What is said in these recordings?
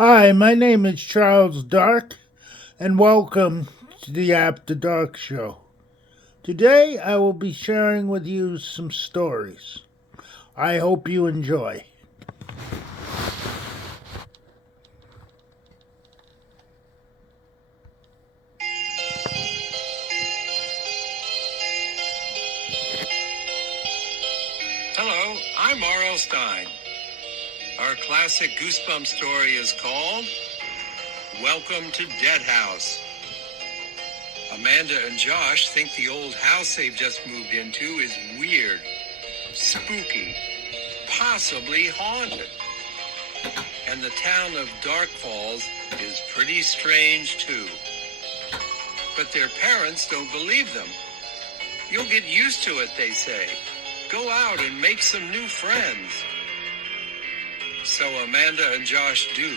Hi, my name is Charles Dark, and welcome to the After Dark Show. Today I will be sharing with you some stories. I hope you enjoy. Hello, I'm R.L. Stein. Our classic Goosebumps story is called Welcome to Dead House. Amanda and Josh think the old house they've just moved into is weird, spooky, possibly haunted. And the town of Dark Falls is pretty strange too. But their parents don't believe them. You'll get used to it, they say. Go out and make some new friends. So Amanda and Josh do.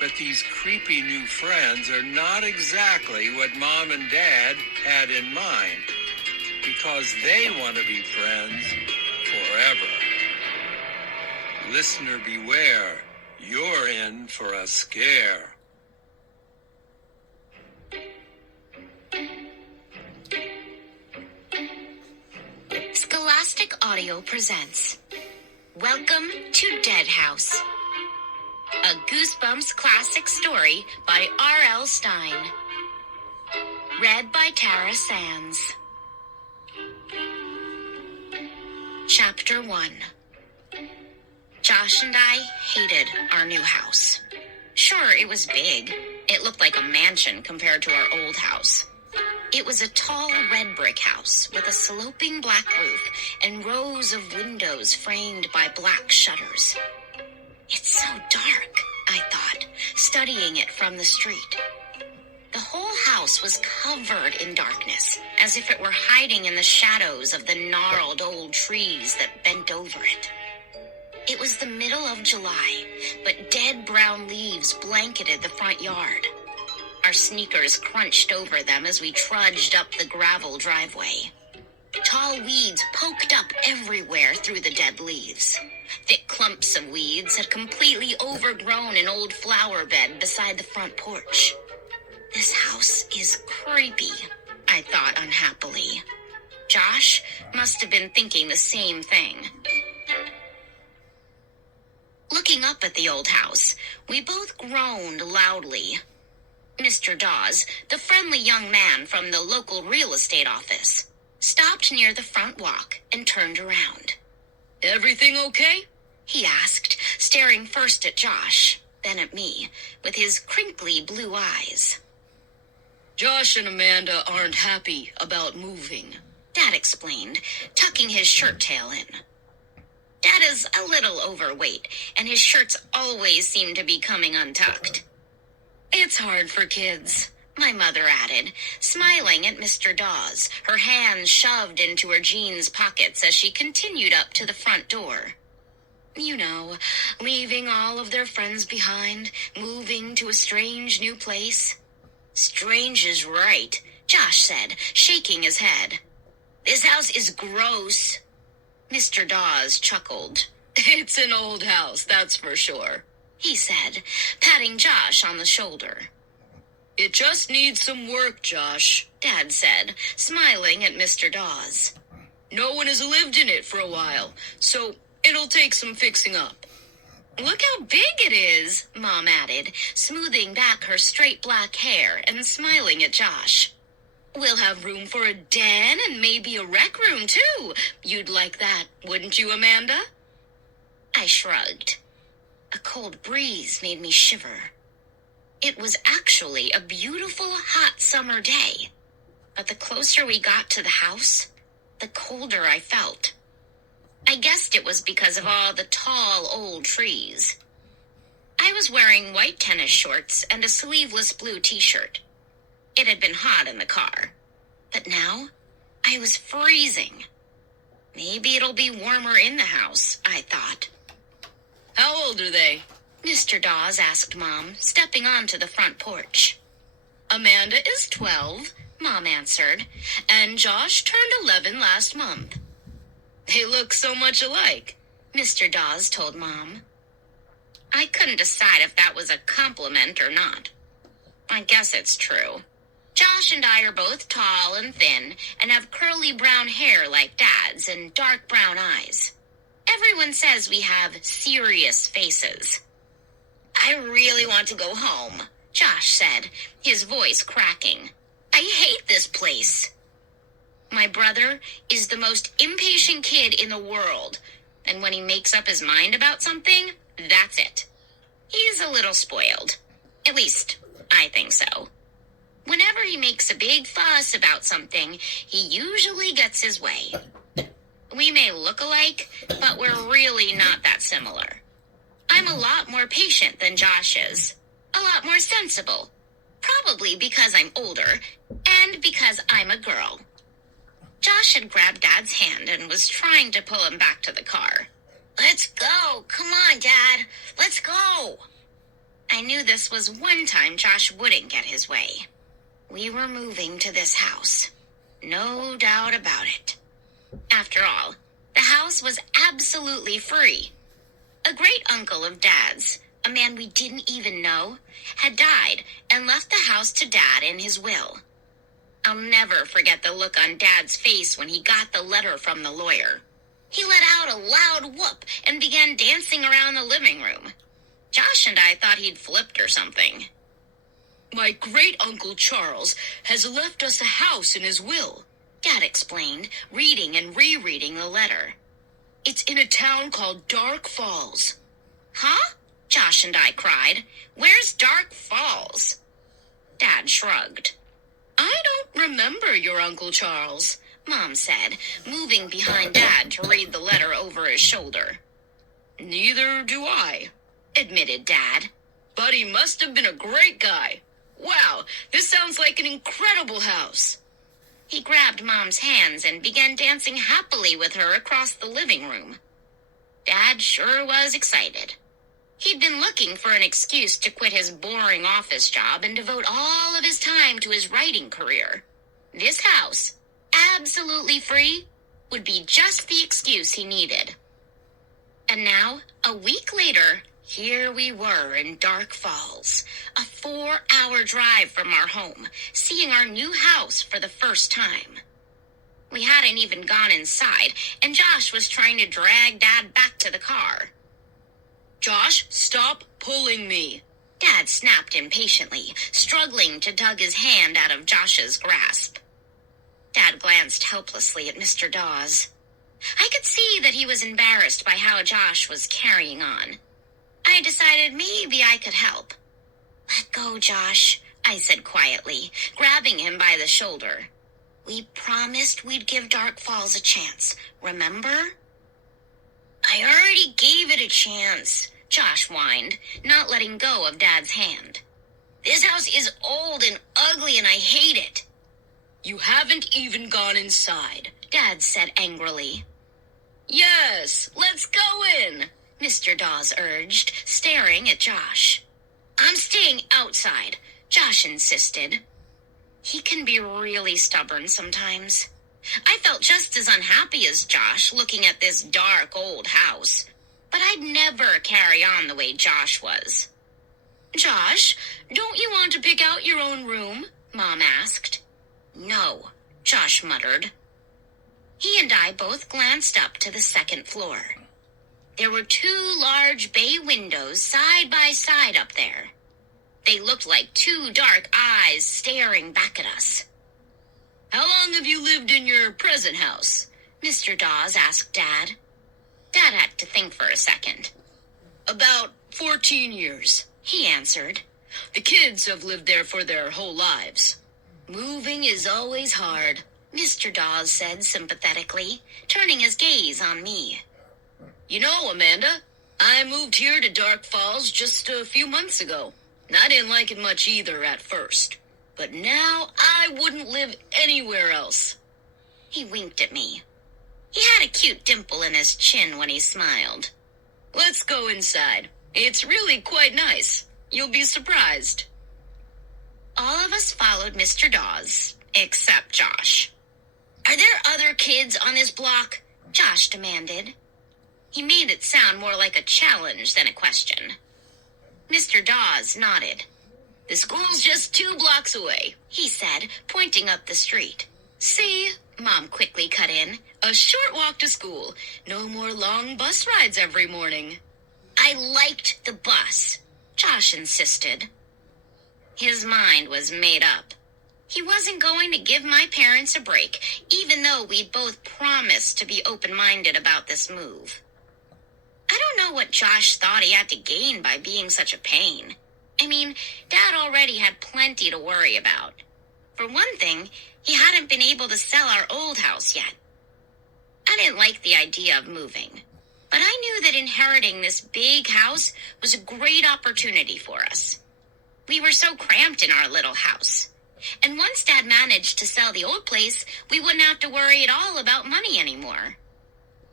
But these creepy new friends are not exactly what Mom and Dad had in mind, because they want to be friends forever. Listener beware, you're in for a scare. Scholastic Audio presents Welcome to Dead House, a Goosebumps classic story by R.L. Stein. Read by Tara Sands. Chapter 1. Josh and I hated our new house. Sure, it was big. It looked like a mansion compared to our old house. It was a tall red brick house with a sloping black roof and rows of windows framed by black shutters. It's so dark, I thought, studying it from the street. The whole house was covered in darkness, as if it were hiding in the shadows of the gnarled old trees that bent over it. It was the middle of July, but dead brown leaves blanketed the front yard. Our sneakers crunched over them as we trudged up the gravel driveway. Tall weeds poked up everywhere through the dead leaves. Thick clumps of weeds had completely overgrown an old flower bed beside the front porch. This house is creepy, I thought unhappily. Josh must have been thinking the same thing. Looking up at the old house, we both groaned loudly. Mr. Dawes, the friendly young man from the local real estate office, stopped near the front walk and turned around. "Everything okay?" he asked, staring first at Josh, then at me, with his crinkly blue eyes. "Josh and Amanda aren't happy about moving," Dad explained, tucking his shirt tail in. Dad is a little overweight, and his shirts always seem to be coming untucked. It's hard for kids, my mother added, smiling at Mr. Dawes, her hands shoved into her jeans pockets as she continued up to the front door. You know, leaving all of their friends behind, moving to a strange new place. Strange is right, Josh said, shaking his head. This house is gross. Mr. Dawes chuckled. "It's an old house, that's for sure," he said, patting Josh on the shoulder. "It just needs some work, Josh," Dad said, smiling at Mr. Dawes. "No one has lived in it for a while, so it'll take some fixing up." Look how big it is, Mom added, smoothing back her straight black hair and smiling at Josh. We'll have room for a den and maybe a rec room, too. You'd like that, wouldn't you, Amanda? I shrugged. A cold breeze made me shiver. It was actually a beautiful, hot summer day. But the closer we got to the house, the colder I felt. I guessed it was because of all the tall, old trees. I was wearing white tennis shorts and a sleeveless blue t-shirt. It had been hot in the car. But now, I was freezing. Maybe it'll be warmer in the house, I thought. "How old are they?" Mr. Dawes asked Mom, stepping onto the front porch. Amanda is 12, Mom answered, and Josh turned 11 last month. "They look so much alike," Mr. Dawes told Mom. I couldn't decide if that was a compliment or not. I guess it's true. Josh and I are both tall and thin and have curly brown hair like Dad's and dark brown eyes. Everyone says we have serious faces. I really want to go home, Josh said, his voice cracking. I hate this place. My brother is the most impatient kid in the world, and when he makes up his mind about something, that's it. He's a little spoiled. At least, I think so. Whenever he makes a big fuss about something, he usually gets his way. We may look alike, but we're really not that similar. I'm a lot more patient than Josh is. A lot more sensible. Probably because I'm older, and because I'm a girl. Josh had grabbed Dad's hand and was trying to pull him back to the car. Let's go. Come on, Dad. Let's go. I knew this was one time Josh wouldn't get his way. We were moving to this house. No doubt about it. After all, the house was absolutely free. A great uncle of Dad's, a man we didn't even know, had died and left the house to Dad in his will. I'll never forget the look on Dad's face when he got the letter from the lawyer. He let out a loud whoop and began dancing around the living room. Josh and I thought he'd flipped or something. My great-uncle Charles has left us a house in his will, Dad explained, reading and rereading the letter. It's in a town called Dark Falls. Huh? Josh and I cried. Where's Dark Falls? Dad shrugged. I don't remember your Uncle Charles, Mom said, moving behind Dad to read the letter over his shoulder. Neither do I, admitted Dad. But he must have been a great guy. Wow, this sounds like an incredible house. He grabbed Mom's hands and began dancing happily with her across the living room. Dad sure was excited. He'd been looking for an excuse to quit his boring office job and devote all of his time to his writing career. This house, absolutely free, would be just the excuse he needed. And now, a week later, here we were in Dark Falls, a 4-hour drive from our home, seeing our new house for the first time. We hadn't even gone inside, and Josh was trying to drag Dad back to the car. Josh, stop pulling me. Dad snapped impatiently, struggling to tug his hand out of Josh's grasp. Dad glanced helplessly at Mr. Dawes. I could see that he was embarrassed by how Josh was carrying on. I decided maybe I could help. Let go, Josh, I said quietly, grabbing him by the shoulder. We promised we'd give Dark Falls a chance, remember? I already gave it a chance, Josh whined, not letting go of Dad's hand. This house is old and ugly and I hate it. You haven't even gone inside, Dad said angrily. Yes, let's go in, Mr. Dawes urged, staring at Josh. I'm staying outside, Josh insisted. He can be really stubborn sometimes. I felt just as unhappy as Josh looking at this dark old house, but I'd never carry on the way Josh was. Josh, don't you want to pick out your own room? Mom asked. No, Josh muttered. He and I both glanced up to the second floor. There were 2 large bay windows side by side up there. They looked like 2 dark eyes staring back at us. How long have you lived in your present house? Mr. Dawes asked Dad. Dad had to think for a second. About 14 years, he answered. The kids have lived there for their whole lives. Moving is always hard, Mr. Dawes said sympathetically, turning his gaze on me. You know, Amanda, I moved here to Dark Falls just a few months ago. And I didn't like it much either at first. But now I wouldn't live anywhere else. He winked at me. He had a cute dimple in his chin when he smiled. Let's go inside. It's really quite nice. You'll be surprised. All of us followed Mr. Dawes, except Josh. Are there other kids on this block? Josh demanded. He made it sound more like a challenge than a question. Mr. Dawes nodded. The school's just 2 blocks away, He said, pointing up the street. See? Mom quickly cut in. A short walk to school. No more long bus rides every morning. I liked the bus, Josh insisted. His mind was made up. He wasn't going to give my parents a break, even though we'd both promised to be open-minded about this move. I don't know what Josh thought he had to gain by being such a pain. I mean, Dad already had plenty to worry about. For one thing, he hadn't been able to sell our old house yet. I didn't like the idea of moving, but I knew that inheriting this big house was a great opportunity for us. We were so cramped in our little house. And once Dad managed to sell the old place, we wouldn't have to worry at all about money anymore.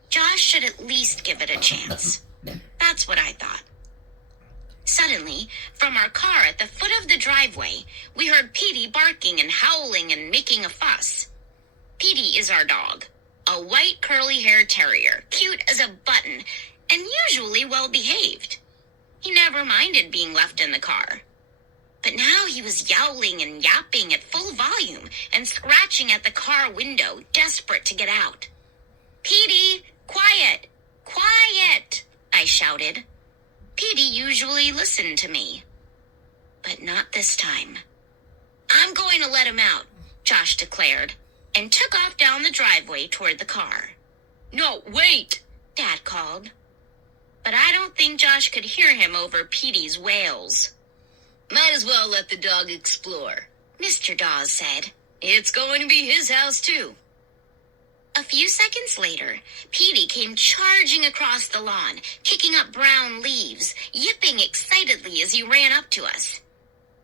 Josh should at least give it a chance. That's what I thought. Suddenly, from our car at the foot of the driveway, we heard Petey barking and howling and making a fuss. Petey is our dog, a white curly-haired terrier, cute as a button, and usually well-behaved. He never minded being left in the car. But now he was yowling and yapping at full volume and scratching at the car window, desperate to get out. "Petey, quiet! Quiet!" I shouted. Petey usually listened to me, but not this time. "I'm going to let him out," Josh declared, and took off down the driveway toward the car. No, wait! Dad called. But I don't think Josh could hear him over Petey's wails. Might as well let the dog explore, Mr. Dawes said. It's going to be his house, too. A few seconds later, Petey came charging across the lawn, kicking up brown leaves, yipping excitedly as he ran up to us.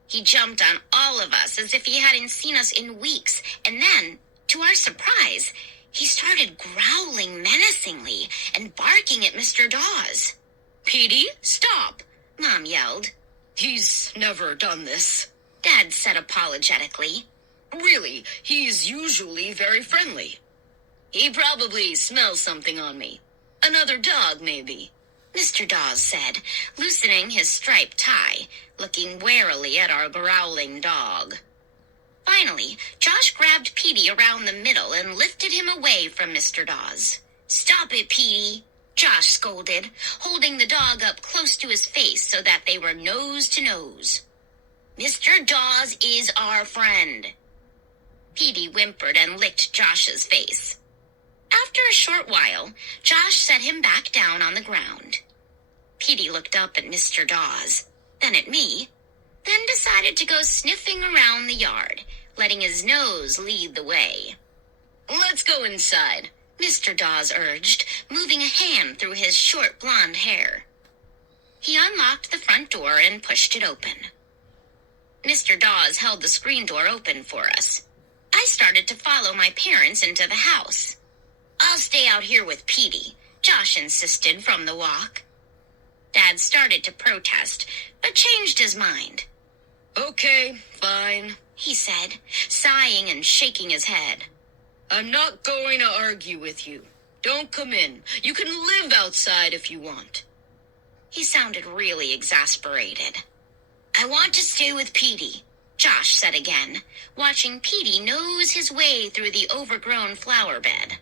He jumped on all of us as if he hadn't seen us in weeks, and then, to our surprise, he started growling menacingly and barking at Mr. Dawes. "Petey, stop!" Mom yelled. "He's never done this." Dad said apologetically. "Really, he's usually very friendly. He probably smells something on me. Another dog, maybe," Mr. Dawes said, loosening his striped tie, looking warily at our growling dog. Finally, Josh grabbed Petey around the middle and lifted him away from Mr. Dawes. "Stop it, Petey," Josh scolded, holding the dog up close to his face so that they were nose to nose. "Mr. Dawes is our friend." Petey whimpered and licked Josh's face. After a short while, Josh set him back down on the ground. Petey looked up at Mr. Dawes, then at me, then decided to go sniffing around the yard, letting his nose lead the way. "Let's go inside," Mr. Dawes urged, moving a hand through his short blonde hair. He unlocked the front door and pushed it open. Mr. Dawes held the screen door open for us. I started to follow my parents into the house. "I'll stay out here with Petey," Josh insisted from the walk. Dad started to protest, but changed his mind. "Okay, fine," he said, sighing and shaking his head. "I'm not going to argue with you. Don't come in. You can live outside if you want." He sounded really exasperated. "I want to stay with Petey," Josh said again, watching Petey nose his way through the overgrown flower bed.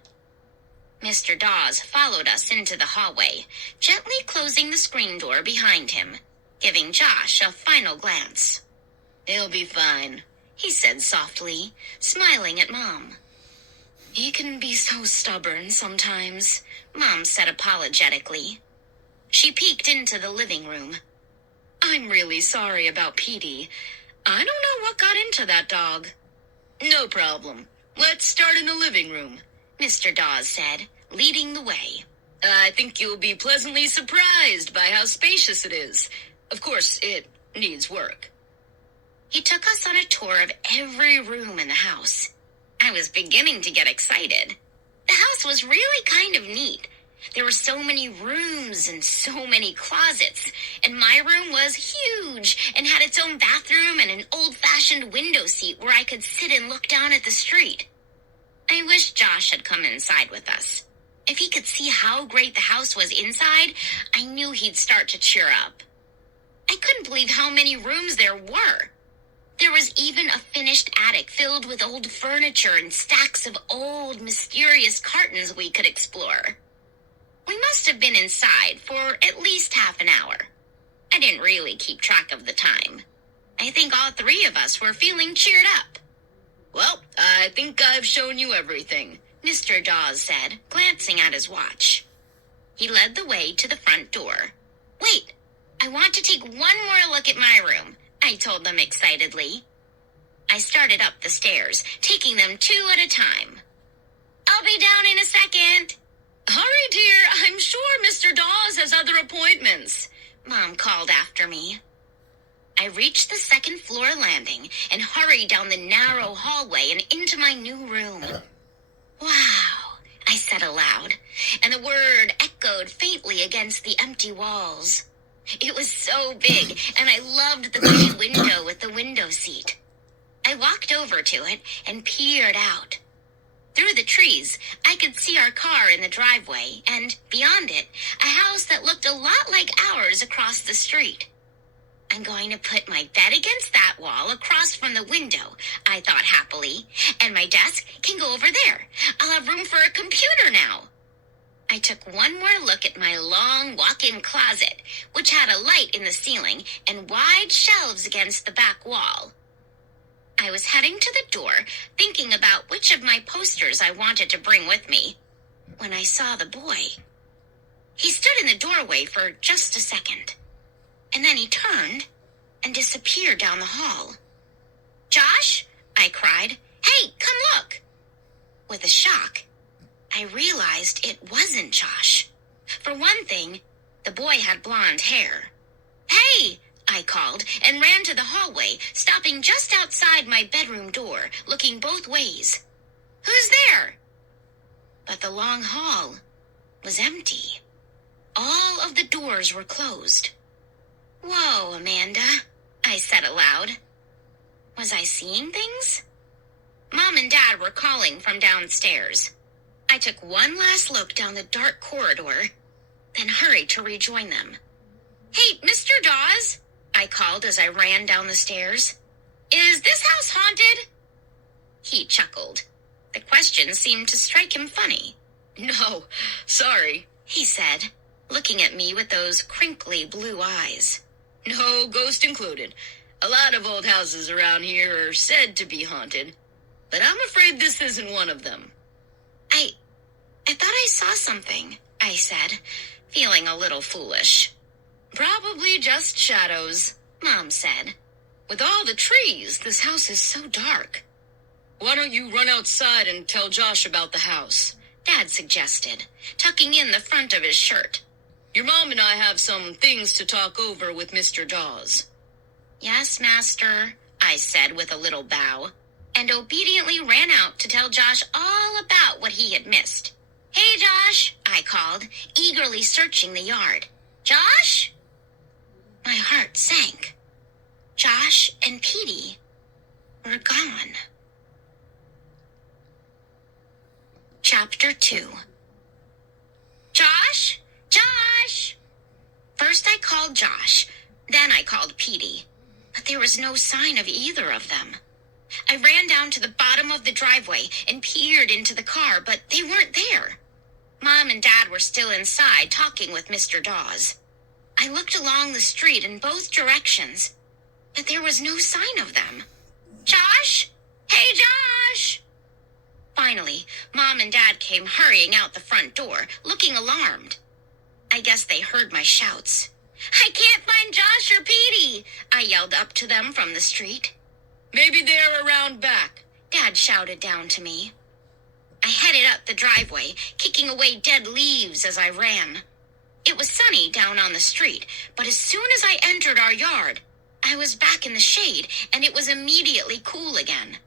Mr. Dawes followed us into the hallway, gently closing the screen door behind him, giving Josh a final glance. "He'll be fine," he said softly, smiling at Mom. "He can be so stubborn sometimes," Mom said apologetically. She peeked into the living room. "I'm really sorry about Petey. I don't know what got into that dog." "No problem. Let's start in the living room," Mr. Dawes said, leading the way. "I think you'll be pleasantly surprised by how spacious it is. Of course, it needs work." He took us on a tour of every room in the house. I was beginning to get excited. The house was really kind of neat. There were so many rooms and so many closets, and my room was huge and had its own bathroom and an old-fashioned window seat where I could sit and look down at the street. I wish Josh had come inside with us. If he could see how great the house was inside, I knew he'd start to cheer up. I couldn't believe how many rooms there were. There was even a finished attic filled with old furniture and stacks of old, mysterious cartons we could explore. We must have been inside for at least half an hour. I didn't really keep track of the time. I think all three of us were feeling cheered up. Well, I think I've shown you everything, Mr. Dawes said, glancing at his watch. He led the way to the front door. Wait, I want to take one more look at my room, I told them excitedly. I started up the stairs, taking them two at a time. I'll be down in a second. Hurry, dear. I'm sure Mr. Dawes has other appointments, Mom called after me. I reached the second floor landing and hurried down the narrow hallway and into my new room. Wow, I said aloud, and the word echoed faintly against the empty walls. It was so big, and I loved the big window with the window seat. I walked over to it and peered out. Through the trees, I could see our car in the driveway, and beyond it, a house that looked a lot like ours across the street. I'm going to put my bed against that wall across from the window, I thought happily, and my desk can go over there. I'll have room for a computer now. I took one more look at my long walk-in closet, which had a light in the ceiling and wide shelves against the back wall. I was heading to the door, thinking about which of my posters I wanted to bring with me, when I saw the boy. He stood in the doorway for just a second, and then he turned and disappeared down the hall. "Josh," I cried. "Hey, come look." With a shock, I realized it wasn't Josh. For one thing, the boy had blonde hair. "Hey," I called and ran to the hallway, stopping just outside my bedroom door, looking both ways. "Who's there?" But the long hall was empty. All of the doors were closed. "Whoa, Amanda," I said aloud. Was I seeing things? Mom and Dad were calling from downstairs. I took one last look down the dark corridor, then hurried to rejoin them. "Hey, Mr. Dawes," I called as I ran down the stairs. "Is this house haunted?" He chuckled. The question seemed to strike him funny. No, sorry, he said, looking at me with those crinkly blue eyes. No ghost included. A lot of old houses around here are said to be haunted, but I'm afraid this isn't one of them. I thought I saw something, I said, feeling a little foolish. Probably just shadows, Mom said. With all the trees, this house is so dark. Why don't you run outside and tell Josh about the house? Dad suggested, tucking in the front of his shirt. Your mom and I have some things to talk over with Mr. Dawes. Yes, Master, I said with a little bow, and obediently ran out to tell Josh all about what he had missed. "Hey, Josh," I called, eagerly searching the yard. "Josh?" My heart sank. Josh and Petey were gone. Chapter 2. "Josh? Josh!" First I called Josh, then I called Petey, but there was no sign of either of them. I ran down to the bottom of the driveway and peered into the car, but they weren't there. Mom and Dad were still inside talking with Mr. Dawes. I looked along the street in both directions, but there was no sign of them. "Josh? Hey, Josh!" Finally, Mom and Dad came hurrying out the front door, looking alarmed. I guess they heard my shouts. "I can't find Josh or Petey," I yelled up to them from the street. "Maybe they're around back," Dad shouted down to me. I headed up the driveway, kicking away dead leaves as I ran. It was sunny down on the street, but as soon as I entered our yard, I was back in the shade, and it was immediately cool again.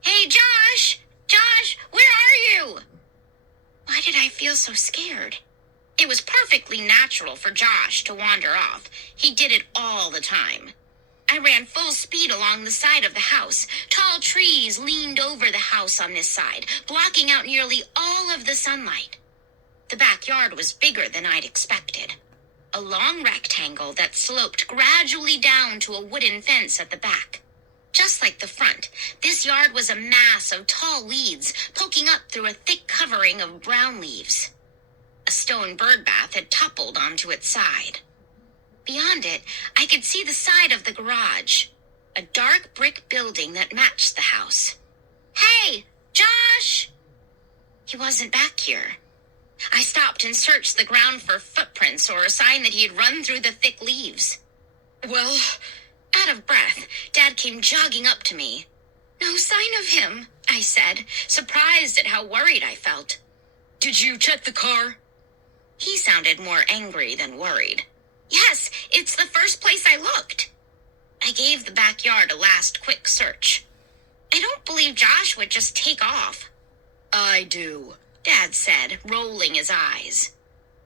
"Hey, Josh! Josh, where are you?" Why did I feel so scared? It was perfectly natural for Josh to wander off. He did it all the time. I ran full speed along the side of the house. Tall trees leaned over the house on this side, blocking out nearly all of the sunlight. The backyard was bigger than I'd expected. a long rectangle that sloped gradually down to a wooden fence at the back. Just like the front, this yard was a mass of tall weeds poking up through a thick covering of brown leaves. A stone bird bath had toppled onto its side. Beyond it, I could see the side of the garage, a dark brick building that matched the house. "Hey, Josh!" He wasn't back here. I stopped and searched the ground for footprints or a sign that he had run through the thick leaves. Well, Out of breath, Dad came jogging up to me. "No sign of him," I said, surprised at how worried I felt. did you check the car? He sounded more angry than worried. "Yes, it's the first place I looked." I gave the backyard a last quick search. "I don't believe Josh would just take off," I do. Dad said, rolling his eyes.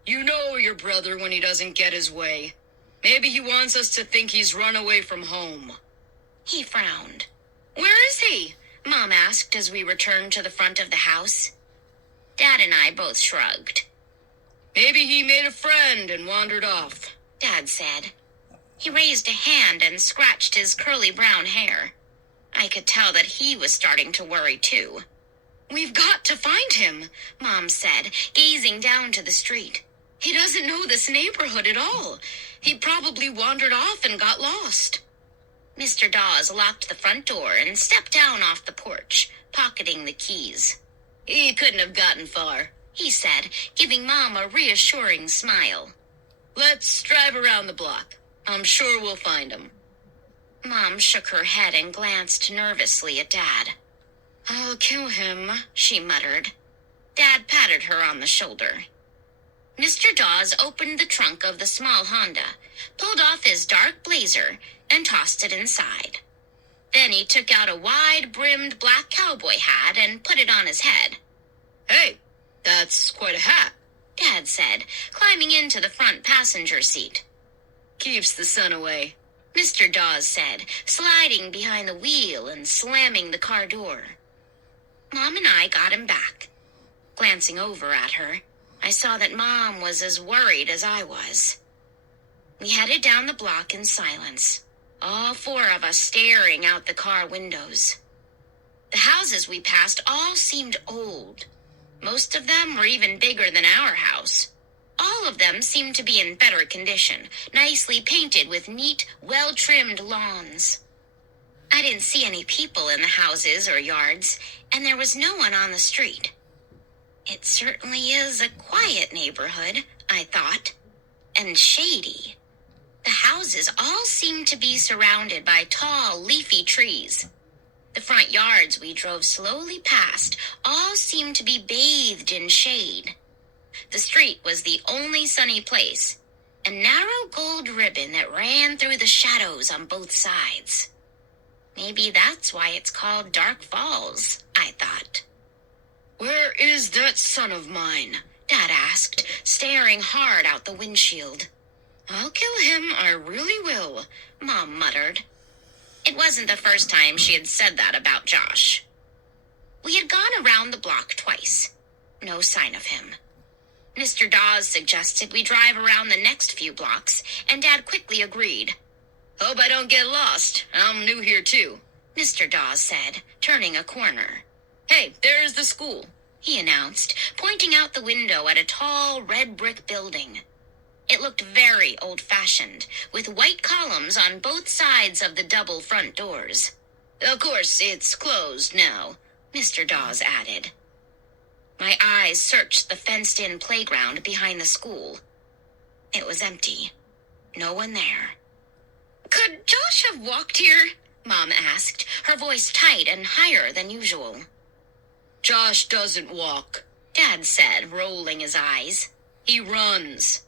You know your brother when he doesn't get his way. Maybe he wants us to think he's run away from home. He frowned. "Where is he?" Mom asked as we returned to the front of the house. Dad and I both shrugged. Maybe he made a friend and wandered off. Dad said. He raised a hand and scratched his curly brown hair. I could tell that he was starting to worry too. "We've got to find him," Mom said, gazing down to the street. "He doesn't know this neighborhood at all. He probably wandered off and got lost." Mr. Dawes locked the front door and stepped down off the porch, pocketing the keys. He couldn't have gotten far. He said, giving Mom a reassuring smile. Let's drive around the block. I'm sure we'll find him. Mom shook her head and glanced nervously at Dad. "I'll kill him," she muttered. Dad patted her on the shoulder. Mr. Dawes opened the trunk of the small Honda, pulled off his dark blazer, and tossed it inside. Then he took out a wide-brimmed black cowboy hat and put it on his head. Hey, that's quite a hat, Dad said, climbing into the front passenger seat. Keeps the sun away, Mr. Dawes said, sliding behind the wheel and slamming the car door. Mom and I got him back. Glancing over at her, I saw that Mom was as worried as I was. We headed down the block in silence, all four of us staring out the car windows. The houses we passed all seemed old. Most of them were even bigger than our house. All of them seemed to be in better condition, nicely painted with neat, well-trimmed lawns. I didn't see any people in the houses or yards, and there was no one on the street. It certainly is a quiet neighborhood, I thought, and shady. The houses all seemed to be surrounded by tall, leafy trees. The front yards we drove slowly past all seemed to be bathed in shade. The street was the only sunny place, a narrow gold ribbon that ran through the shadows on both sides. Maybe that's why it's called Dark Falls, I thought. Where is that son of mine? Dad asked, staring hard out the windshield. I'll kill him, I really will, Mom muttered. It wasn't the first time she had said that about Josh. We had gone around the block twice. No sign of him. Mr. Dawes suggested we drive around the next few blocks, and Dad quickly agreed. Hope I don't get lost. I'm new here too, Mr. Dawes said, turning a corner. Hey, there's the school, he announced, pointing out the window at a tall red brick building. It looked very old-fashioned, with white columns on both sides of the double front doors. Of course, it's closed now, Mr. Dawes added. My eyes searched the fenced-in playground behind the school. It was empty. No one there. Could Josh have walked here? Mom asked, her voice tight and higher than usual. Josh doesn't walk, Dad said, rolling his eyes. He runs.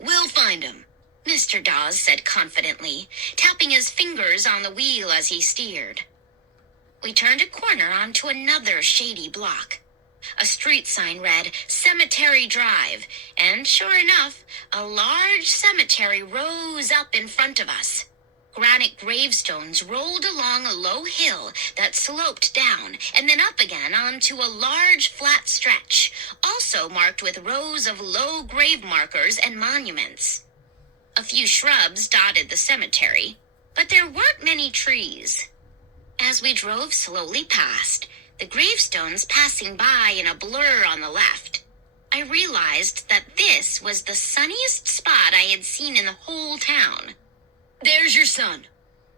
We'll find him, Mr. Dawes said confidently, tapping his fingers on the wheel as he steered. We turned a corner onto another shady block. A street sign read Cemetery Drive, and sure enough, a large cemetery rose up in front of us. Granite gravestones rolled along a low hill that sloped down and then up again onto a large flat stretch, also marked with rows of low grave markers and monuments. A few shrubs dotted the cemetery, but there weren't many trees. As we drove slowly past, the gravestones passing by in a blur on the left, I realized that this was the sunniest spot I had seen in the whole town. There's your son.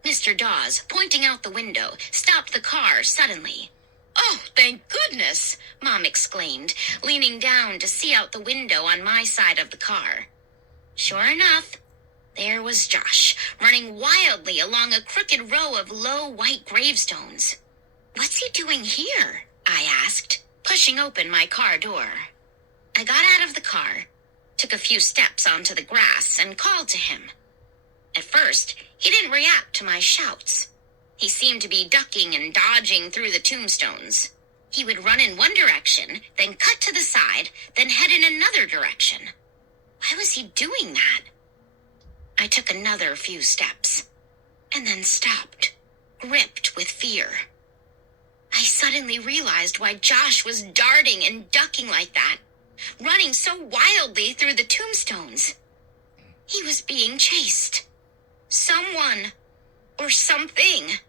Mr. Dawes, pointing out the window, stopped the car suddenly. Oh, thank goodness, Mom exclaimed, leaning down to see out the window on my side of the car. Sure enough, there was Josh, running wildly along a crooked row of low white gravestones. "What's he doing here?" I asked, pushing open my car door. I got out of the car, took a few steps onto the grass, and called to him. At first, he didn't react to my shouts. He seemed to be ducking and dodging through the tombstones. He would run in one direction, then cut to the side, then head in another direction. Why was he doing that? I took another few steps, and then stopped, gripped with fear. I suddenly realized why Josh was darting and ducking like that, running so wildly through the tombstones. He was being chased. Someone, or something,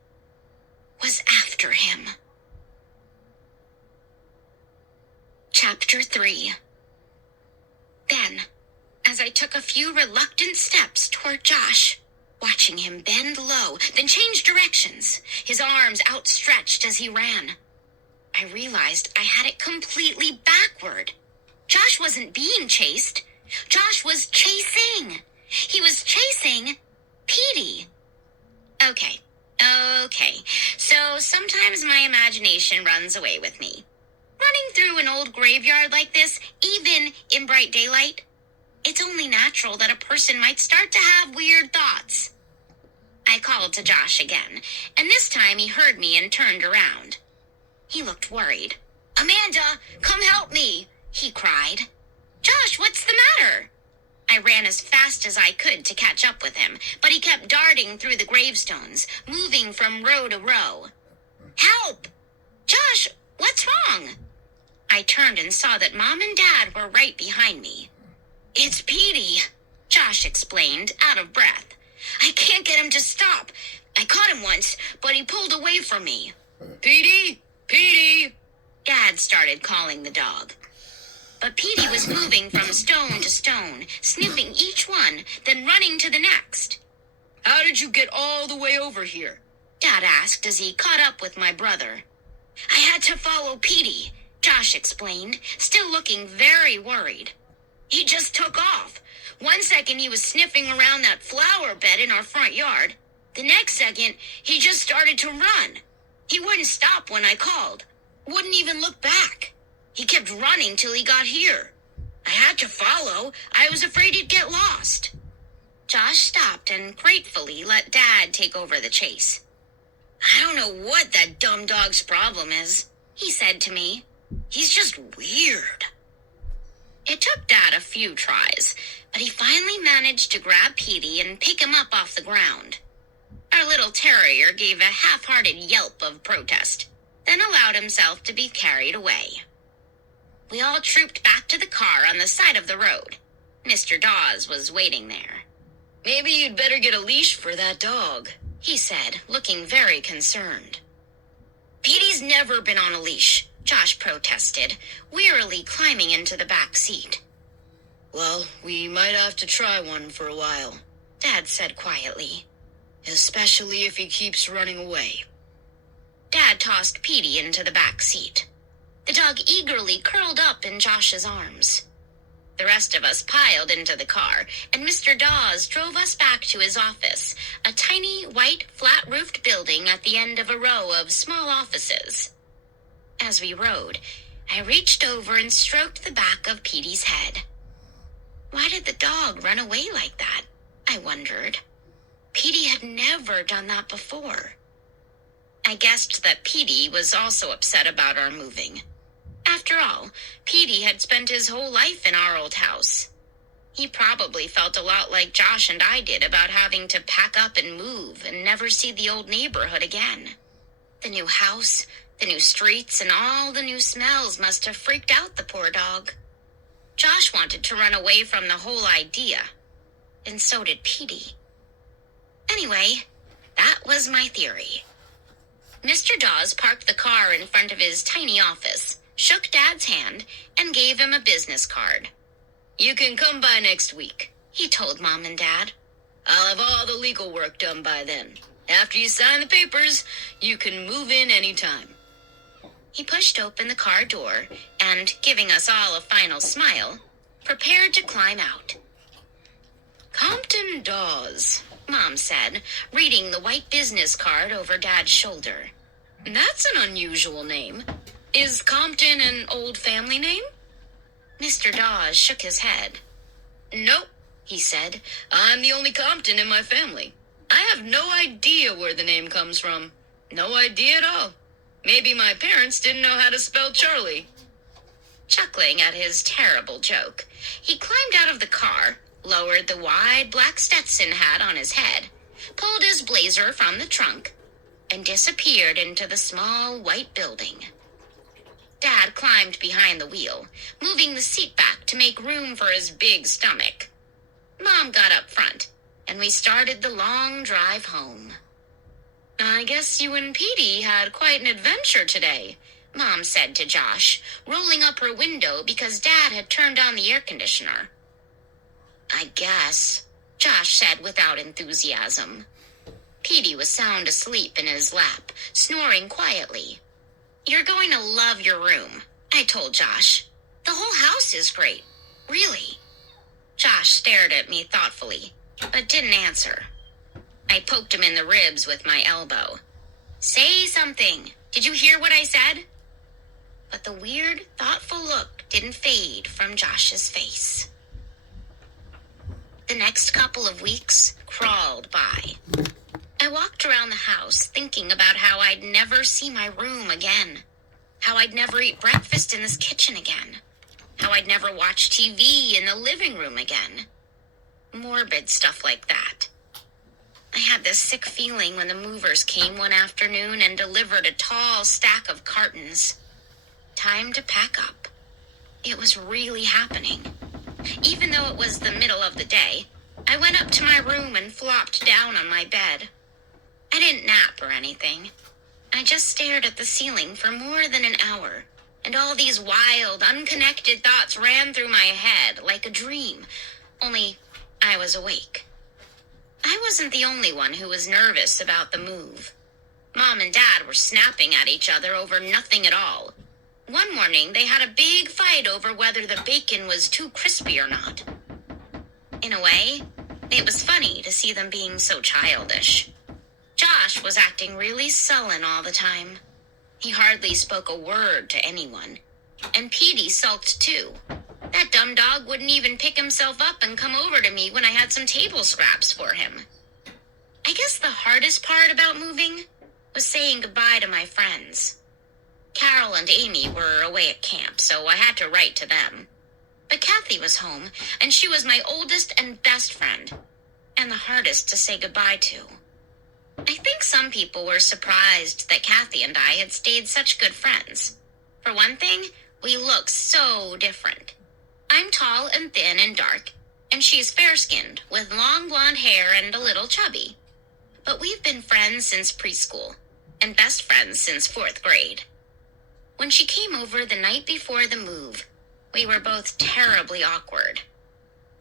was after him. Chapter 3. Then, as I took a few reluctant steps toward Josh, watching him bend low, then change directions, his arms outstretched as he ran, I realized I had it completely backward. Josh wasn't being chased. Josh was chasing. He was chasing Petey. Okay. So sometimes my imagination runs away with me. Running through an old graveyard like this, even in bright daylight, it's only natural that a person might start to have weird thoughts. I called to Josh again, and this time he heard me and turned around. He looked worried. "Amanda, come help me," he cried. "Josh, what's the matter?" I ran as fast as I could to catch up with him, but he kept darting through the gravestones, moving from row to row. "Help! Josh, what's wrong?" I turned and saw that Mom and Dad were right behind me. "It's Petey," Josh explained, out of breath. "I can't get him to stop. I caught him once, but he pulled away from me." Petey! Petey! Dad started calling the dog. But Petey was moving from stone to stone, sniffing each one, then running to the next. How did you get all the way over here? Dad asked as he caught up with my brother. "I had to follow Petey," Josh explained, still looking very worried. "He just took off. One second he was sniffing around that flower bed in our front yard. The next second, he just started to run. He wouldn't stop when I called. Wouldn't even look back. He kept running till he got here. I had to follow. I was afraid he'd get lost." Josh stopped and gratefully let Dad take over the chase. "I don't know what that dumb dog's problem is," he said to me. "He's just weird." It took Dad a few tries, but he finally managed to grab Petey and pick him up off the ground. Our little terrier gave a half-hearted yelp of protest, then allowed himself to be carried away. We all trooped back to the car on the side of the road. Mr. Dawes was waiting there. "Maybe you'd better get a leash for that dog," he said, looking very concerned. "Petey's never been on a leash," Josh protested, wearily climbing into the back seat. "Well, we might have to try one for a while," Dad said quietly. "Especially if he keeps running away." Dad tossed Petey into the back seat. The dog eagerly curled up in Josh's arms. The rest of us piled into the car, and Mr. Dawes drove us back to his office, a tiny, white, flat-roofed building at the end of a row of small offices. As we rode, I reached over and stroked the back of Petey's head. Why did the dog run away like that? I wondered. Petey had never done that before. I guessed that Petey was also upset about our moving. After all, Petey had spent his whole life in our old house. He probably felt a lot like Josh and I did about having to pack up and move and never see the old neighborhood again. The new house, the new streets, and all the new smells must have freaked out the poor dog. Josh wanted to run away from the whole idea. and so did Petey. Anyway, that was my theory. Mr. Dawes parked the car in front of his tiny office, shook Dad's hand, and gave him a business card. You can come by next week, He told Mom and Dad. I'll have all the legal work done by then. After you sign the papers, you can move in anytime. He pushed open the car door and, giving us all a final smile, prepared to climb out. Compton Dawes, Mom said, reading the white business card over Dad's shoulder. That's an unusual name. Is Compton an old family name? Mr. Dawes shook his head. Nope, he said. I'm the only Compton in my family. I have no idea where the name comes from. No idea at all. Maybe my parents didn't know how to spell Charlie. Chuckling at his terrible joke, he climbed out of the car, lowered the wide black Stetson hat on his head, pulled his blazer from the trunk, and disappeared into the small white building. Dad climbed behind the wheel, moving the seat back to make room for his big stomach. Mom got up front, and we started the long drive home. I guess you and Petey had quite an adventure today, Mom said to Josh, rolling up her window because Dad had turned on the air conditioner. I guess, Josh said without enthusiasm. Petey was sound asleep in his lap, snoring quietly. You're going to love your room, I told Josh. The whole house is great. Really. Josh stared at me thoughtfully, but didn't answer. I poked him in the ribs with my elbow. Say something. Did you hear what I said? But the weird, thoughtful look didn't fade from Josh's face. The next couple of weeks crawled by. I walked around the house thinking about how I'd never see my room again, how I'd never eat breakfast in this kitchen again, how I'd never watch TV in the living room again. Morbid stuff like that. I had this sick feeling when the movers came one afternoon and delivered a tall stack of cartons. Time to pack up. It was really happening. Even though it was the middle of the day, I went up to my room and flopped down on my bed. I didn't nap or anything. I just stared at the ceiling for more than an hour, and all these wild, unconnected thoughts ran through my head like a dream, only I was awake. I wasn't the only one who was nervous about the move. Mom and Dad were snapping at each other over nothing at all. One morning, they had a big fight over whether the bacon was too crispy or not. In a way, it was funny to see them being so childish. Josh was acting really sullen all the time. He hardly spoke a word to anyone. And Petey sulked too. That dumb dog wouldn't even pick himself up and come over to me when I had some table scraps for him. I guess the hardest part about moving was saying goodbye to my friends. Carol and Amy were away at camp, so I had to write to them. But Kathy was home, and she was my oldest and best friend, and the hardest to say goodbye to. I think some people were surprised that Kathy and I had stayed such good friends. For one thing, we look so different. I'm tall and thin and dark, and she's fair-skinned, with long blonde hair and a little chubby. But we've been friends since preschool, and best friends since 4th grade. When she came over the night before the move, we were both terribly awkward.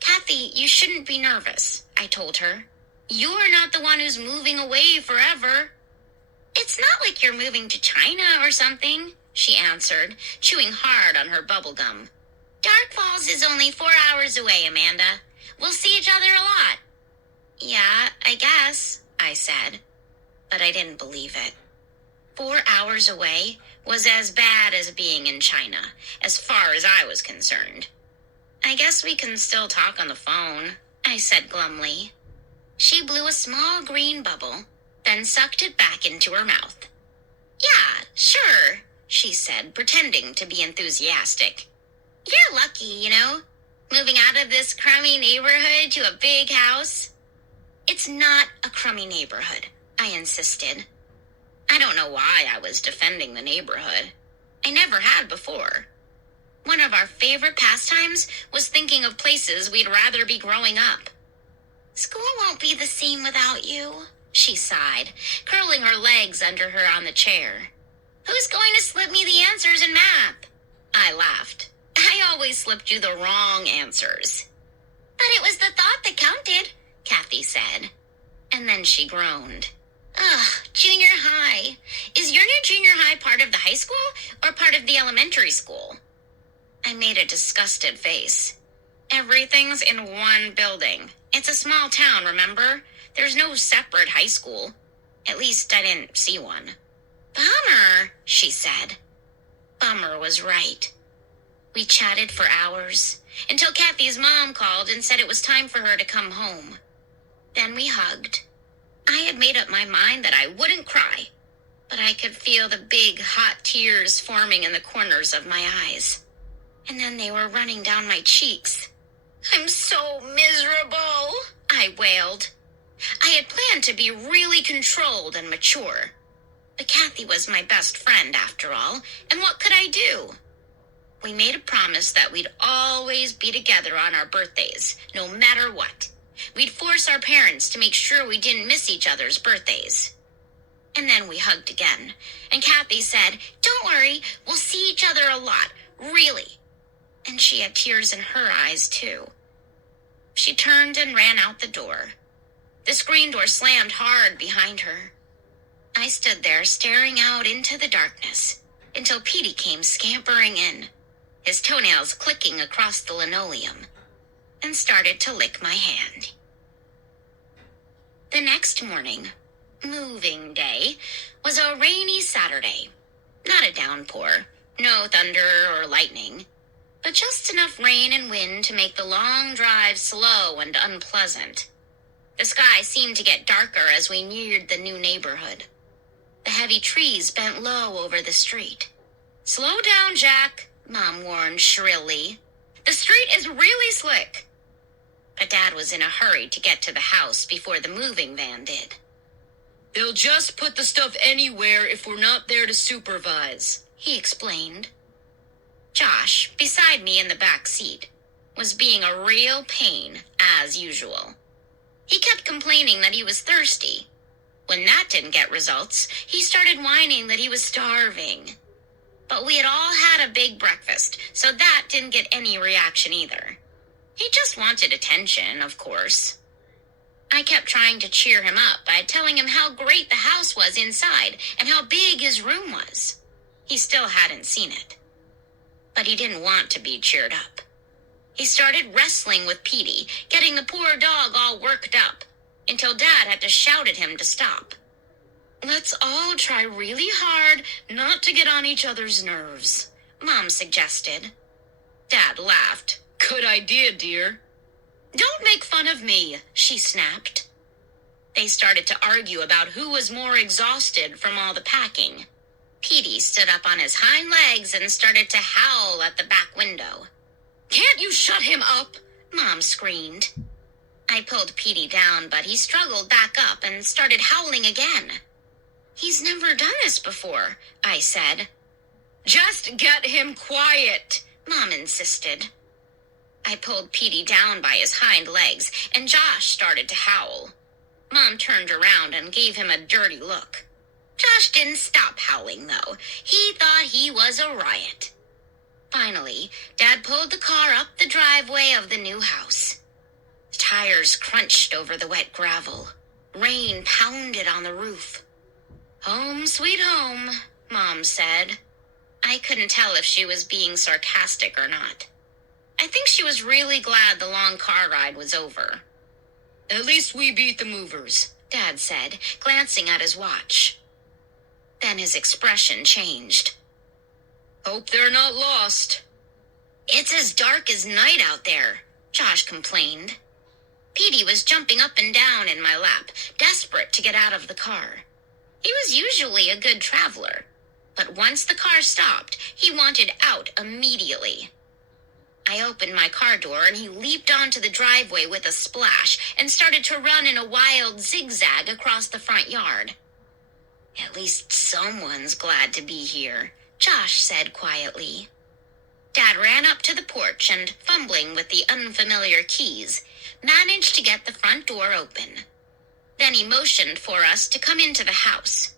Kathy, you shouldn't be nervous, I told her. You're not the one who's moving away forever. It's not like you're moving to China or something, she answered, chewing hard on her bubble gum. Dark Falls is only 4 hours away, Amanda. We'll see each other a lot. Yeah, I guess, I said, but I didn't believe it. 4 hours away was as bad as being in China, as far as I was concerned. I guess we can still talk on the phone, I said glumly. She blew a small green bubble, then sucked it back into her mouth. Yeah, sure, she said, pretending to be enthusiastic. You're lucky, you know, moving out of this crummy neighborhood to a big house. It's not a crummy neighborhood, I insisted. I don't know why I was defending the neighborhood. I never had before. One of our favorite pastimes was thinking of places we'd rather be growing up. School won't be the same without you, she sighed, curling her legs under her on the chair. Who's going to slip me the answers in math? I laughed. I always slipped you the wrong answers. But it was the thought that counted, Kathy said. And then she groaned. Ugh, junior high. Is your new junior high part of the high school or part of the elementary school? I made a disgusted face. Everything's in one building. It's a small town, remember? There's no separate high school. At least I didn't see one. Bummer, she said. Bummer was right. We chatted for hours, until Kathy's mom called and said it was time for her to come home. Then we hugged. I had made up my mind that I wouldn't cry, but I could feel the big, hot tears forming in the corners of my eyes. And then they were running down my cheeks. I'm so miserable, I wailed. I had planned to be really controlled and mature. But Kathy was my best friend, after all, and what could I do? We made a promise that we'd always be together on our birthdays, no matter what. We'd force our parents to make sure we didn't miss each other's birthdays. And then we hugged again, and Kathy said, "Don't worry, we'll see each other a lot, really." And she had tears in her eyes, too. She turned and ran out the door. The screen door slammed hard behind her. I stood there staring out into the darkness until Petey came scampering in, his toenails clicking across the linoleum, and started to lick my hand. The next morning, moving day, was a rainy Saturday. Not a downpour, no thunder or lightning, but just enough rain and wind to make the long drive slow and unpleasant. The sky seemed to get darker as we neared the new neighborhood. The heavy trees bent low over the street. "Slow down, Jack," Mom warned shrilly. "The street is really slick." But Dad was in a hurry to get to the house before the moving van did. They'll just put the stuff anywhere if we're not there to supervise, he explained. Josh, beside me in the back seat, was being a real pain, as usual. He kept complaining that he was thirsty. When that didn't get results, he started whining that he was starving. But we had all had a big breakfast, so that didn't get any reaction either. He just wanted attention, of course. I kept trying to cheer him up by telling him how great the house was inside and how big his room was. He still hadn't seen it. But he didn't want to be cheered up. He started wrestling with Petey, getting the poor dog all worked up, until Dad had to shout at him to stop. "Let's all try really hard not to get on each other's nerves," Mom suggested. Dad laughed. "Good idea, dear." "Don't make fun of me," she snapped. They started to argue about who was more exhausted from all the packing. Petey stood up on his hind legs and started to howl at the back window. "Can't you shut him up?" Mom screamed. I pulled Petey down, but he struggled back up and started howling again. "He's never done this before," I said. "Just get him quiet," Mom insisted. I pulled Petey down by his hind legs, and Josh started to howl. Mom turned around and gave him a dirty look. Josh didn't stop howling, though. He thought he was a riot. Finally, Dad pulled the car up the driveway of the new house. The tires crunched over the wet gravel. Rain pounded on the roof. "Home sweet home," Mom said. I couldn't tell if she was being sarcastic or not. I think she was really glad the long car ride was over. "At least we beat the movers," Dad said, glancing at his watch. Then his expression changed. "Hope they're not lost." "It's as dark as night out there," Josh complained. Petey was jumping up and down in my lap, desperate to get out of the car. He was usually a good traveler, but once the car stopped, he wanted out immediately. I opened my car door and he leaped onto the driveway with a splash and started to run in a wild zigzag across the front yard. "At least someone's glad to be here," Josh said quietly. Dad ran up to the porch and, fumbling with the unfamiliar keys, managed to get the front door open. Then he motioned for us to come into the house.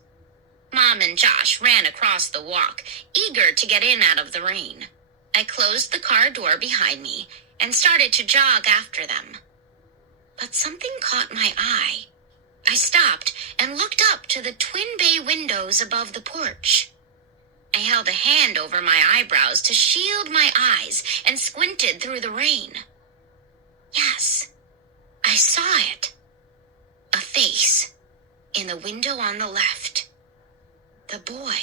Mom and Josh ran across the walk, eager to get in out of the rain. I closed the car door behind me and started to jog after them. But something caught my eye. I stopped and looked up to the twin bay windows above the porch. I held a hand over my eyebrows to shield my eyes and squinted through the rain. Yes, I saw it. A face in the window on the left. The boy.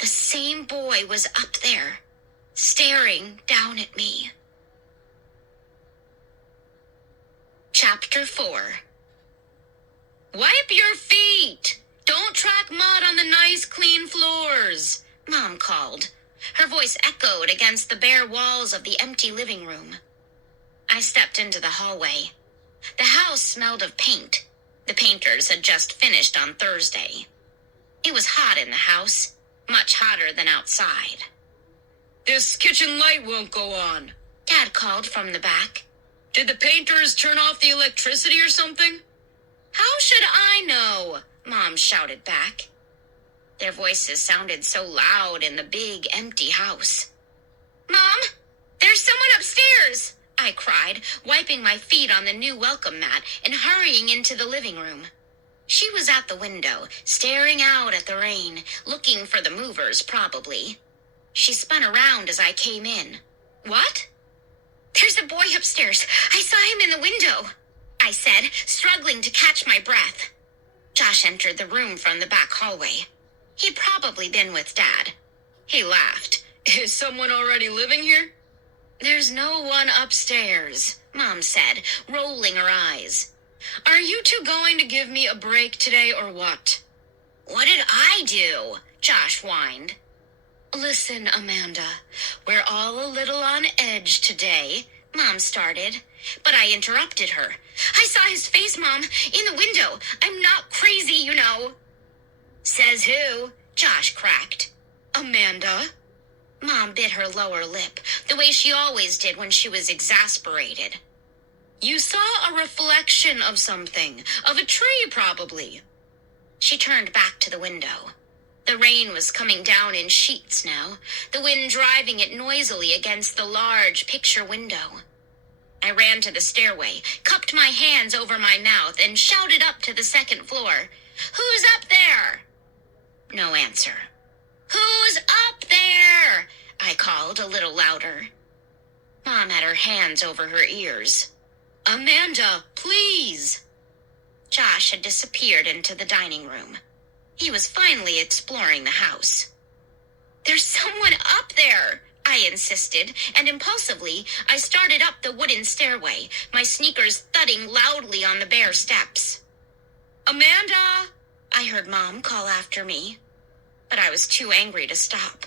The same boy was up there, staring down at me. Chapter 4. Wipe your feet! Don't track mud on the nice clean floors, Mom called. Her voice echoed against the bare walls of the empty living room. I stepped into the hallway. The house smelled of paint. The painters had just finished on Thursday. It was hot in the house, much hotter than outside. This kitchen light won't go on, Dad called from the back. Did the painters turn off the electricity or something? How should I know? Mom shouted back. Their voices sounded so loud in the big, empty house. Mom, there's someone upstairs, I cried, wiping my feet on the new welcome mat and hurrying into the living room. She was at the window, staring out at the rain, looking for the movers, probably. She spun around as I came in. What? There's a boy upstairs. I saw him in the window, I said, struggling to catch my breath. Josh entered the room from the back hallway. He'd probably been with Dad. He laughed. Is someone already living here? There's no one upstairs, Mom said, rolling her eyes. Are you two going to give me a break today or what? What did I do? Josh whined. Listen, Amanda, we're all a little on edge today, Mom started, but I interrupted her. I saw his face, Mom, in the window. I'm not crazy, you know. Says who? Josh cracked. Amanda? Mom bit her lower lip, the way she always did when she was exasperated. You saw a reflection of something, of a tree probably. She turned back to the window. The rain was coming down in sheets now, the wind driving it noisily against the large picture window. I ran to the stairway, cupped my hands over my mouth, and shouted up to the second floor. Who's up there? No answer. Who's up there? I called a little louder. Mom had her hands over her ears. Amanda, please. Josh had disappeared into the dining room. He was finally exploring the house. There's someone up there, I insisted, and impulsively, I started up the wooden stairway, my sneakers thudding loudly on the bare steps. Amanda! I heard Mom call after me, but I was too angry to stop.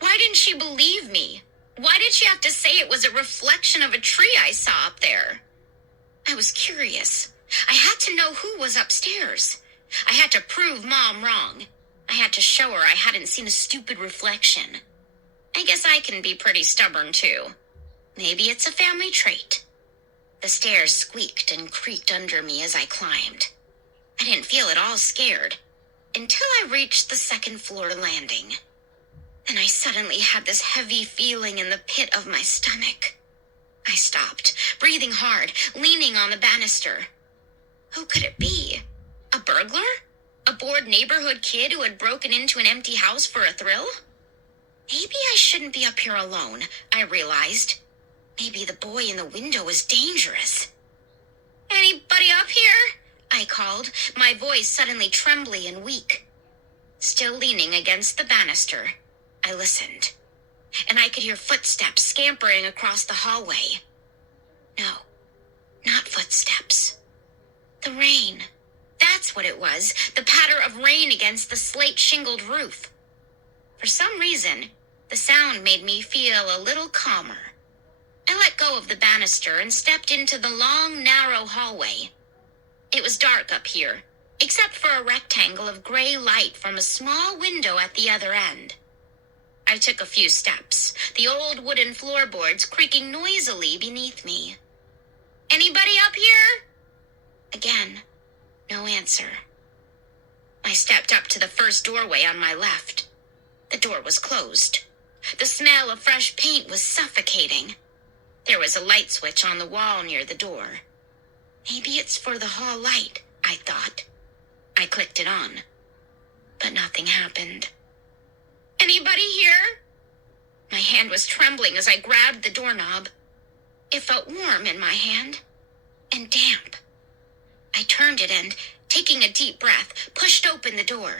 Why didn't she believe me? Why did she have to say it was a reflection of a tree I saw up there? I was curious. I had to know who was upstairs. I had to prove Mom wrong. I had to show her I hadn't seen a stupid reflection. I guess I can be pretty stubborn, too. Maybe it's a family trait. The stairs squeaked and creaked under me as I climbed. I didn't feel at all scared until I reached the second floor landing. Then I suddenly had this heavy feeling in the pit of my stomach. I stopped, breathing hard, leaning on the banister. Who could it be? A burglar? A bored neighborhood kid who had broken into an empty house for a thrill? Maybe I shouldn't be up here alone, I realized. Maybe the boy in the window was dangerous. Anybody up here? I called, my voice suddenly trembly and weak. Still leaning against the banister, I listened, and I could hear footsteps scampering across the hallway. No, not footsteps. The rain. That's what it was, the patter of rain against the slate-shingled roof. For some reason, the sound made me feel a little calmer. I let go of the banister and stepped into the long, narrow hallway. It was dark up here, except for a rectangle of gray light from a small window at the other end. I took a few steps, the old wooden floorboards creaking noisily beneath me. answer. I stepped up to the first doorway on my left. The door was closed. The smell of fresh paint was suffocating. There was a light switch on the wall near the door. Maybe it's for the hall light, I thought. I clicked it on, but nothing happened. Anybody here? My hand was trembling as I grabbed the doorknob. It felt warm in my hand and damp. I turned it and, taking a deep breath, pushed open the door.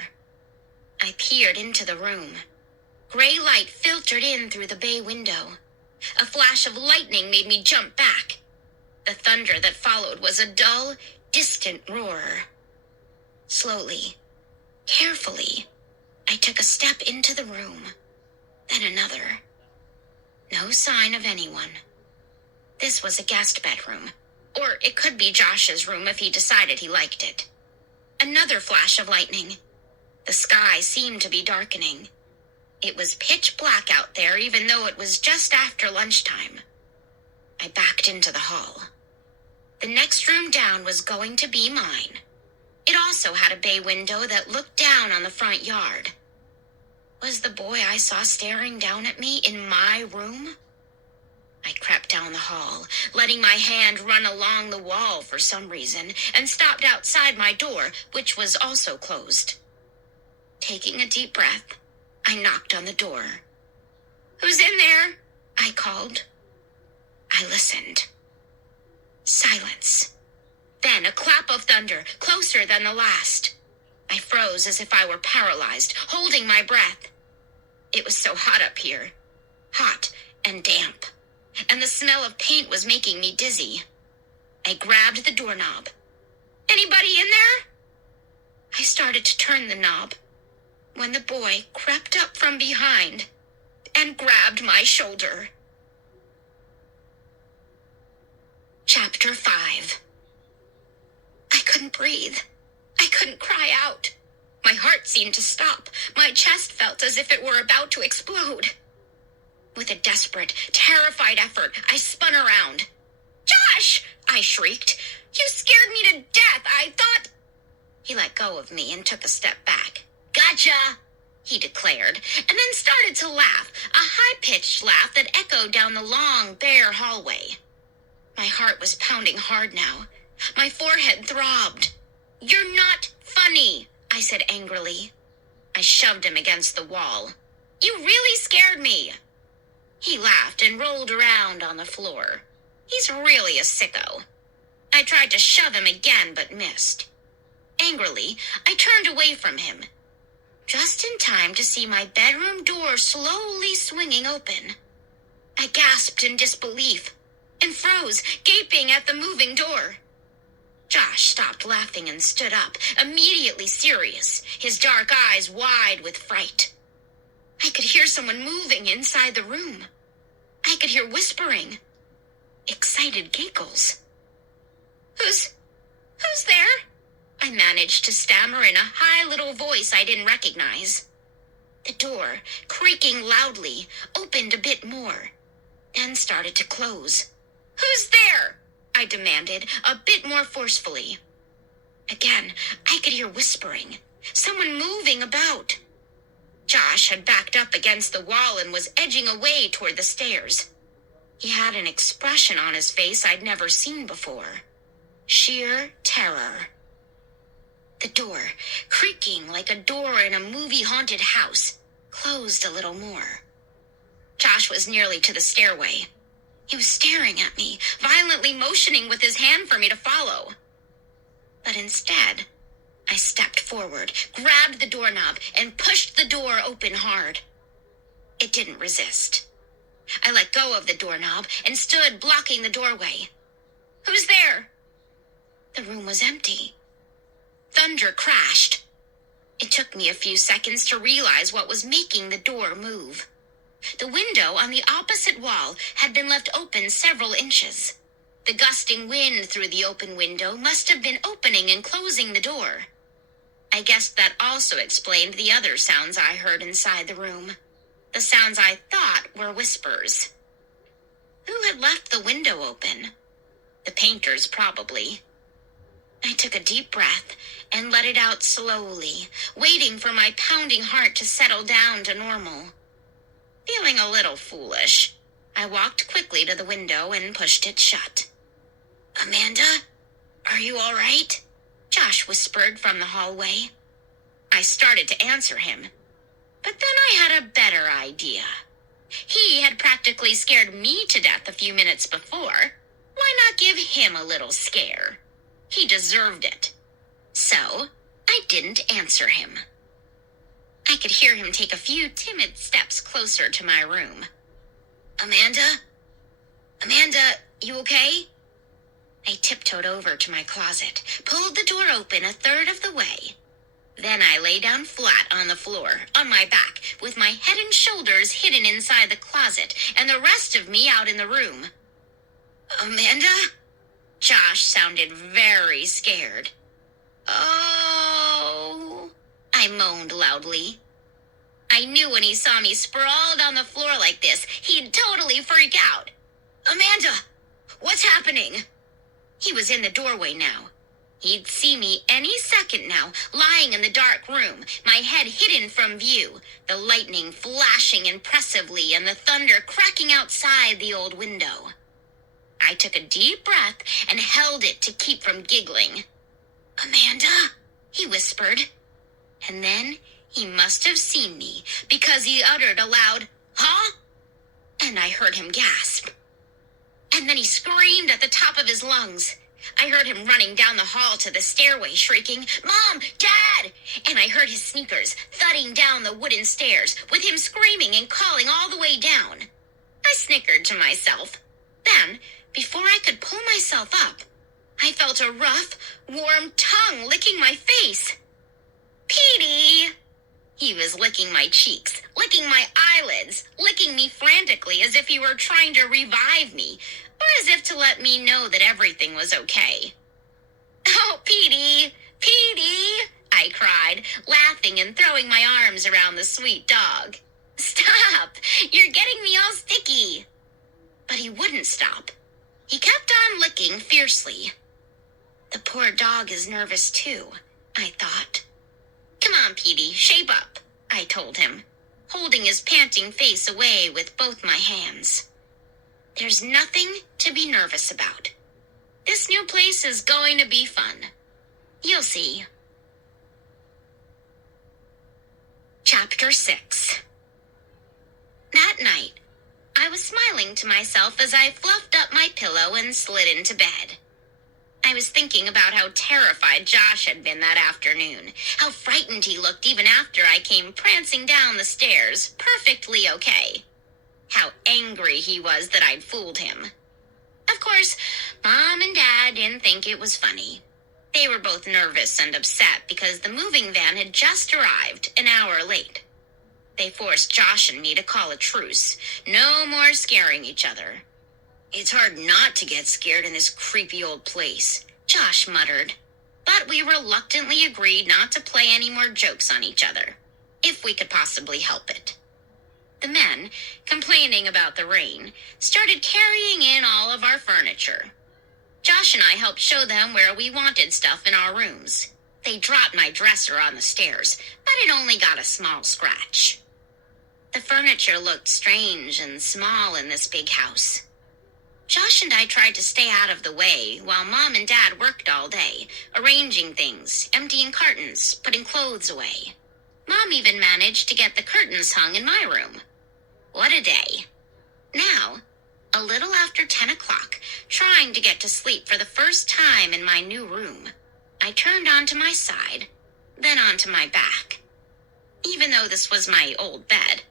I peered into the room. Gray light filtered in through the bay window. A flash of lightning made me jump back. The thunder that followed was a dull, distant roar. Slowly, carefully, I took a step into the room, then another. No sign of anyone. This was a guest bedroom, or it could be Josh's room if he decided he liked it. Another flash of lightning. The sky seemed to be darkening. It was pitch black out there, even though it was just after lunchtime. I backed into the hall. The next room down was going to be mine. It also had a bay window that looked down on the front yard. Was the boy I saw staring down at me in my room? I crept down the hall, letting my hand run along the wall for some reason, and stopped outside my door, which was also closed. Taking a deep breath, I knocked on the door. "Who's in there?" I called. I listened. Silence. Then a clap of thunder, closer than the last. I froze as if I were paralyzed, holding my breath. It was so hot up here. Hot and damp. And the smell of paint was making me dizzy. I grabbed the doorknob. "Anybody in there?" I started to turn the knob when the boy crept up from behind and grabbed my shoulder. Chapter 5. I couldn't breathe. I couldn't cry out. My heart seemed to stop. My chest felt as if it were about to explode. With a desperate, terrified effort, I spun around. "Josh!" I shrieked. "You scared me to death. I thought—" He let go of me and took a step back. "Gotcha!" he declared, and then started to laugh, a high-pitched laugh that echoed down the long, bare hallway. My heart was pounding hard now. My forehead throbbed. "You're not funny," I said angrily. I shoved him against the wall. "You really scared me." He laughed and rolled around on the floor. He's really a sicko. I tried to shove him again, but missed. Angrily, I turned away from him, just in time to see my bedroom door slowly swinging open. I gasped in disbelief and froze, gaping at the moving door. Josh stopped laughing and stood up, immediately serious, his dark eyes wide with fright. I could hear someone moving inside the room. I could hear whispering, excited giggles. Who's there?" I managed to stammer in a high little voice I didn't recognize. The door, creaking loudly, opened a bit more, then started to close. "Who's there?" I demanded, a bit more forcefully. Again, I could hear whispering, someone moving about. Josh had backed up against the wall and was edging away toward the stairs. He had an expression on his face I'd never seen before. Sheer terror. The door, creaking like a door in a movie-haunted house, closed a little more. Josh was nearly to the stairway. He was staring at me, violently motioning with his hand for me to follow. But instead, I stepped forward, grabbed the doorknob, and pushed the door open hard. It didn't resist. I let go of the doorknob and stood blocking the doorway. "Who's there?" The room was empty. Thunder crashed. It took me a few seconds to realize what was making the door move. The window on the opposite wall had been left open several inches. The gusting wind through the open window must have been opening and closing the door. I guessed that also explained the other sounds I heard inside the room. The sounds I thought were whispers. Who had left the window open? The painters, probably. I took a deep breath and let it out slowly, waiting for my pounding heart to settle down to normal. Feeling a little foolish, I walked quickly to the window and pushed it shut. "Amanda, are you all right?" Josh whispered from the hallway. I started to answer him, but then I had a better idea. He had practically scared me to death a few minutes before. Why not give him a little scare? He deserved it. So, I didn't answer him. I could hear him take a few timid steps closer to my room. "Amanda? Amanda, you okay?" I tiptoed over to my closet, pulled the door open a third of the way. Then I lay down flat on the floor, on my back, with my head and shoulders hidden inside the closet, and the rest of me out in the room. "Amanda?" Josh sounded very scared. "Oh," I moaned loudly. I knew when he saw me sprawled on the floor like this, he'd totally freak out. "Amanda, what's happening?" He was in the doorway now. He'd see me any second now, lying in the dark room, my head hidden from view, the lightning flashing impressively and the thunder cracking outside the old window. I took a deep breath and held it to keep from giggling. "Amanda?" he whispered. And then he must have seen me, because he uttered a loud, "Huh?" And I heard him gasp. And then he screamed at the top of his lungs. I heard him running down the hall to the stairway, shrieking, "Mom! Dad!" And I heard his sneakers thudding down the wooden stairs, with him screaming and calling all the way down. I snickered to myself. Then, before I could pull myself up, I felt a rough, warm tongue licking my face. "Petey!" He was licking my cheeks, licking my eyelids, licking me frantically as if he were trying to revive me, or as if to let me know that everything was okay. "Oh, Petey! Petey!" I cried, laughing and throwing my arms around the sweet dog. "Stop! You're getting me all sticky!" But he wouldn't stop. He kept on licking fiercely. The poor dog is nervous too, I thought. "Come on, Petey, shape up," I told him, holding his panting face away with both my hands. "There's nothing to be nervous about. This new place is going to be fun. You'll see." Chapter 6. That night, I was smiling to myself as I fluffed up my pillow and slid into bed. I was thinking about how terrified Josh had been that afternoon, how frightened he looked even after I came prancing down the stairs, perfectly okay. How angry he was that I'd fooled him. Of course, Mom and Dad didn't think it was funny. They were both nervous and upset because the moving van had just arrived an hour late. They forced Josh and me to call a truce. No more scaring each other. "It's hard not to get scared in this creepy old place," Josh muttered. But we reluctantly agreed not to play any more jokes on each other, if we could possibly help it. The men, complaining about the rain, started carrying in all of our furniture. Josh and I helped show them where we wanted stuff in our rooms. They dropped my dresser on the stairs, but it only got a small scratch. The furniture looked strange and small in this big house. Josh and I tried to stay out of the way while Mom and Dad worked all day, arranging things, emptying cartons, putting clothes away. Mom even managed to get the curtains hung in my room. What a day. Now, a little after 10 o'clock, trying to get to sleep for the first time in my new room, I turned onto my side, then onto my back. Even though this was my old bed,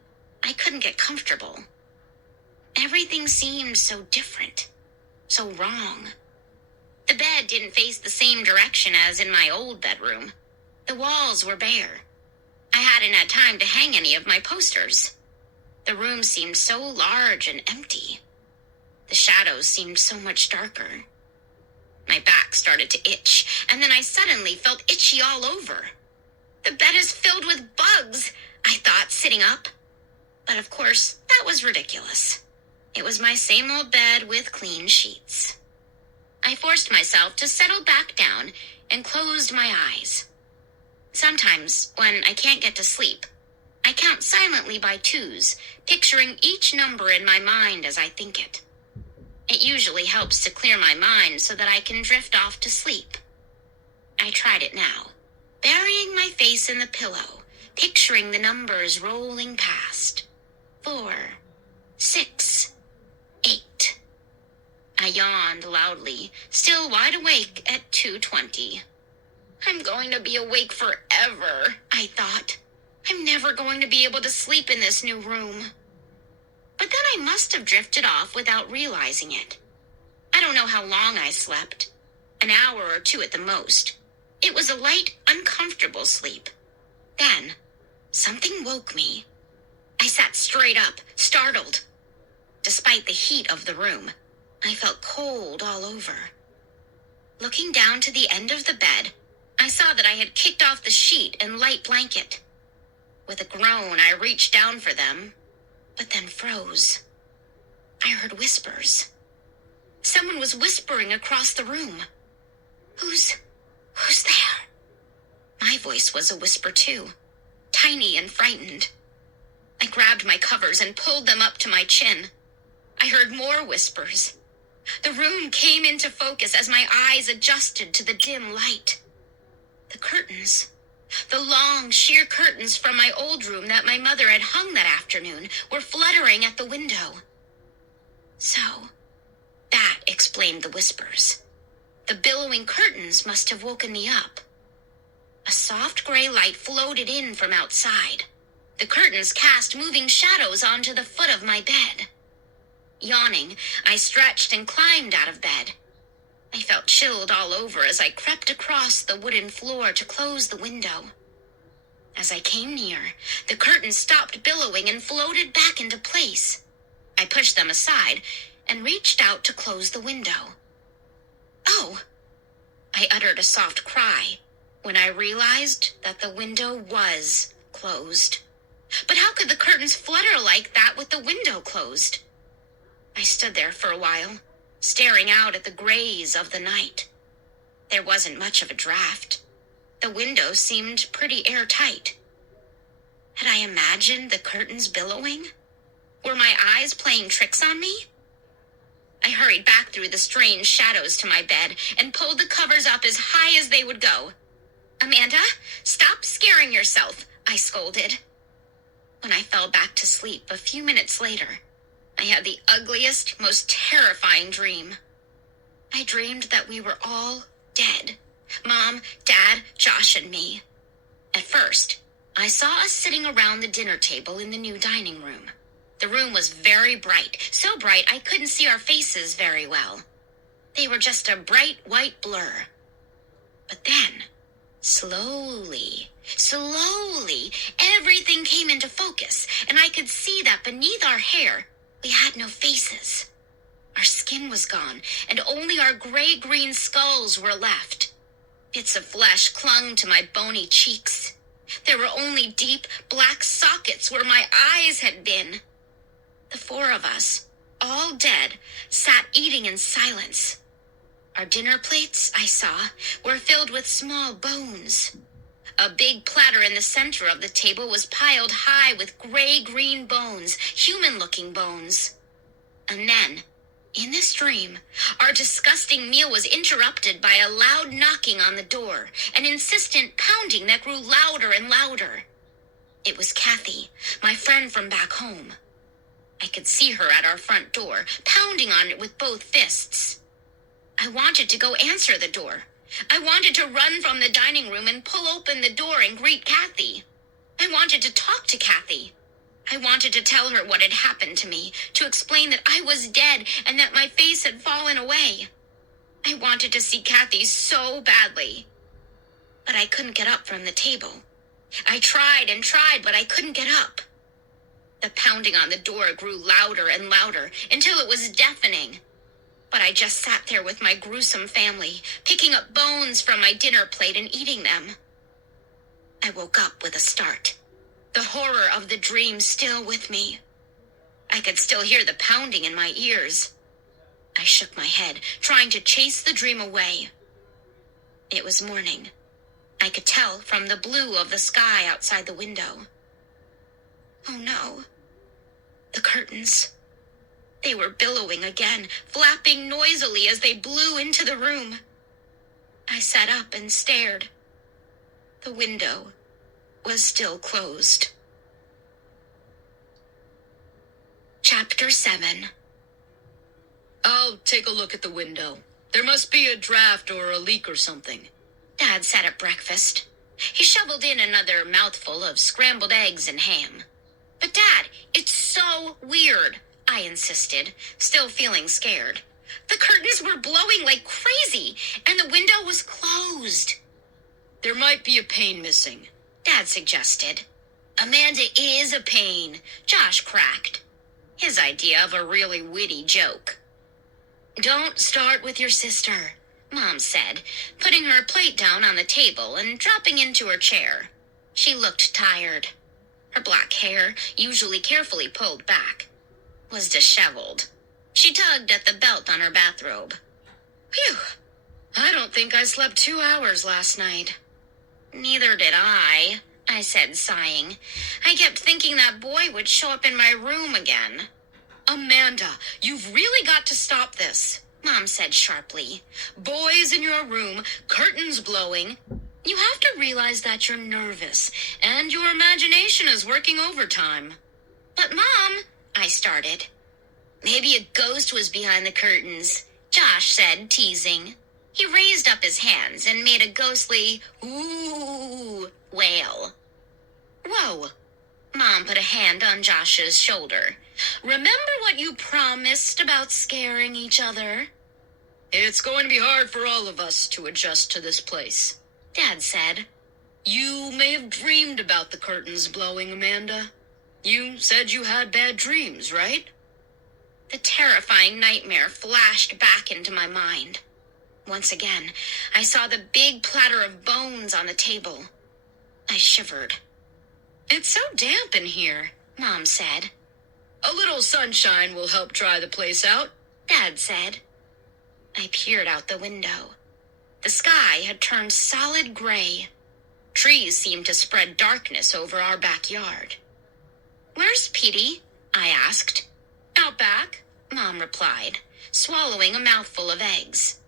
I couldn't get comfortable. Everything seemed so different, so wrong. The bed didn't face the same direction as in my old bedroom. The walls were bare. I hadn't had time to hang any of my posters. The room seemed so large and empty. The shadows seemed so much darker. My back started to itch, and then I suddenly felt itchy all over. "The bed is filled with bugs," I thought, sitting up. But of course, that was ridiculous. It was my same old bed with clean sheets. I I forced myself to settle back down and closed my eyes. Sometimes, when I can't get to sleep, I count silently by twos, picturing each number in my mind as I think it. It usually helps to clear my mind so that I can drift off to sleep. I tried it now, burying my face in the pillow, picturing the numbers rolling past. 4, 6, 8. I yawned loudly, still wide awake at 2:20. I'm going to be awake forever, I thought. I'm never going to be able to sleep in this new room. But then I must have drifted off without realizing it. I don't know how long I slept. An hour or two at the most. It was a light, uncomfortable sleep. Then, something woke me. I sat straight up, startled. Despite the heat of the room, I felt cold all over. Looking down to the end of the bed, I saw that I had kicked off the sheet and light blanket. With a groan, I reached down for them, but then froze. I heard whispers. Someone was whispering across the room. Who's there? My voice was a whisper too, tiny and frightened. I grabbed my covers and pulled them up to my chin. I heard more whispers. The room came into focus as my eyes adjusted to the dim light. The curtains, the long, sheer curtains from my old room that my mother had hung that afternoon, were fluttering at the window. So, that explained the whispers. The billowing curtains must have woken me up. A soft gray light floated in from outside. The curtains cast moving shadows onto the foot of my bed. Yawning, I stretched and climbed out of bed. I felt chilled all over as I crept across the wooden floor to close the window. As I came near, the curtains stopped billowing and floated back into place. I pushed them aside and reached out to close the window. Oh! I uttered a soft cry when I realized that the window was closed. But how could the curtains flutter like that with the window closed? I stood there for a while, staring out at the grays of the night. There wasn't much of a draft. The window seemed pretty airtight. Had I imagined the curtains billowing? Were my eyes playing tricks on me? I hurried back through the strange shadows to my bed and pulled the covers up as high as they would go. Amanda, stop scaring yourself, I scolded. When I fell back to sleep a few minutes later, I had the ugliest, most terrifying dream. I dreamed that we were all dead. Mom, Dad, Josh, and me. At first, I saw us sitting around the dinner table in the new dining room. The room was very bright, so bright I couldn't see our faces very well. They were just a bright white blur. But then, slowly, everything came into focus, and I could see that beneath our hair, we had no faces. Our skin was gone, and only our gray-green skulls were left. Bits of flesh clung to my bony cheeks. There were only deep, black sockets where my eyes had been. The four of us, all dead, sat eating in silence. Our dinner plates, I saw, were filled with small bones. A big platter in the center of the table was piled high with gray-green bones, human-looking bones. And then, in this dream, our disgusting meal was interrupted by a loud knocking on the door, an insistent pounding that grew louder and louder. It was Kathy, my friend from back home. I could see her at our front door, pounding on it with both fists. I wanted to go answer the door. I wanted to run from the dining room and pull open the door and greet Kathy. I wanted to talk to Kathy. I wanted to tell her what had happened to me, to explain that I was dead and that my face had fallen away. I wanted to see Kathy so badly. But I couldn't get up from the table. I tried and tried, but I couldn't get up. The pounding on the door grew louder and louder until it was deafening. But I just sat there with my gruesome family, picking up bones from my dinner plate and eating them. I woke up with a start, the horror of the dream still with me. I could still hear the pounding in my ears. I shook my head, trying to chase the dream away. It was morning. I could tell from the blue of the sky outside the window. Oh no. The curtains. They were billowing again, flapping noisily as they blew into the room. I sat up and stared. The window was still closed. Chapter 7. I'll take a look at the window. There must be a draft or a leak or something. Dad sat at breakfast. He shoveled in another mouthful of scrambled eggs and ham. But Dad, it's so weird, I insisted, still feeling scared. The curtains were blowing like crazy, and the window was closed. There might be a pane missing, Dad suggested. Amanda is a pain, Josh cracked. His idea of a really witty joke. Don't start with your sister, Mom said, putting her plate down on the table and dropping into her chair. She looked tired. Her black hair, usually carefully pulled back, was disheveled. She tugged at the belt on her bathrobe. Phew! I don't think I slept 2 hours last night. Neither did I said, sighing. I kept thinking that boy would show up in my room again. Amanda, you've really got to stop this, Mom said sharply. Boys in your room, curtains blowing. You have to realize that you're nervous, and your imagination is working overtime. But Mom, I started. Maybe a ghost was behind the curtains, Josh said, teasing. He raised up his hands and made a ghostly, ooh, wail. Whoa. Mom put a hand on Josh's shoulder. Remember what you promised about scaring each other? It's going to be hard for all of us to adjust to this place, Dad said. You may have dreamed about the curtains blowing, Amanda. You said you had bad dreams, right? The terrifying nightmare flashed back into my mind. Once again, I saw the big platter of bones on the table. I shivered. It's so damp in here, Mom said. A little sunshine will help dry the place out, Dad said. I peered out the window. The sky had turned solid gray. Trees seemed to spread darkness over our backyard. Where's Petey? I asked. Out back, Mom replied, swallowing a mouthful of eggs.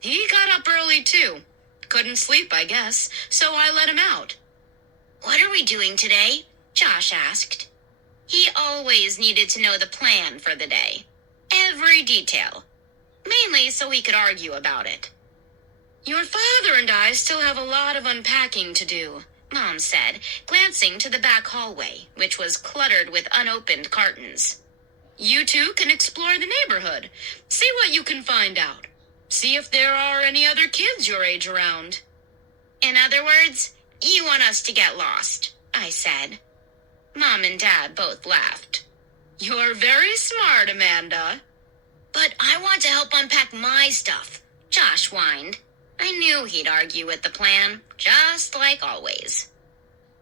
He got up early, too. Couldn't sleep, I guess, so I let him out. What are we doing today? Josh asked. He always needed to know the plan for the day. Every detail. Mainly so he could argue about it. Your father and I still have a lot of unpacking to do, Mom said, glancing to the back hallway, which was cluttered with unopened cartons. You two can explore the neighborhood. See what you can find out. See if there are any other kids your age around. In other words, you want us to get lost, I said. Mom and Dad both laughed. You're very smart, Amanda. But I want to help unpack my stuff, Josh whined. I knew he'd argue with the plan, just like always.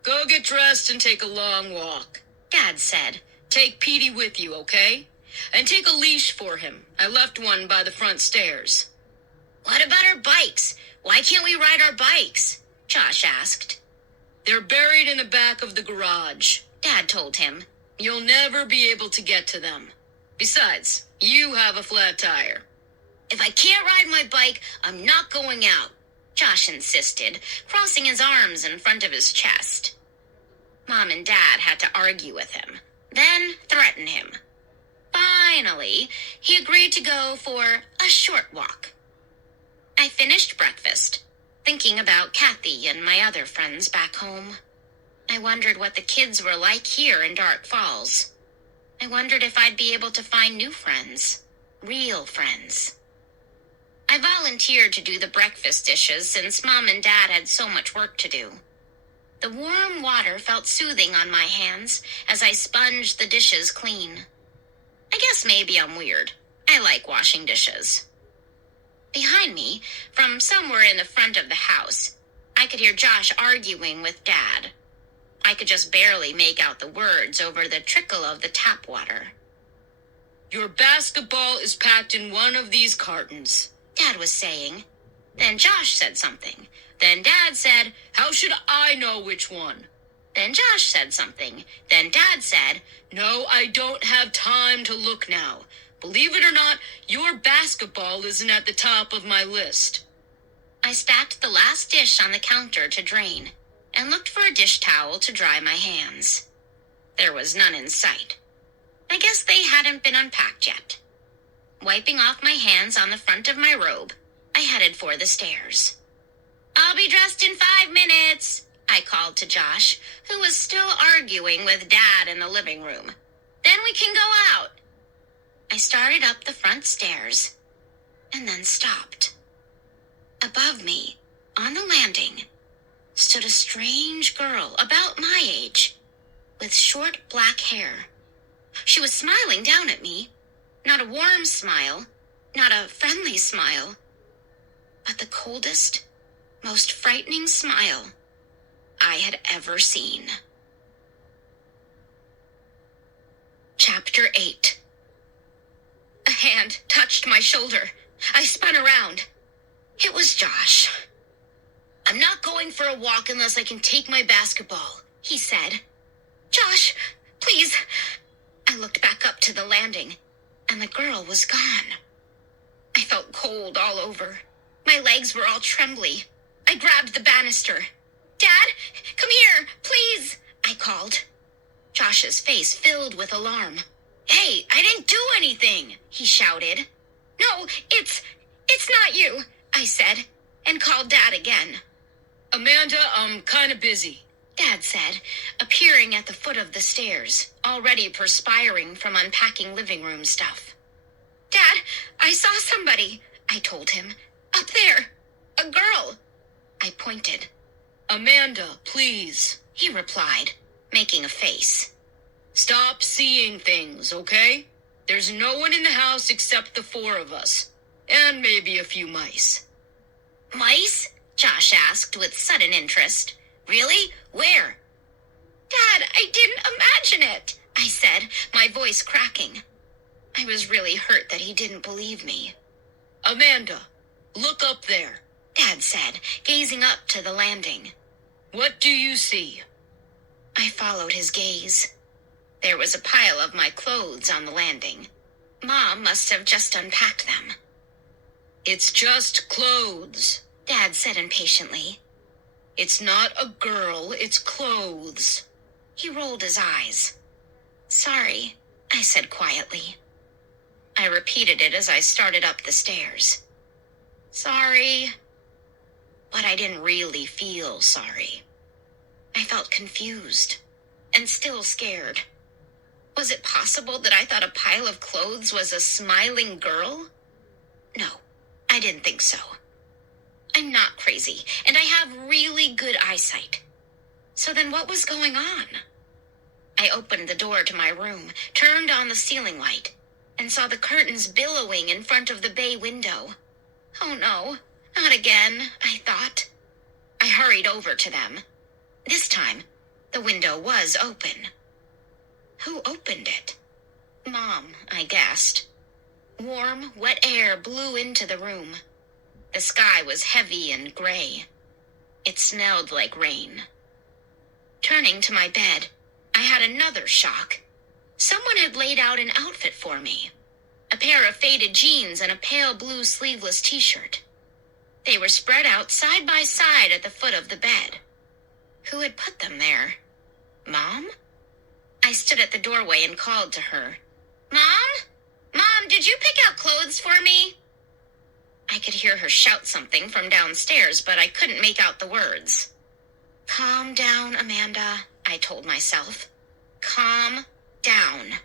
Go get dressed and take a long walk, Dad said. Take Petey with you, okay? And take a leash for him. I left one by the front stairs. What about our bikes? Why can't we ride our bikes? Josh asked. They're buried in the back of the garage, Dad told him. You'll never be able to get to them. Besides, you have a flat tire. If I can't ride my bike, I'm not going out, Josh insisted, crossing his arms in front of his chest. Mom and Dad had to argue with him, then threaten him. Finally, he agreed to go for a short walk. I finished breakfast, thinking about Kathy and my other friends back home. I wondered what the kids were like here in Dark Falls. I wondered if I'd be able to find new friends, real friends. I volunteered to do the breakfast dishes since Mom and Dad had so much work to do. The warm water felt soothing on my hands as I sponged the dishes clean. I guess maybe I'm weird. I like washing dishes. Behind me, from somewhere in the front of the house, I could hear Josh arguing with Dad. I could just barely make out the words over the trickle of the tap water. Your basketball is packed in one of these cartons, Dad was saying. Then Josh said something. Then Dad said, How should I know which one? Then Josh said something. Then Dad said, No, I don't have time to look now. Believe it or not, your basketball isn't at the top of my list. I stacked the last dish on the counter to drain and looked for a dish towel to dry my hands. There was none in sight. I guess they hadn't been unpacked yet. Wiping off my hands on the front of my robe, I headed for the stairs. I'll be dressed in 5 minutes, I called to Josh, who was still arguing with Dad in the living room. Then we can go out. I started up the front stairs and then stopped. Above me, on the landing, stood a strange girl about my age, with short black hair. She was smiling down at me, not a warm smile, not a friendly smile, but the coldest, most frightening smile I had ever seen. Chapter 8. A hand touched my shoulder. I spun around. It was Josh. I'm not going for a walk unless I can take my basketball, he said. Josh, please. I looked back up to the landing, and the girl was gone. I felt cold all over. My legs were all trembly. I grabbed the banister. Dad, come here, please, I called. Josh's face filled with alarm. Hey, I didn't do anything, he shouted. No, it's not you, I said, and called Dad again. Amanda, I'm kind of busy, Dad said, appearing at the foot of the stairs, already perspiring from unpacking living room stuff. Dad, I saw somebody, I told him. Up there. A girl. I pointed. Amanda, please, he replied, making a face. Stop seeing things, okay? There's no one in the house except the 4 of us, and maybe a few mice. Mice? Josh asked with sudden interest. Really? Where? Dad, I didn't imagine it, I said, my voice cracking. I was really hurt that he didn't believe me. Amanda, look up there, Dad said, gazing up to the landing. What do you see? I followed his gaze. There was a pile of my clothes on the landing. Mom must have just unpacked them. It's just clothes, Dad said impatiently. It's not a girl, it's clothes. He rolled his eyes. Sorry, I said quietly. I repeated it as I started up the stairs. Sorry. But I didn't really feel sorry. I felt confused and still scared. Was it possible that I thought a pile of clothes was a smiling girl? No, I didn't think so. I'm not crazy, and I have really good eyesight. So then what was going on? I opened the door to my room, turned on the ceiling light, and saw the curtains billowing in front of the bay window. Oh no, not again, I thought. I hurried over to them. This time, the window was open. Who opened it? Mom, I guessed. Warm, wet air blew into the room. The sky was heavy and gray. It smelled like rain. Turning to my bed, I had another shock. Someone had laid out an outfit for me. A pair of faded jeans and a pale blue sleeveless t-shirt. They were spread out side by side at the foot of the bed. Who had put them there? Mom? I stood at the doorway and called to her. Mom? Mom, did you pick out clothes for me? I could hear her shout something from downstairs, but I couldn't make out the words. Calm down, Amanda, I told myself. Calm down.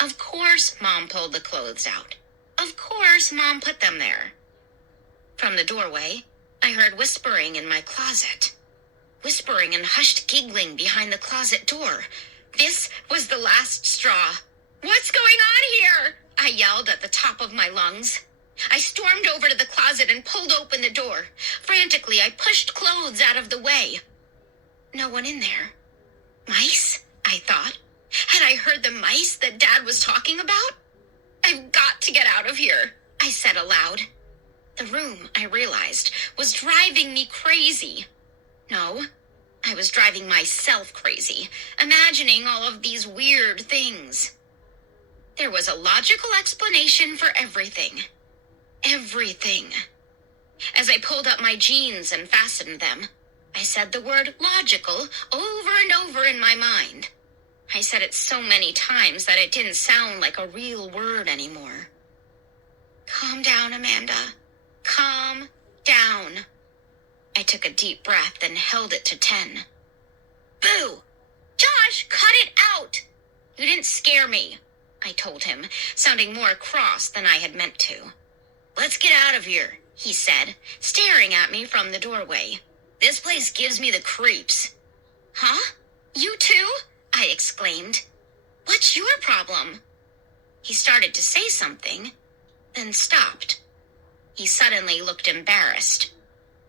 Of course Mom pulled the clothes out. Of course Mom put them there. From the doorway, I heard whispering in my closet. Whispering and hushed giggling behind the closet door. This was the last straw. What's going on here? I yelled at the top of my lungs. I stormed over to the closet and pulled open the door. Frantically, I pushed clothes out of the way. No one in there. Mice? I thought. Had I heard the mice that Dad was talking about? I've got to get out of here, I said aloud. The room, I realized, was driving me crazy. No, I was driving myself crazy, imagining all of these weird things. There was a logical explanation for everything. Everything. As I pulled up my jeans and fastened them, I said the word logical over and over in my mind. I said it so many times that it didn't sound like a real word anymore. Calm down, Amanda. Calm down. I took a deep breath and held it to 10. Boo! Josh, cut it out! You didn't scare me, I told him, sounding more cross than I had meant to. Let's get out of here, he said, staring at me from the doorway. This place gives me the creeps. Huh? You too? I exclaimed. What's your problem? He started to say something, then stopped. He suddenly looked embarrassed.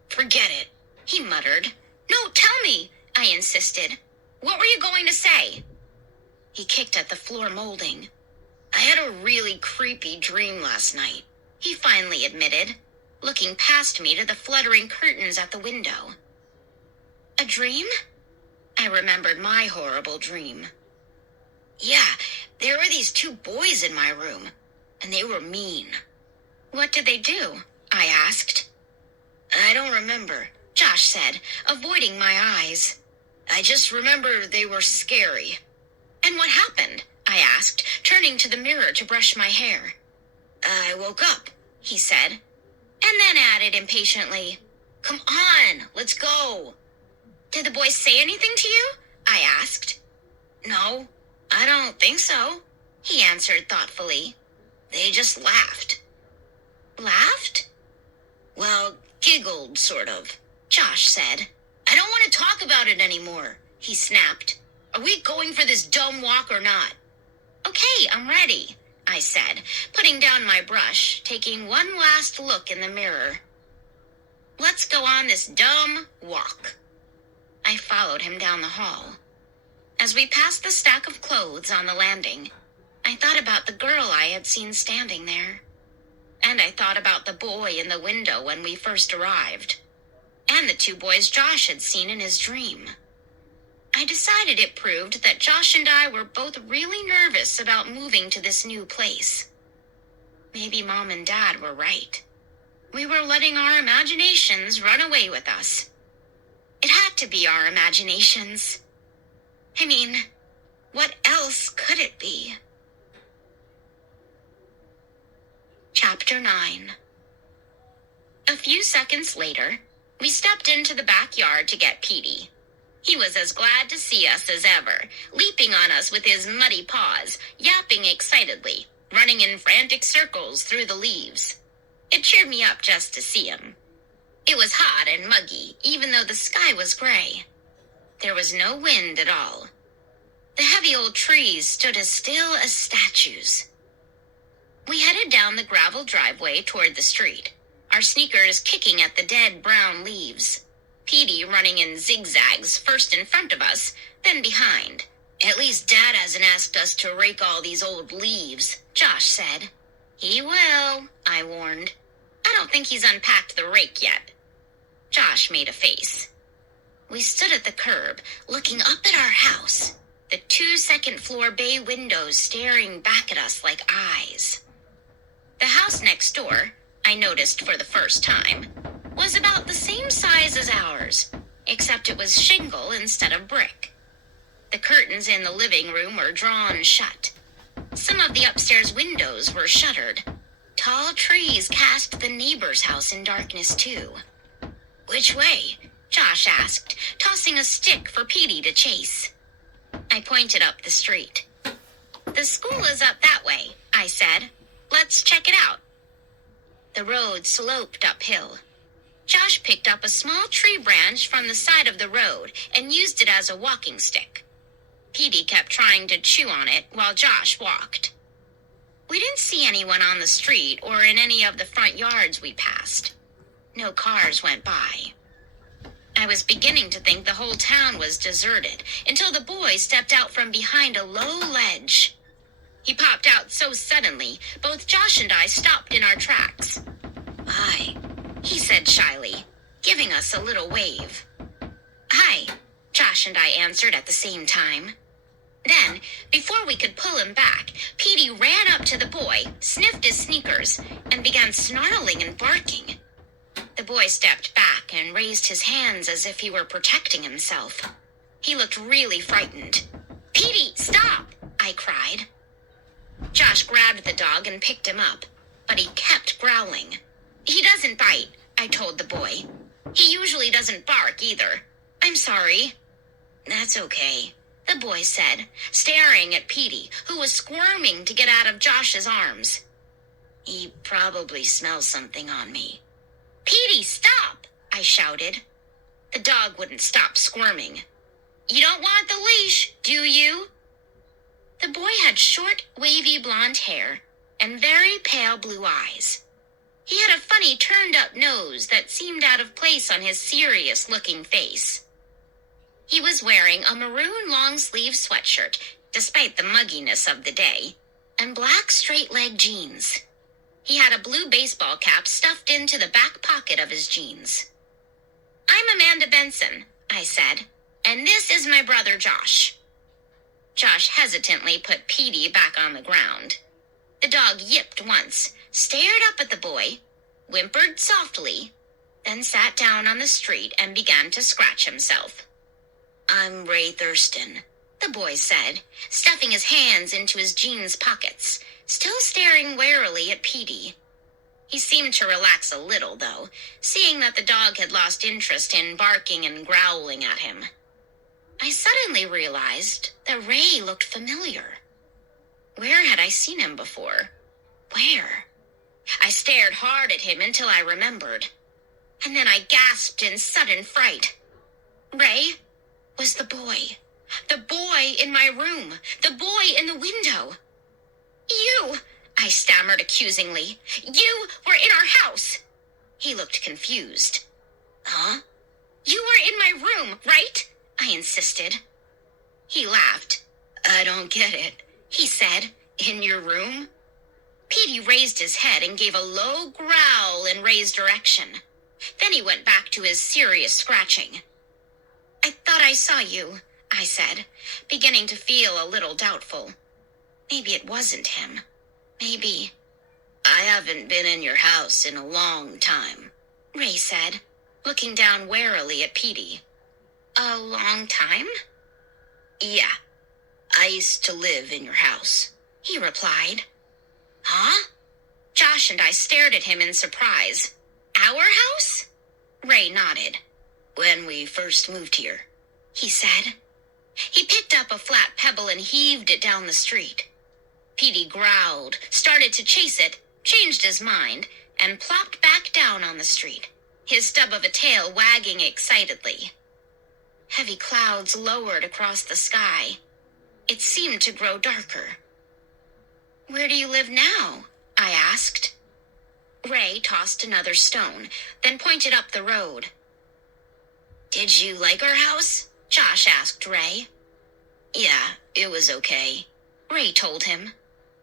Forget it, he muttered. No, tell me, I insisted. What were you going to say? He kicked at the floor molding. I had a really creepy dream last night, he finally admitted, looking past me to the fluttering curtains at the window. A dream? I remembered my horrible dream. Yeah, there were these 2 boys in my room, and they were mean. What did they do? I asked. I don't remember, Josh said, avoiding my eyes. I just remember they were scary. And what happened? I asked, turning to the mirror to brush my hair. I woke up, he said, and then added impatiently, Come on, let's go. Did the boys say anything to you? I asked. No, I don't think so, he answered thoughtfully. They just laughed. Laughed? Well, giggled, sort of, Josh said. I don't want to talk about it anymore, he snapped. Are we going for this dumb walk or not? Okay, I'm ready, I said, putting down my brush, taking one last look in the mirror. Let's go on this dumb walk. I followed him down the hall. As we passed the stack of clothes on the landing, I thought about the girl I had seen standing there. And I thought about the boy in the window when we first arrived, and the 2 boys Josh had seen in his dream. I decided it proved that Josh and I were both really nervous about moving to this new place. Maybe Mom and Dad were right. We were letting our imaginations run away with us. It had to be our imaginations. I mean, what else could it be? Chapter 9. A few seconds later, we stepped into the backyard to get Petey. He was as glad to see us as ever, leaping on us with his muddy paws, yapping excitedly, running in frantic circles through the leaves. It cheered me up just to see him. It was hot and muggy, even though the sky was gray. There was no wind at all. The heavy old trees stood as still as statues. We headed down the gravel driveway toward the street, our sneakers kicking at the dead brown leaves. Petey running in zigzags, first in front of us, then behind. At least Dad hasn't asked us to rake all these old leaves, Josh said. He will, I warned. I don't think he's unpacked the rake yet. Josh made a face. We stood at the curb, looking up at our house, the 2 second-floor bay windows staring back at us like eyes. The house next door, I noticed for the first time, was about the same size as ours, except it was shingle instead of brick. The curtains in the living room were drawn shut. Some of the upstairs windows were shuttered. Tall trees cast the neighbor's house in darkness, too. Which way? Josh asked, tossing a stick for Petey to chase. I pointed up the street. The school is up that way, I said. Let's check it out. The road sloped uphill. Josh picked up a small tree branch from the side of the road and used it as a walking stick. Petey kept trying to chew on it while Josh walked. We didn't see anyone on the street or in any of the front yards we passed. No cars went by. I was beginning to think the whole town was deserted until the boy stepped out from behind a low ledge. He popped out so suddenly, both Josh and I stopped in our tracks. "Hi," he said shyly, giving us a little wave. "Hi," Josh and I answered at the same time. Then, before we could pull him back, Petey ran up to the boy, sniffed his sneakers, and began snarling and barking. The boy stepped back and raised his hands as if he were protecting himself. He looked really frightened. "Petey, stop!" I cried. Josh grabbed the dog and picked him up, but he kept growling. "He doesn't bite," I told the boy. "He usually doesn't bark either. I'm sorry." "That's okay," the boy said, staring at Petey, who was squirming to get out of Josh's arms. "He probably smells something on me." "Petey, stop!" I shouted. The dog wouldn't stop squirming. "You don't want the leash, do you?" The boy had short, wavy blonde hair and very pale blue eyes. He had a funny turned-up nose that seemed out of place on his serious-looking face. He was wearing a maroon long-sleeve sweatshirt, despite the mugginess of the day, and black straight-leg jeans. He had a blue baseball cap stuffed into the back pocket of his jeans. "I'm Amanda Benson," I said, "and this is my brother Josh." Josh hesitantly put Petey back on the ground. The dog yipped once, stared up at the boy, whimpered softly, then sat down on the street and began to scratch himself. "I'm Ray Thurston," the boy said, stuffing his hands into his jeans pockets, still staring warily at Petey. He seemed to relax a little, though, seeing that the dog had lost interest in barking and growling at him. I suddenly realized that Ray looked familiar. Where had I seen him before? Where? I stared hard at him until I remembered. And then I gasped in sudden fright. Ray was the boy. The boy in my room. The boy in the window. "You," I stammered accusingly. "You were in our house." He looked confused. "Huh?" "You were in my room, right?" I insisted. He laughed. "I don't get it," he said. "In your room?" Petey raised his head and gave a low growl in Ray's direction. Then he went back to his serious scratching. "I thought I saw you," I said, beginning to feel a little doubtful. Maybe it wasn't him. Maybe. "I haven't been in your house in a long time," Ray said, looking down warily at Petey. "A long time?" "Yeah. I used to live in your house," he replied. "Huh?" Josh and I stared at him in surprise. "Our house?" Ray nodded. "When we first moved here," he said. He picked up a flat pebble and heaved it down the street. Petey growled, started to chase it, changed his mind, and plopped back down on the street, his stub of a tail wagging excitedly. Heavy clouds lowered across the sky. It seemed to grow darker. "Where do you live now?" I asked. Ray tossed another stone, then pointed up the road. "Did you like our house?" Josh asked Ray. "Yeah, it was okay," Ray told him.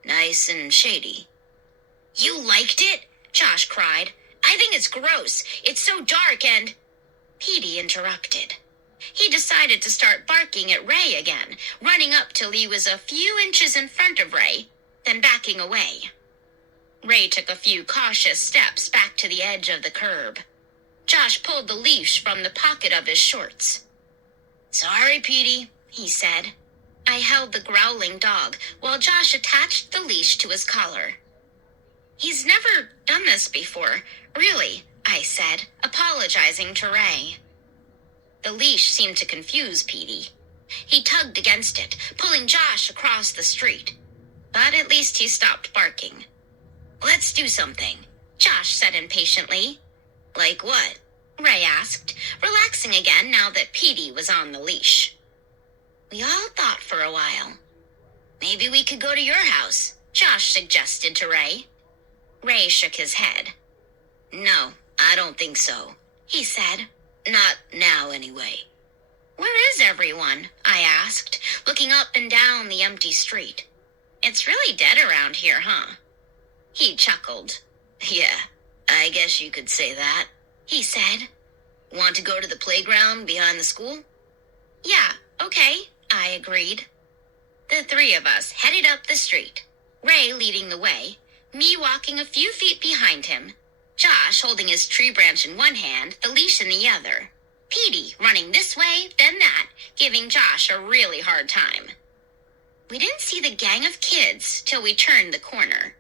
"Nice and shady." "You liked it?" Josh cried. "I think it's gross. It's so dark and—" Petey interrupted. He decided to start barking at Ray again, running up till he was a few inches in front of Ray, then backing away. Ray took a few cautious steps back to the edge of the curb. Josh pulled the leash from the pocket of his shorts. "Sorry, Petey," he said. I held the growling dog while Josh attached the leash to his collar. "He's never done this before, really," I said, apologizing to Ray. The leash seemed to confuse Petey. He tugged against it, pulling Josh across the street. But at least he stopped barking. "Let's do something," Josh said impatiently. "Like what?" Ray asked, relaxing again now that Petey was on the leash. We all thought for a while. "Maybe we could go to your house," Josh suggested to Ray. Ray shook his head. "No, I don't think so," he said. "Not now, anyway." "Where is everyone?" I asked, looking up and down the empty street. It's really dead around here, huh? He chuckled. Yeah, I guess you could say that, he said. Want to go to the playground behind the school? Yeah, okay, I agreed. The three of us headed up the street, Ray leading the way, me walking a few feet behind him, Josh holding his tree branch in one hand, the leash in the other, Petey running this way, then that, giving Josh a really hard time. We didn't see the gang of kids till we turned the corner.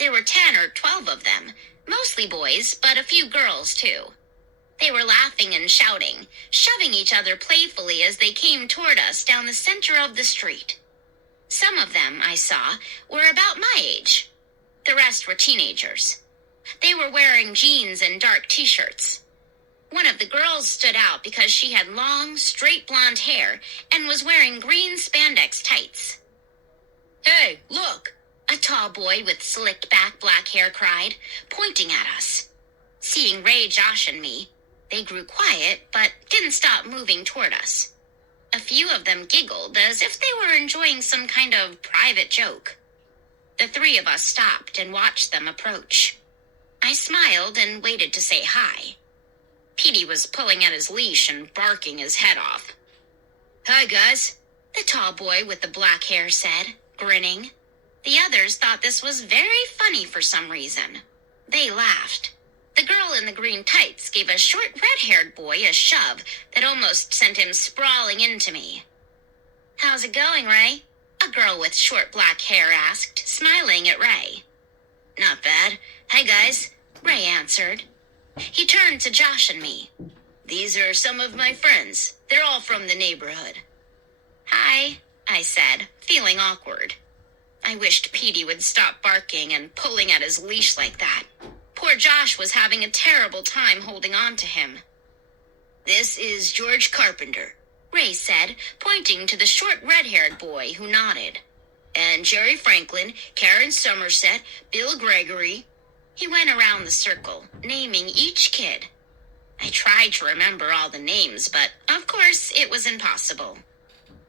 There were 10 or 12 of them, mostly boys, but a few girls too. They were laughing and shouting, shoving each other playfully as they came toward us down the center of the street. Some of them, I saw, were about my age. The rest were teenagers. They were wearing jeans and dark t-shirts. One of the girls stood out because she had long, straight blonde hair and was wearing green spandex tights. Hey, look! A tall boy with slicked back black hair cried, pointing at us. Seeing Ray, Josh, and me, they grew quiet, but didn't stop moving toward us. A few of them giggled as if they were enjoying some kind of private joke. The three of us stopped and watched them approach. I smiled and waited to say hi. Petey was pulling at his leash and barking his head off. Hi, guys, the tall boy with the black hair said, grinning. The others thought this was very funny for some reason. They laughed. The girl in the green tights gave a short red-haired boy a shove that almost sent him sprawling into me. How's it going, Ray? A girl with short black hair asked, smiling at Ray. Not bad. Hi, guys, Ray answered. He turned to Josh and me. These are some of my friends. They're all from the neighborhood. Hi, I said, feeling awkward. I wished Petey would stop barking and pulling at his leash like that. Poor Josh was having a terrible time holding on to him. This is George Carpenter, Ray said, pointing to the short red-haired boy who nodded. And Jerry Franklin, Karen Somerset, Bill Gregory. He went around the circle, naming each kid. I tried to remember all the names, but of course it was impossible.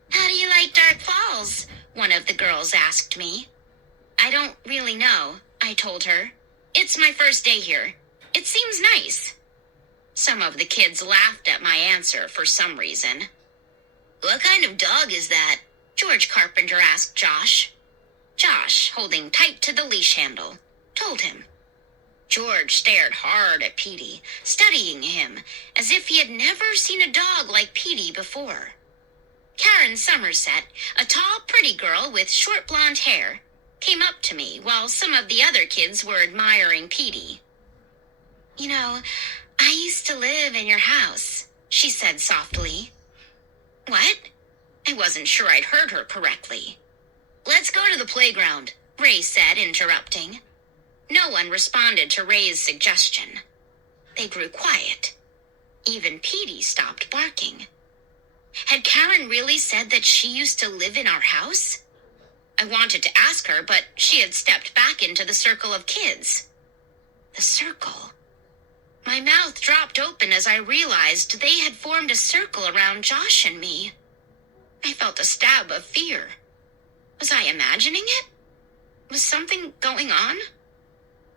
How do you like Dark Falls? One of the girls asked me. I don't really know, I told her. It's my first day here. It seems nice. Some of the kids laughed at my answer for some reason. What kind of dog is that? George Carpenter asked Josh. Josh, holding tight to the leash handle, told him. George stared hard at Petey, studying him, as if he had never seen a dog like Petey before. Karen Somerset, a tall, pretty girl with short blonde hair, came up to me while some of the other kids were admiring Petey. You know, I used to live in your house, she said softly. What? I wasn't sure I'd heard her correctly. Let's go to the playground, Ray said, interrupting. No one responded to Ray's suggestion. They grew quiet. Even Petey stopped barking. Had Karen really said that she used to live in our house? I wanted to ask her, but she had stepped back into the circle of kids. The circle. My mouth dropped open as I realized they had formed a circle around Josh and me. I felt a stab of fear. Was I imagining it? Was something going on?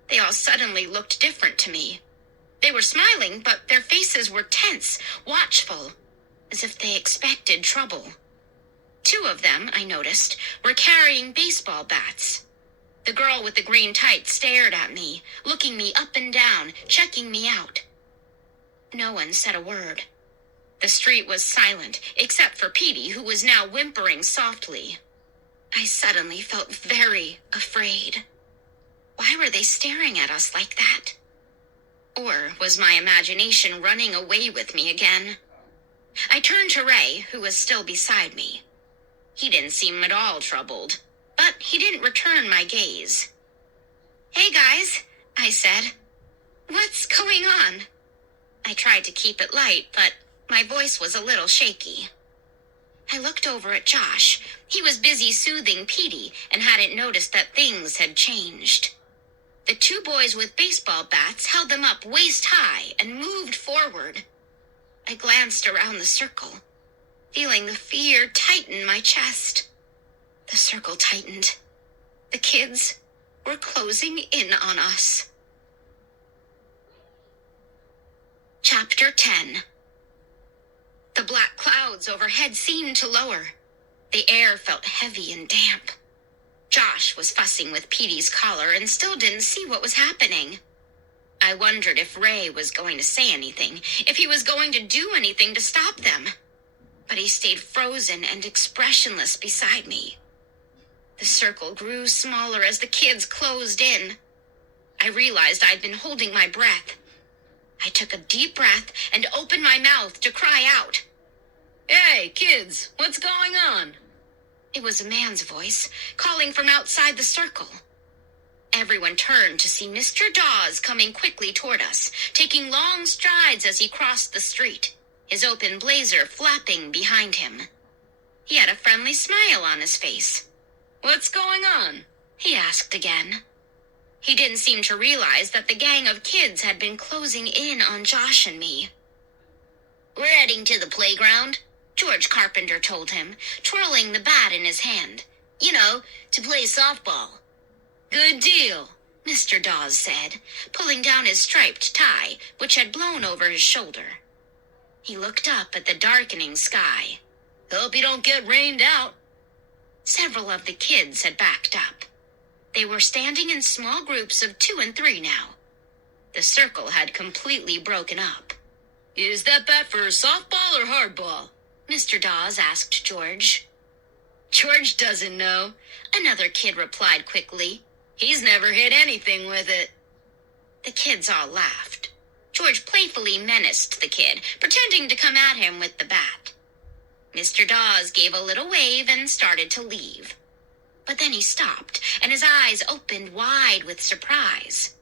They all suddenly looked different to me. They were smiling, but their faces were tense, watchful, as if they expected trouble. 2 of them, I noticed, were carrying baseball bats. The girl with the green tights stared at me, looking me up and down, checking me out. No one said a word. The street was silent, except for Petey, who was now whimpering softly. I suddenly felt very afraid. Why were they staring at us like that? Or was my imagination running away with me again? I turned to Ray, who was still beside me. He didn't seem at all troubled, but he didn't return my gaze. Hey guys, I said. What's going on? I tried to keep it light, but my voice was a little shaky. I looked over at Josh. He was busy soothing Petey and hadn't noticed that things had changed. The 2 boys with baseball bats held them up waist high and moved forward. I glanced around the circle, feeling the fear tighten my chest. The circle tightened. The kids were closing in on us. Chapter 10. The black clouds overhead seemed to lower. The air felt heavy and damp. Josh was fussing with Petey's collar and still didn't see what was happening. I wondered if Ray was going to say anything, if he was going to do anything to stop them. But he stayed frozen and expressionless beside me. The circle grew smaller as the kids closed in. I realized I'd been holding my breath. I took a deep breath and opened my mouth to cry out. Hey, kids, what's going on? It was a man's voice, calling from outside the circle. Everyone turned to see Mr. Dawes coming quickly toward us, taking long strides as he crossed the street, his open blazer flapping behind him. He had a friendly smile on his face. What's going on? He asked again. He didn't seem to realize that the gang of kids had been closing in on Josh and me. We're heading to the playground, George Carpenter told him, twirling the bat in his hand. You know, to play softball. Good deal, Mr. Dawes said, pulling down his striped tie, which had blown over his shoulder. He looked up at the darkening sky. Hope you don't get rained out. Several of the kids had backed up. They were standing in small groups of 2 and 3 now. The circle had completely broken up. Is that bat for softball or hardball? Mr. Dawes asked George. George doesn't know, another kid replied quickly. He's never hit anything with it. The kids all laughed. George playfully menaced the kid, pretending to come at him with the bat. Mr. Dawes gave a little wave and started to leave. But then he stopped, and his eyes opened wide with surprise.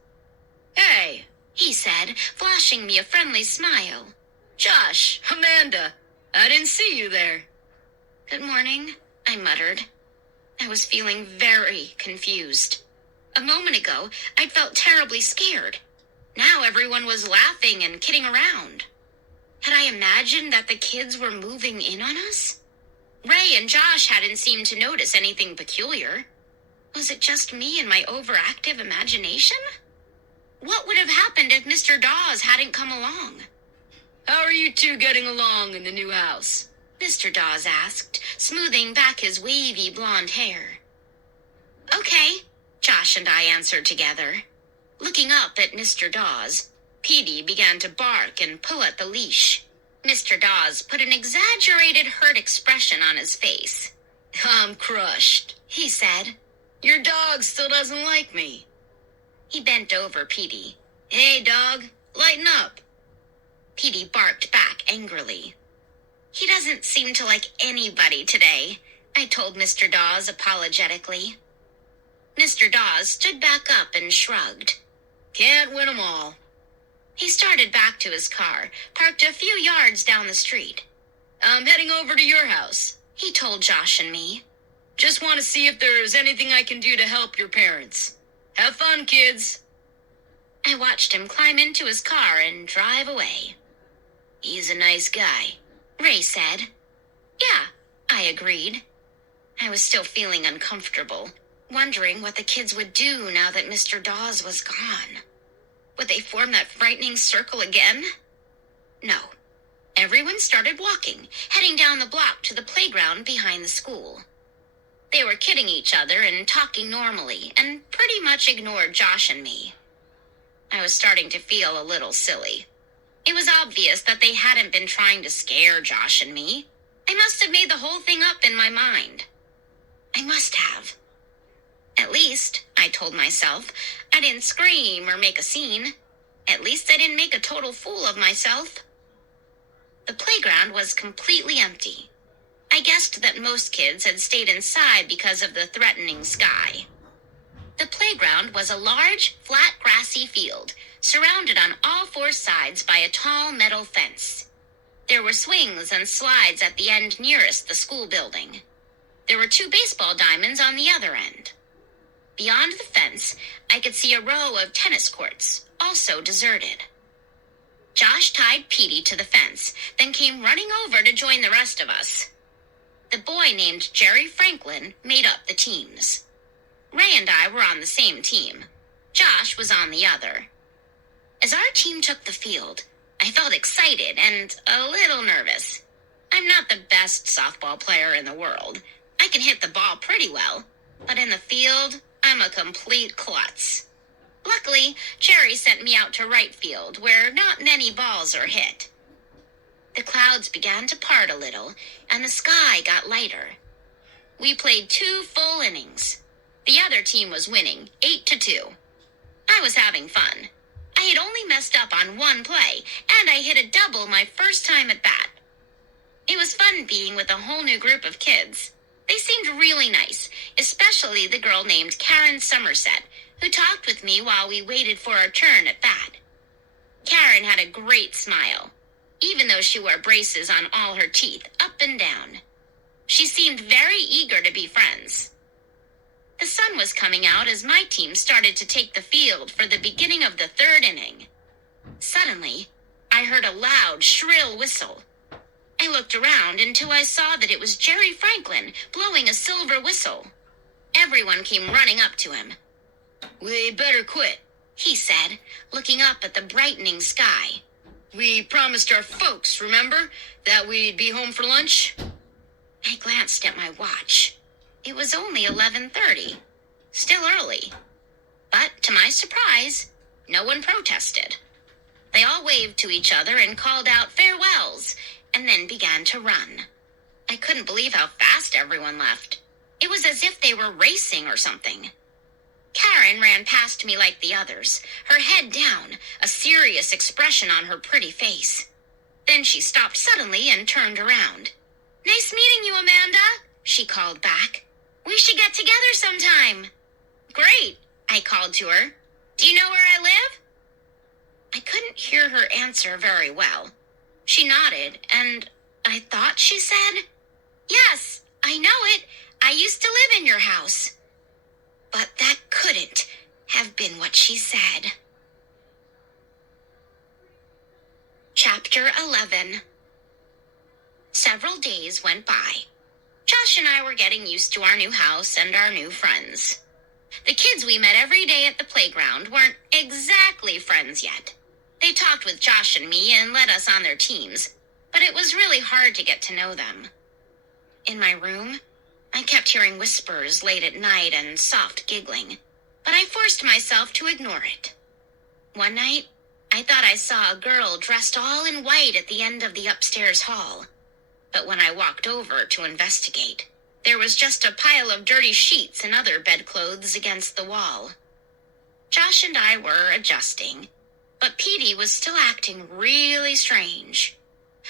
Hey, he said, flashing me a friendly smile. Josh, Amanda, I didn't see you there. Good morning, I muttered. I was feeling very confused. A moment ago, I'd felt terribly scared. Now everyone was laughing and kidding around. Had I imagined that the kids were moving in on us? Ray and Josh hadn't seemed to notice anything peculiar. Was it just me and my overactive imagination? What would have happened if Mr. Dawes hadn't come along? How are you two getting along in the new house? Mr. Dawes asked, smoothing back his wavy blonde hair. Okay, Josh and I answered together. Looking up at Mr. Dawes, Petey began to bark and pull at the leash. Mr. Dawes put an exaggerated hurt expression on his face. I'm crushed, he said. Your dog still doesn't like me. He bent over Petey. Hey, dog, lighten up. Petey barked back angrily. He doesn't seem to like anybody today, I told Mr. Dawes apologetically. Mr. Dawes stood back up and shrugged. Can't win 'em all. He started back to his car, parked a few yards down the street. I'm heading over to your house, he told Josh and me. Just want to see if there's anything I can do to help your parents. Have fun, kids. I watched him climb into his car and drive away. He's a nice guy, Ray said. Yeah, I agreed. I was still feeling uncomfortable, wondering what the kids would do now that Mr. Dawes was gone. Would they form that frightening circle again? No. Everyone started walking, heading down the block to the playground behind the school. They were kidding each other and talking normally, and pretty much ignored Josh and me. I was starting to feel a little silly. It was obvious that they hadn't been trying to scare Josh and me. I must have made the whole thing up in my mind. I must have. At least, I told myself, I didn't scream or make a scene. At least I didn't make a total fool of myself. The playground was completely empty. I guessed that most kids had stayed inside because of the threatening sky. The playground was a large, flat, grassy field, surrounded on all 4 sides by a tall metal fence. There were swings and slides at the end nearest the school building. There were 2 baseball diamonds on the other end. Beyond the fence, I could see a row of tennis courts, also deserted. Josh tied Petey to the fence, then came running over to join the rest of us. The boy named Jerry Franklin made up the teams. Ray and I were on the same team. Josh was on the other. As our team took the field, I felt excited and a little nervous. I'm not the best softball player in the world. I can hit the ball pretty well, but in the field, I'm a complete klutz. Luckily, Jerry sent me out to right field, where not many balls are hit. The clouds began to part a little, and the sky got lighter. We played 2 full innings. The other team was winning, 8-2. I was having fun. I had only messed up on 1 play, and I hit a double my first time at bat. It was fun being with a whole new group of kids. They seemed really nice, especially the girl named Karen Somerset, who talked with me while we waited for our turn at bat. Karen had a great smile, even though she wore braces on all her teeth, up and down. She seemed very eager to be friends. The sun was coming out as my team started to take the field for the beginning of the 3rd inning. Suddenly, I heard a loud, shrill whistle. I looked around until I saw that it was Jerry Franklin blowing a silver whistle. Everyone came running up to him. We better quit, He said, looking up at the brightening sky. We promised our folks, remember, that we'd be home for lunch? I glanced at my watch. It was only 11:30. Still early. But to my surprise, no one protested. They all waved to each other and called out farewells, and then began to run. I couldn't believe how fast everyone left. It was as if they were racing or something. Karen ran past me like the others, her head down, a serious expression on her pretty face. Then she stopped suddenly and turned around. "Nice meeting you, Amanda," she called back. "We should get together sometime." "Great," I called to her. "Do you know where I live?" I couldn't hear her answer very well. She nodded, and I thought she said, "Yes, I know it. I used to live in your house." But that couldn't have been what she said. Chapter 11. Several days went by. Josh and I were getting used to our new house and our new friends. The kids we met every day at the playground weren't exactly friends yet. They talked with Josh and me and let us on their teams, but it was really hard to get to know them. In my room, I kept hearing whispers late at night and soft giggling, but I forced myself to ignore it. One night, I thought I saw a girl dressed all in white at the end of the upstairs hall. But when I walked over to investigate, there was just a pile of dirty sheets and other bedclothes against the wall. Josh and I were adjusting, but Petey was still acting really strange.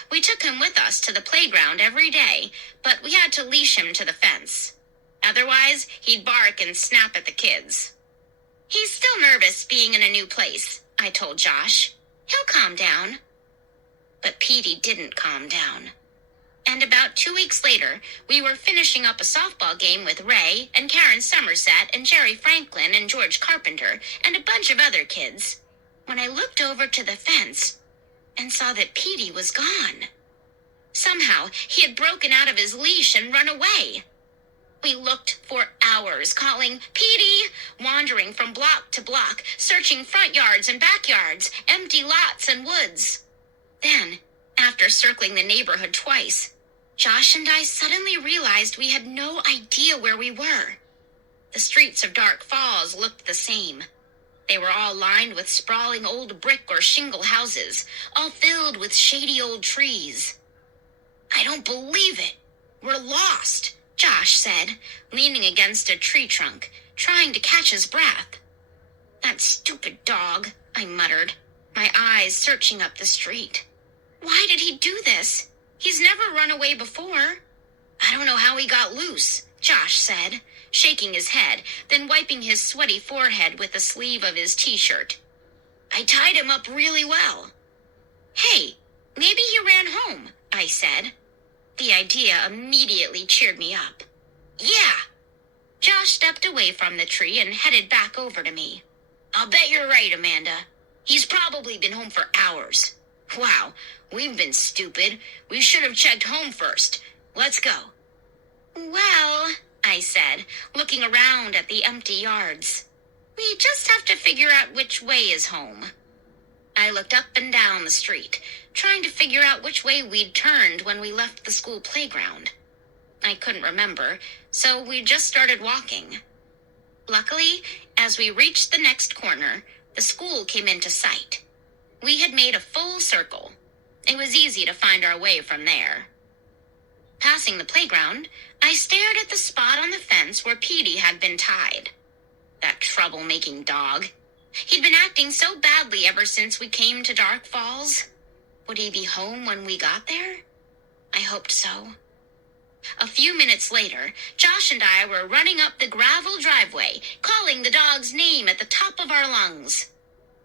We took him with us to the playground every day, but we had to leash him to the fence. Otherwise, he'd bark and snap at the kids. "He's still nervous being in a new place," I told Josh. "He'll calm down." But Petey didn't calm down. And about 2 weeks later, we were finishing up a softball game with Ray and Karen Somerset and Jerry Franklin and George Carpenter and a bunch of other kids, when I looked over to the fence and saw that Petey was gone. Somehow, he had broken out of his leash and run away. We looked for hours, calling, "Petey," wandering from block to block, searching front yards and backyards, empty lots and woods. Then, after circling the neighborhood twice, Josh and I suddenly realized we had no idea where we were. The streets of Dark Falls looked the same. They were all lined with sprawling old brick or shingle houses, all filled with shady old trees. "I don't believe it. We're lost," Josh said, leaning against a tree trunk, trying to catch his breath. "That stupid dog," I muttered, my eyes searching up the street. "Why did he do this? He's never run away before." "I don't know how he got loose," Josh said, shaking his head, then wiping his sweaty forehead with the sleeve of his t-shirt. "I tied him up really well." "Hey, maybe he ran home," I said. The idea immediately cheered me up. "Yeah." Josh stepped away from the tree and headed back over to me. "I'll bet you're right, Amanda. He's probably been home for hours. Wow, we've been stupid. We should have checked home first. Let's go." Well, I said, looking around at the empty yards, we just have to figure out which way is home. I looked up and down the street, trying to figure out which way we'd turned when we left the school playground. I couldn't remember, so we just started walking. Luckily, as we reached the next corner, the school came into sight. We had made a full circle. It was easy to find our way from there. Passing the playground, I stared at the spot on the fence where Petey had been tied. That troublemaking dog. He'd been acting so badly ever since we came to Dark Falls. Would he be home when we got there? I hoped so. A few minutes later, Josh and I were running up the gravel driveway, calling the dog's name at the top of our lungs.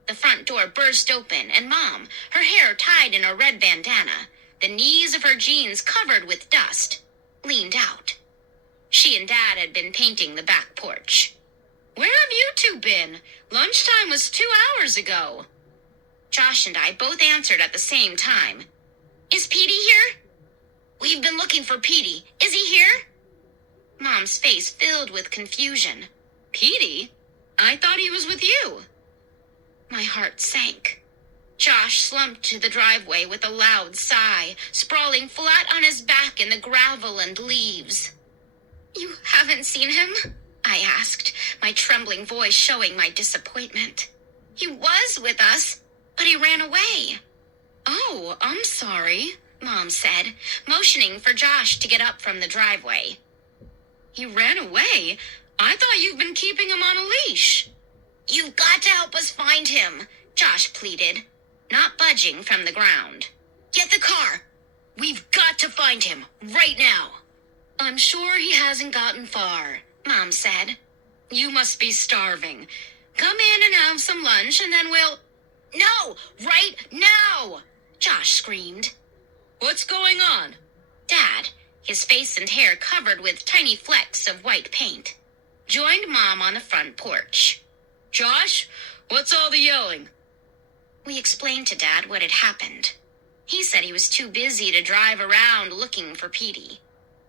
The front door burst open, and Mom, her hair tied in a red bandana, the knees of her jeans covered with dust, leaned out. She and Dad had been painting the back porch. "Where have you two been? Lunchtime was 2 hours ago." Josh and I both answered at the same time. "Is Petey here?" "We've been looking for Petey. Is he here?" Mom's face filled with confusion. "Petey? I thought he was with you." My heart sank. Josh slumped to the driveway with a loud sigh, sprawling flat on his back in the gravel and leaves. "You haven't seen him?" I asked, my trembling voice showing my disappointment. "He was with us, but he ran away." "Oh, I'm sorry," Mom said, motioning for Josh to get up from the driveway. "He ran away? I thought you've been keeping him on a leash." "You've got to help us find him," Josh pleaded, not budging from the ground. "Get the car. We've got to find him, right now." "I'm sure he hasn't gotten far," Mom said. "You must be starving. Come in and have some lunch, and then we'll—" "No, right now!" Josh screamed. "What's going on?" Dad, his face and hair covered with tiny flecks of white paint, joined Mom on the front porch. "Josh, what's all the yelling?" We explained to Dad what had happened. He said he was too busy to drive around looking for Petey.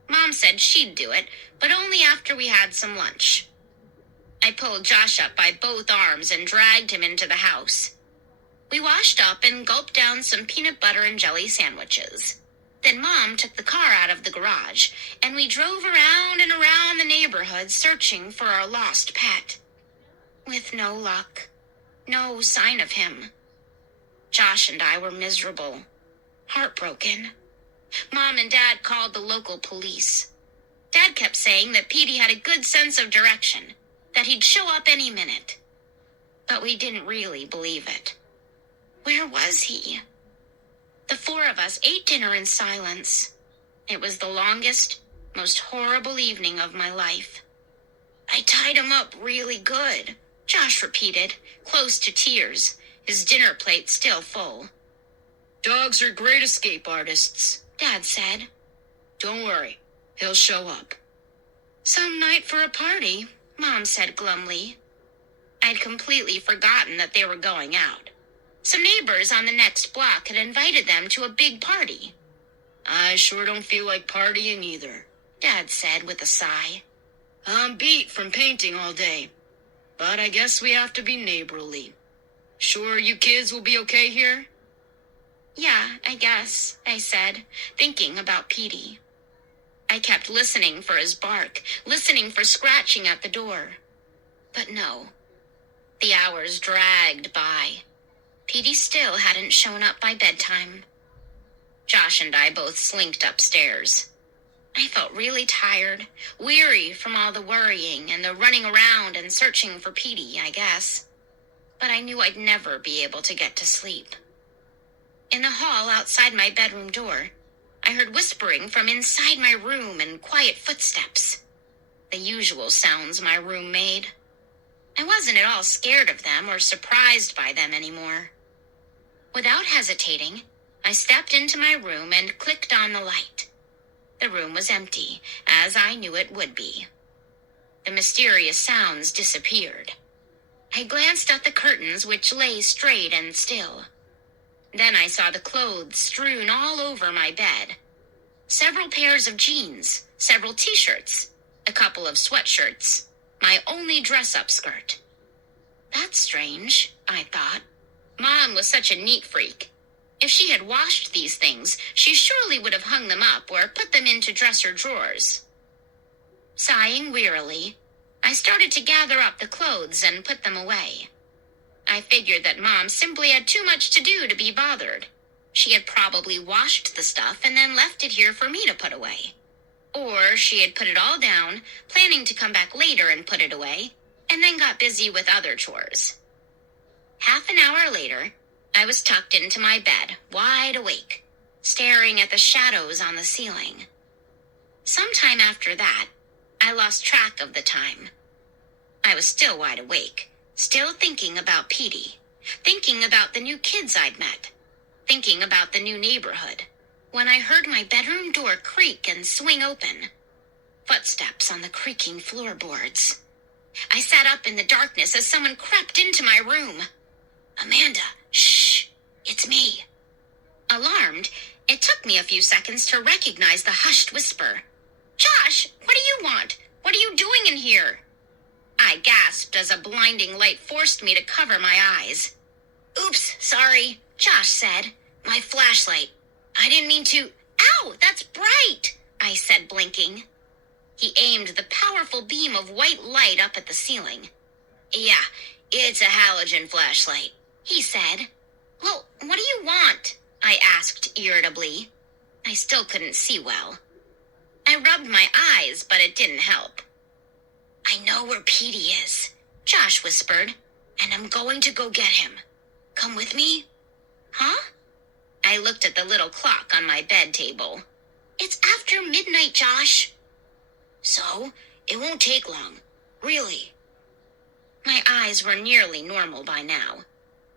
Mom said she'd do it, but only after we had some lunch. I pulled Josh up by both arms and dragged him into the house. We washed up and gulped down some peanut butter and jelly sandwiches. Then Mom took the car out of the garage, and we drove around and around the neighborhood searching for our lost pet. With no luck. No sign of him. Josh and I were miserable. Heartbroken. Mom and Dad called the local police. Dad kept saying that Petey had a good sense of direction, that he'd show up any minute. But we didn't really believe it. Where was he? The four of us ate dinner in silence. It was the longest, most horrible evening of my life. "I tied him up really good," Josh repeated, close to tears, his dinner plate still full. "Dogs are great escape artists," Dad said. "Don't worry, he'll show up." "Some night for a party," Mom said glumly. I'd completely forgotten that they were going out. Some neighbors on the next block had invited them to a big party. "I sure don't feel like partying either," Dad said with a sigh. "I'm beat from painting all day, but I guess we have to be neighborly. Sure you kids will be okay here?" "Yeah, I guess," I said, thinking about Petey. I kept listening for his bark, listening for scratching at the door. But no. The hours dragged by. Petey still hadn't shown up by bedtime. Josh and I both slinked upstairs. I felt really tired, weary from all the worrying and the running around and searching for Petey, I guess. But I knew I'd never be able to get to sleep. In the hall outside my bedroom door, I heard whispering from inside my room and quiet footsteps. The usual sounds my room made. I wasn't at all scared of them or surprised by them anymore. Without hesitating, I stepped into my room and clicked on the light. The room was empty, as I knew it would be. The mysterious sounds disappeared. I glanced at the curtains, which lay straight and still. Then I saw the clothes strewn all over my bed. Several pairs of jeans, several t-shirts, a couple of sweatshirts, my only dress-up skirt. That's strange, I thought. Mom was such a neat freak. If she had washed these things, she surely would have hung them up or put them into dresser drawers. Sighing wearily, I started to gather up the clothes and put them away. I figured that Mom simply had too much to do to be bothered. She had probably washed the stuff and then left it here for me to put away. Or she had put it all down, planning to come back later and put it away, and then got busy with other chores. Half an hour later, I was tucked into my bed, wide awake, staring at the shadows on the ceiling. Sometime after that, I lost track of the time. I was still wide awake, still thinking about Petey, thinking about the new kids I'd met, thinking about the new neighborhood, when I heard my bedroom door creak and swing open. Footsteps on the creaking floorboards. I sat up in the darkness as someone crept into my room. "Amanda, shh, it's me." Alarmed, it took me a few seconds to recognize the hushed whisper. "Josh, what do you want? What are you doing in here?" I gasped as a blinding light forced me to cover my eyes. "Oops, sorry," Josh said. "My flashlight. I didn't mean to—" "Ow, that's bright," I said, blinking. He aimed the powerful beam of white light up at the ceiling. "Yeah, it's a halogen flashlight," he said. "Well, what do you want?" I asked irritably. I still couldn't see well. I rubbed my eyes, but it didn't help. "I know where Petey is," Josh whispered, "and I'm going to go get him. Come with me?" "Huh?" I looked at the little clock on my bed table. "It's after midnight, Josh." "So, it won't take long. Really." My eyes were nearly normal by now.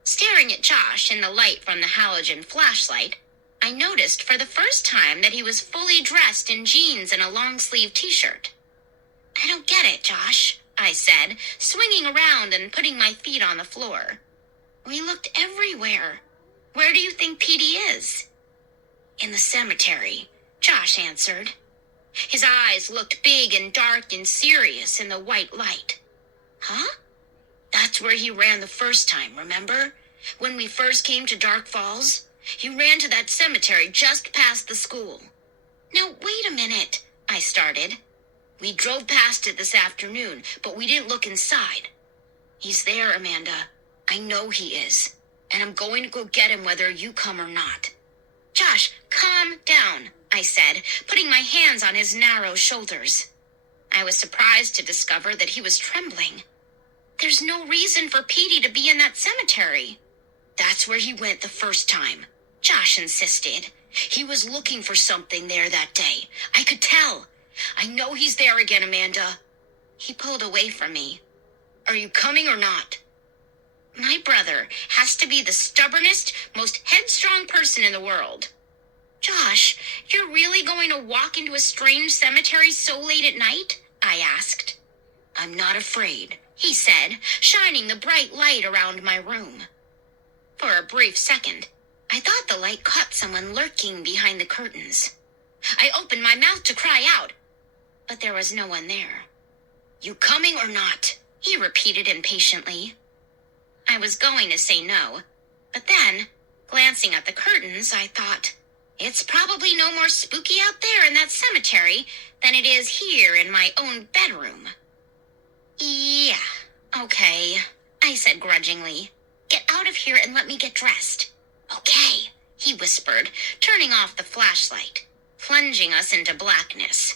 Staring at Josh in the light from the halogen flashlight, I noticed for the first time that he was fully dressed in jeans and a long-sleeve t-shirt. "I don't get it, Josh," I said, swinging around and putting my feet on the floor. "We looked everywhere. Where do you think Petey is?" "In the cemetery," Josh answered. His eyes looked big and dark and serious in the white light. "Huh?" "That's where he ran the first time, remember? When we first came to Dark Falls? He ran to that cemetery just past the school." "Now, wait a minute," I started. "We drove past it this afternoon, but we didn't look inside. He's there, Amanda. I know he is. And I'm going to go get him whether you come or not." "Josh, calm down," I said, putting my hands on his narrow shoulders. I was surprised to discover that he was trembling. "There's no reason for Petey to be in that cemetery." "That's where he went the first time," Josh insisted. "He was looking for something there that day. I could tell. I know he's there again, Amanda." He pulled away from me. "Are you coming or not?" My brother has to be the stubbornest, most headstrong person in the world. "Josh, you're really going to walk into a strange cemetery so late at night?" I asked. "I'm not afraid," he said, shining the bright light around my room. For a brief second, I thought the light caught someone lurking behind the curtains. I opened my mouth to cry out, but there was no one there. "You coming or not?" he repeated impatiently. I was going to say no, but then, glancing at the curtains, I thought, it's probably no more spooky out there in that cemetery than it is here in my own bedroom. "Yeah, okay," I said grudgingly. "Get out of here and let me get dressed." "Okay," he whispered, turning off the flashlight, plunging us into blackness.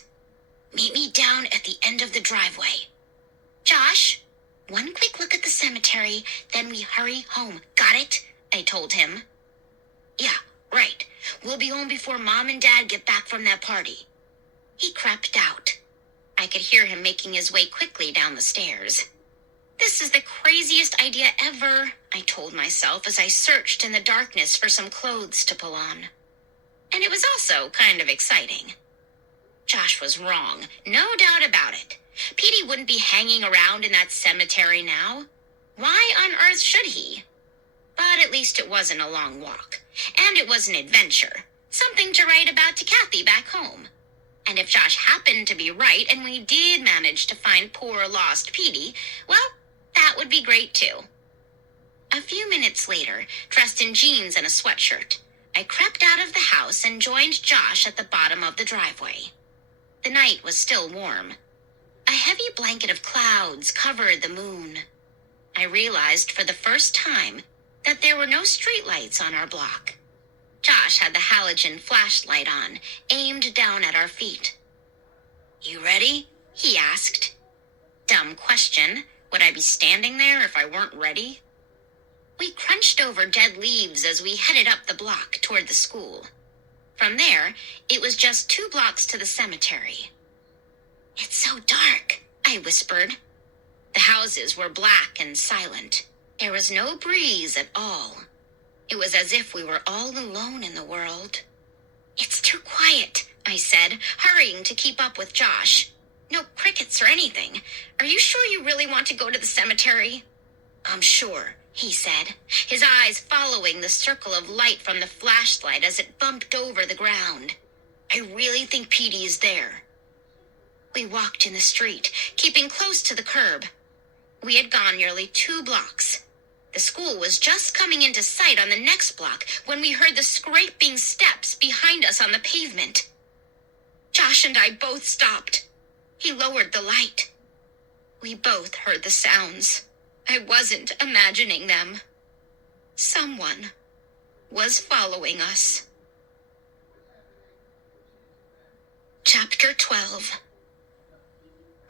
"Meet me down at the end of the driveway." "Josh, one quick look at the cemetery, then we hurry home. Got it?" I told him. "Yeah, right. We'll be home before Mom and Dad get back from that party." He crept out. I could hear him making his way quickly down the stairs. "This is the craziest idea ever," I told myself as I searched in the darkness for some clothes to pull on. And it was also kind of exciting. Josh was wrong, no doubt about it. Petey wouldn't be hanging around in that cemetery now. Why on earth should he? But at least it wasn't a long walk, and it was an adventure, something something to write about to Kathy back home. And if Josh happened to be right and we did manage to find poor lost Petey, well, that would be great too. A few minutes later, dressed in jeans and a sweatshirt, I crept out of the house and joined Josh at the bottom of the driveway. The night was still warm. A heavy blanket of clouds covered the moon. I realized for the first time that there were no streetlights on our block. Josh had the halogen flashlight on, aimed down at our feet. "You ready?" he asked. Dumb question. Would I be standing there if I weren't ready? We crunched over dead leaves as we headed up the block toward the school. From there, it was just 2 blocks to the cemetery. "It's so dark," I whispered. The houses were black and silent. There was no breeze at all. It was as if we were all alone in the world. "It's too quiet," I said, hurrying to keep up with Josh. "No crickets or anything. Are you sure you really want to go to the cemetery?" "I'm sure," he said, his eyes following the circle of light from the flashlight as it bumped over the ground. "I really think Petey is there." We walked in the street, keeping close to the curb. We had gone nearly 2 blocks. The school was just coming into sight on the next block when we heard the scraping steps behind us on the pavement. Josh and I both stopped. He lowered the light. We both heard the sounds. I wasn't imagining them. Someone was following us. Chapter 12.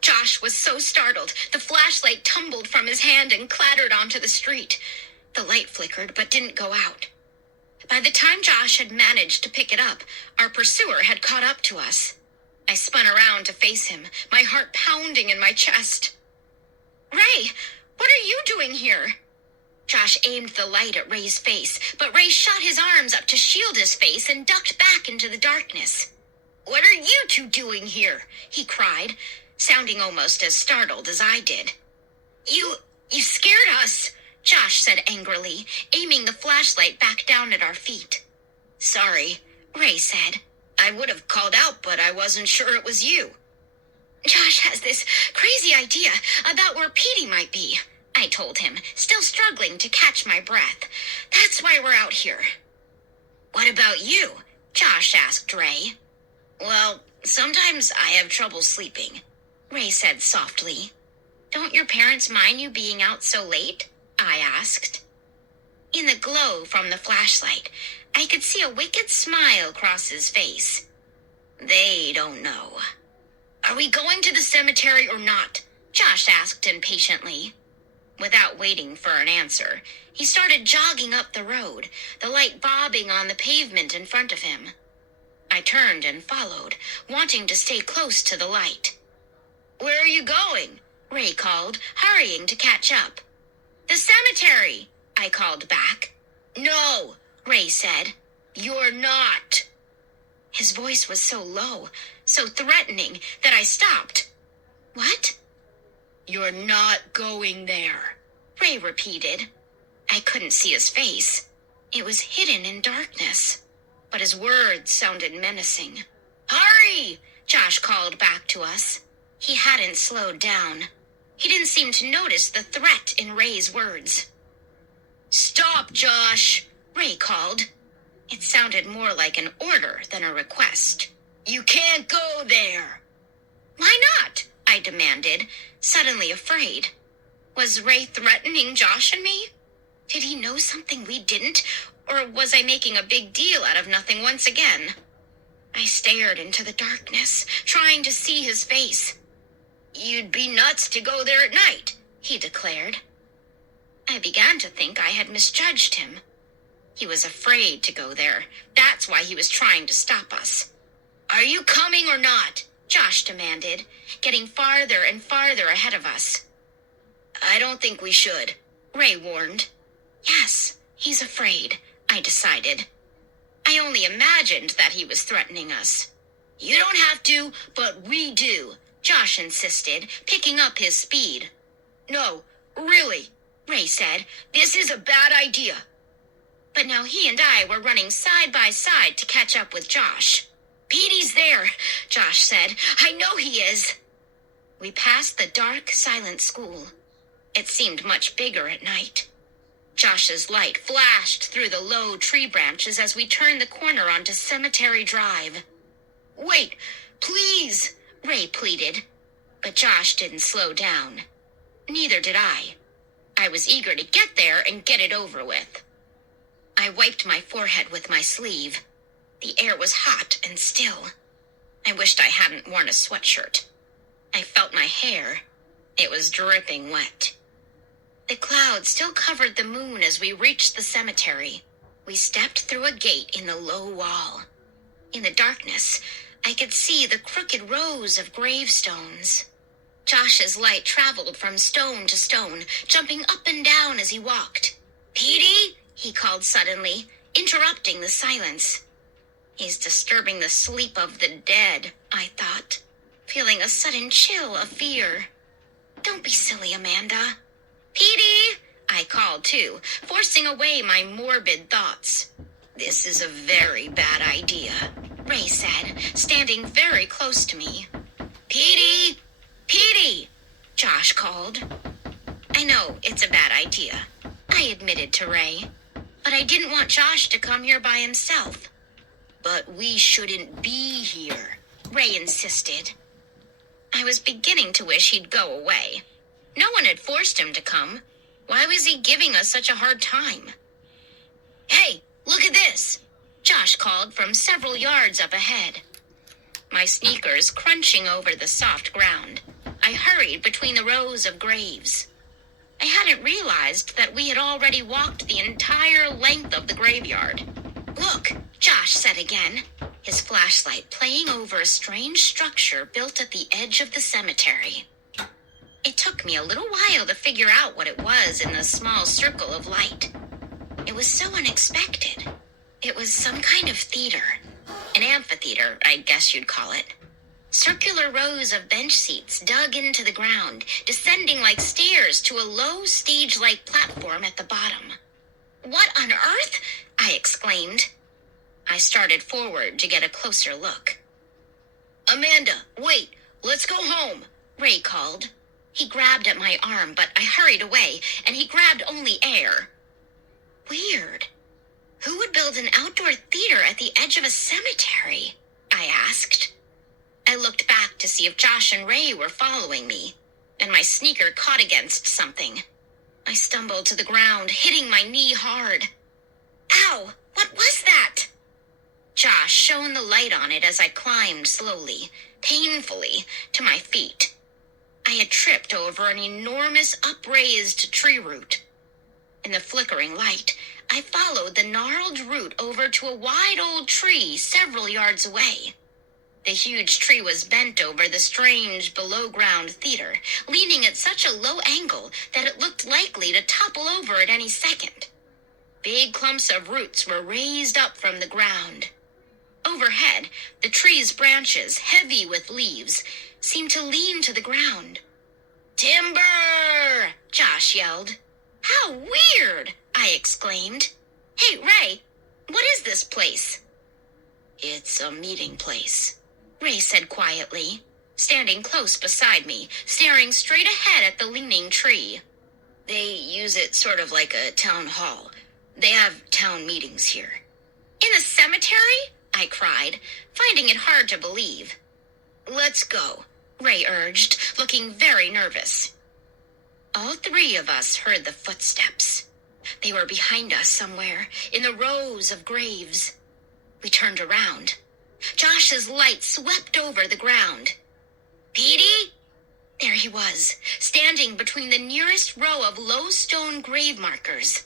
Josh was so startled, the flashlight tumbled from his hand and clattered onto the street. The light flickered but didn't go out. By the time Josh had managed to pick it up, our pursuer had caught up to us. I spun around to face him, my heart pounding in my chest. "Ray, what are you doing here?" Josh aimed the light at Ray's face, but Ray shot his arms up to shield his face and ducked back into the darkness. "What are you two doing here?" he cried, sounding almost as startled as I did. You scared us," Josh said angrily, aiming the flashlight back down at our feet. "Sorry," Ray said. "I would have called out, but I wasn't sure it was you." "Josh has this crazy idea about where Petey might be," I told him, still struggling to catch my breath. "That's why we're out here." "What about you?" Josh asked Ray. "Well, sometimes I have trouble sleeping," Ray said softly. "Don't your parents mind you being out so late?" I asked. In the glow from the flashlight, I could see a wicked smile cross his face. "They don't know." "Are we going to the cemetery or not?" Josh asked impatiently. Without waiting for an answer, he started jogging up the road, the light bobbing on the pavement in front of him. I turned and followed, wanting to stay close to the light. "Where are you going?" Ray called, hurrying to catch up. "The cemetery," I called back. "No," Ray said. "You're not." His voice was so low, so threatening, that I stopped. "What?" "You're not going there," Ray repeated. I couldn't see his face. It was hidden in darkness, but his words sounded menacing. "Hurry!" Josh called back to us. He hadn't slowed down. He didn't seem to notice the threat in Ray's words. "Stop, Josh!" Ray called. It sounded more like an order than a request. "You can't go there." "Why not?" I demanded, suddenly afraid. Was Ray threatening Josh and me? Did he know something we didn't, or was I making a big deal out of nothing once again? I stared into the darkness, trying to see his face. "You'd be nuts to go there at night," he declared. I began to think I had misjudged him. He was afraid to go there. That's why he was trying to stop us. "Are you coming or not?" Josh demanded, getting farther and farther ahead of us. "I don't think we should," Ray warned. Yes, he's afraid, I decided. I only imagined that he was threatening us. "You don't have to, but we do," Josh insisted, picking up his speed. "No, really," Ray said. "This is a bad idea." But now he and I were running side by side to catch up with Josh. "Petey's there," Josh said. "I know he is." We passed the dark, silent school. It seemed much bigger at night. Josh's light flashed through the low tree branches as we turned the corner onto Cemetery Drive. "Wait, please," Ray pleaded. But Josh didn't slow down. Neither did I. I was eager to get there and get it over with. I wiped my forehead with my sleeve. The air was hot and still. I wished I hadn't worn a sweatshirt. I felt my hair. It was dripping wet. The clouds still covered the moon as we reached the cemetery. We stepped through a gate in the low wall. In the darkness, I could see the crooked rows of gravestones. Josh's light traveled from stone to stone, jumping up and down as he walked. "Petey," he called suddenly, interrupting the silence. He's disturbing the sleep of the dead, I thought, feeling a sudden chill of fear. "Don't be silly, Amanda." "Petey," I called too, forcing away my morbid thoughts. "This is a very bad idea," Ray said, standing very close to me. "Petey! Petey!" Josh called. "I know it's a bad idea," I admitted to Ray, "but I didn't want Josh to come here by himself." "But we shouldn't be here," Ray insisted. I was beginning to wish he'd go away. No one had forced him to come. Why was he giving us such a hard time? "Hey, look at this," Josh called from several yards up ahead. My sneakers crunching over the soft ground, I hurried between the rows of graves. I hadn't realized that we had already walked the entire length of the graveyard. "Look," Josh said again, his flashlight playing over a strange structure built at the edge of the cemetery. It took me a little while to figure out what it was in the small circle of light. It was so unexpected. It was some kind of theater. An amphitheater, I guess you'd call it. Circular rows of bench seats dug into the ground, descending like stairs to a low stage-like platform at the bottom. "What on earth?" I exclaimed. I started forward to get a closer look. "Amanda, wait, let's go home," Ray called. He grabbed at my arm, but I hurried away, and he grabbed only air. Weird. Who would build an outdoor theater at the edge of a cemetery? I asked. I looked back to see if Josh and Ray were following me, and my sneaker caught against something. I stumbled to the ground, hitting my knee hard. "Ow! What was that?" Josh shone the light on it as I climbed slowly, painfully, to my feet. I had tripped over an enormous upraised tree root. In the flickering light, I followed the gnarled root over to a wide old tree several yards away. The huge tree was bent over the strange below-ground theater, leaning at such a low angle that it looked likely to topple over at any second. Big clumps of roots were raised up from the ground. Overhead, the tree's branches, heavy with leaves, seemed to lean to the ground. "Timber!" Josh yelled. "How weird!" I exclaimed. "Hey, Ray, what is this place?" "It's a meeting place," Ray said quietly, standing close beside me, staring straight ahead at the leaning tree. "They use it sort of like a town hall. They have town meetings here." "In a cemetery?" I cried, finding it hard to believe. "Let's go," Ray urged, looking very nervous. All three of us heard the footsteps. They were behind us somewhere, in the rows of graves. We turned around. Josh's light swept over the ground. "Petey?" There he was, standing between the nearest row of low stone grave markers.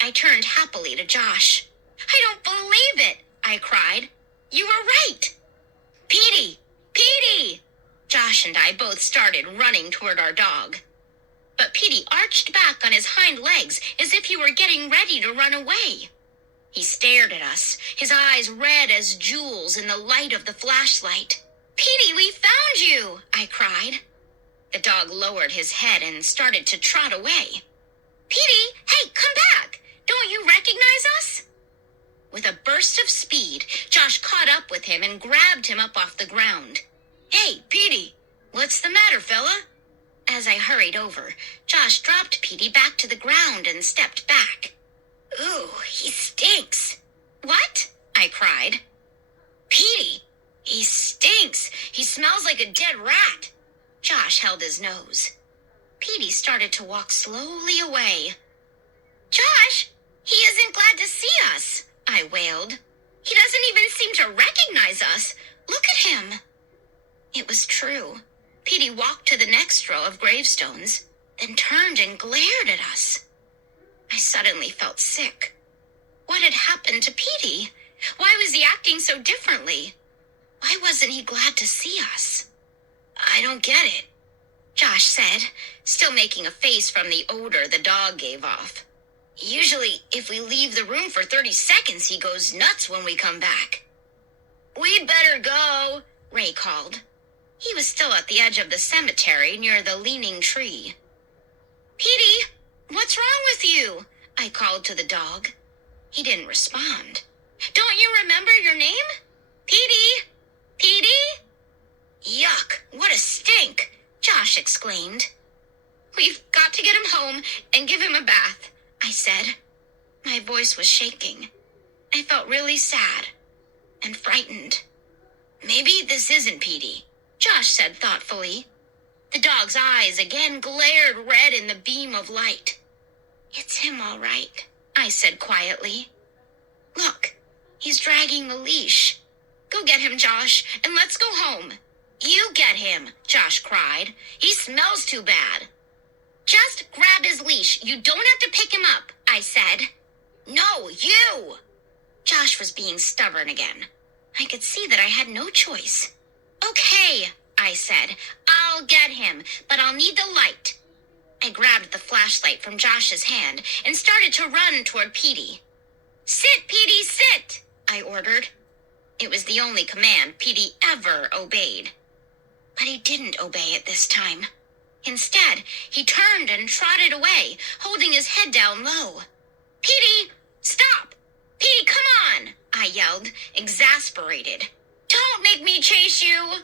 I turned happily to Josh. "I don't believe it!" I cried. "You were right!" "Petey! Petey!" Josh and I both started running toward our dog. But Petey arched back on his hind legs as if he were getting ready to run away. He stared at us, his eyes red as jewels in the light of the flashlight. "Petey, we found you!" I cried. The dog lowered his head and started to trot away. "Petey, hey, come back! Don't Don't you recognize us? With a burst of speed, Josh caught up with him and grabbed him up off the ground. Hey, Petey, what's the matter, fella? As I hurried over, Josh dropped Petey back to the ground and stepped back. Ooh, he stinks. What? I cried. Petey, he stinks. He smells like a dead rat. Josh held his nose. Petey started to walk slowly away. Josh, he isn't glad to see us, I wailed. He doesn't even seem to recognize us. Look at him. It was true. Petey walked to the next row of gravestones, then turned and glared at us. I suddenly felt sick. What had happened to Petey? Why was he acting so differently? Why wasn't he glad to see us? I don't get it, Josh said, still making a face from the odor the dog gave off. Usually, if we leave the room for 30 seconds, he goes nuts when we come back. We'd better go, Ray called. He was still at the edge of the cemetery near the leaning tree. Petey, what's wrong with you? I called to the dog. He didn't respond. Don't you remember your name? Petey? Petey? Yuck, what a stink, Josh exclaimed. We've got to get him home and give him a bath, I said. My voice was shaking. I felt really sad and frightened. Maybe this isn't Petey, Josh said thoughtfully. The dog's eyes again glared red in the beam of light. It's him, all right, I said quietly. Look, he's dragging the leash. Go get him, Josh, and let's go home. You get him, Josh cried. He smells too bad. Just grab his leash. You don't have to pick him up, I said. No, you! Josh was being stubborn again. I could see that I had no choice. Okay, I said. I'll get him, but I'll need the light. I grabbed the flashlight from Josh's hand and started to run toward Petey. Sit, Petey, sit, I ordered. It was the only command Petey ever obeyed. But he didn't obey it this time. Instead, he turned and trotted away, holding his head down low. Petey, stop! Petey, come on! I yelled, exasperated. Don't make me chase you!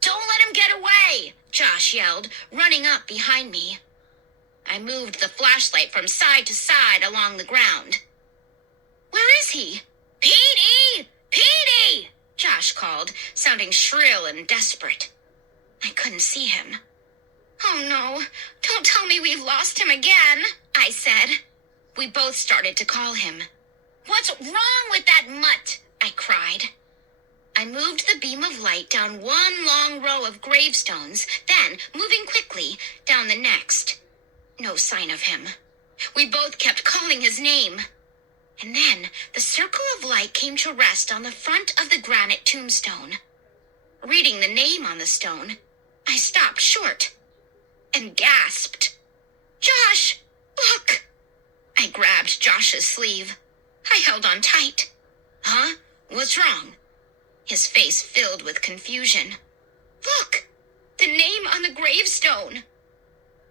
Don't let him get away! Josh yelled, running up behind me. I moved the flashlight from side to side along the ground. Where is he? Petey! Petey! Josh called, sounding shrill and desperate. I couldn't see him. Oh no, don't tell me we've lost him again, I said. We both started to call him. What's wrong with that mutt? I cried. I moved the beam of light down one long row of gravestones, then, moving quickly, down the next. No sign of him. We both kept calling his name. And then the circle of light came to rest on the front of the granite tombstone. Reading the name on the stone, I stopped short and gasped. Josh, look! I grabbed Josh's sleeve. I held on tight. Huh? What's wrong? His face filled with confusion. Look! The name on the gravestone!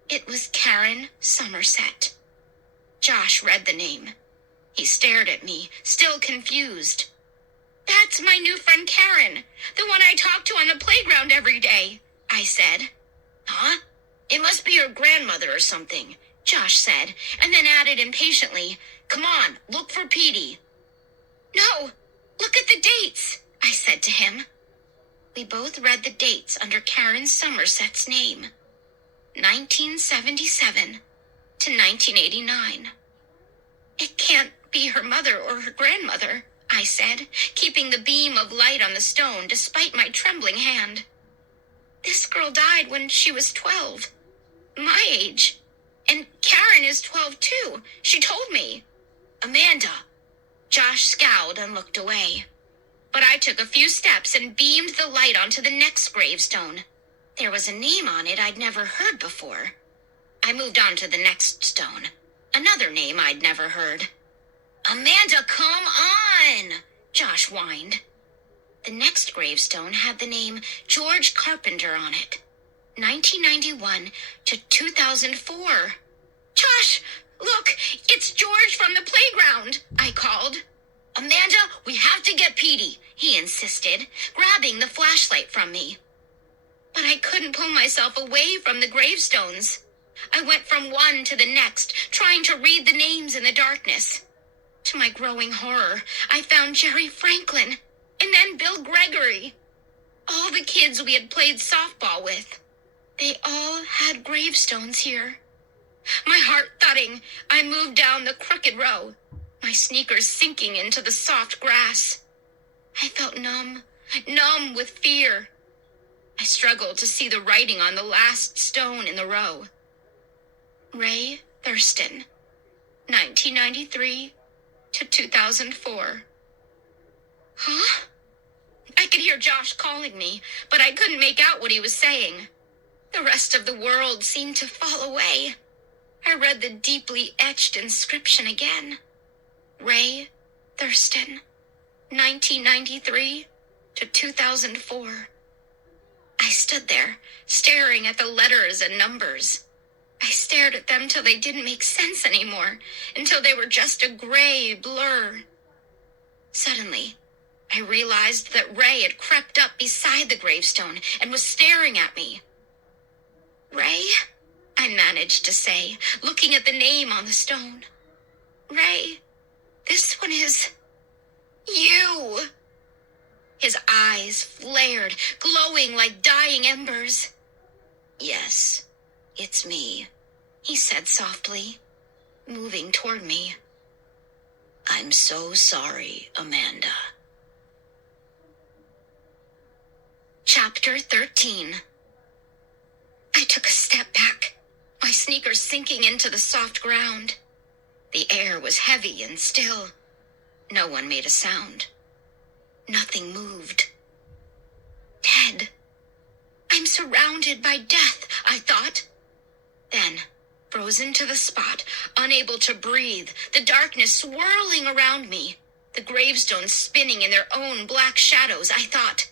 It was Karen Somerset. Josh read the name. He stared at me, still confused. That's my new friend Karen, the one I talk to on the playground every day, I said. Huh? It must be your grandmother or something, Josh said, and then added impatiently, Come on, look for Petey. No, look at the dates, I said to him. We both read the dates under Karen Somerset's name. 1977 to 1989. It can't be her mother or her grandmother, I said, keeping the beam of light on the stone despite my trembling hand. This girl died when she was 12, my age. And Karen is 12 too, she told me. Amanda! Josh scowled and looked away. But I took a few steps and beamed the light onto the next gravestone. There was a name on it I'd never heard before. I moved on to the next stone. Another name I'd never heard. Amanda, come on! Josh whined. The next gravestone had the name George Carpenter on it. 1991 to 2004. Josh, Look, it's George from the playground, I called. Amanda, we have to get Petey, he insisted, grabbing the flashlight from me. But I couldn't pull myself away from the gravestones. I went from one to the next, trying to read the names in the darkness. To my growing horror, I found Jerry Franklin, and then Bill Gregory. All the kids we had played softball with. They all had gravestones here. My heart thudding, I moved down the crooked row, my sneakers sinking into the soft grass. I felt numb with fear. I struggled to see the writing on the last stone in the row. Ray Thurston, 1993 to 2004. Huh? I could hear Josh calling me, but I couldn't make out what he was saying. The rest of the world seemed to fall away. I read the deeply etched inscription again. Ray Thurston, 1993 to 2004. I stood there, staring at the letters and numbers. I stared at them till they didn't make sense anymore, until they were just a gray blur. Suddenly, I realized that Ray had crept up beside the gravestone and was staring at me. Ray? I managed to say, looking at the name on the stone. Ray, this one is you. His eyes flared, glowing like dying embers. Yes, it's me, he said softly, moving toward me. I'm so sorry, Amanda. Chapter 13. I took a step back, my sneakers sinking into the soft ground. The air was heavy and still. No one made a sound. Nothing moved. Dead. I'm surrounded by death, I thought. Then, frozen to the spot, unable to breathe, the darkness swirling around me, the gravestones spinning in their own black shadows, I thought,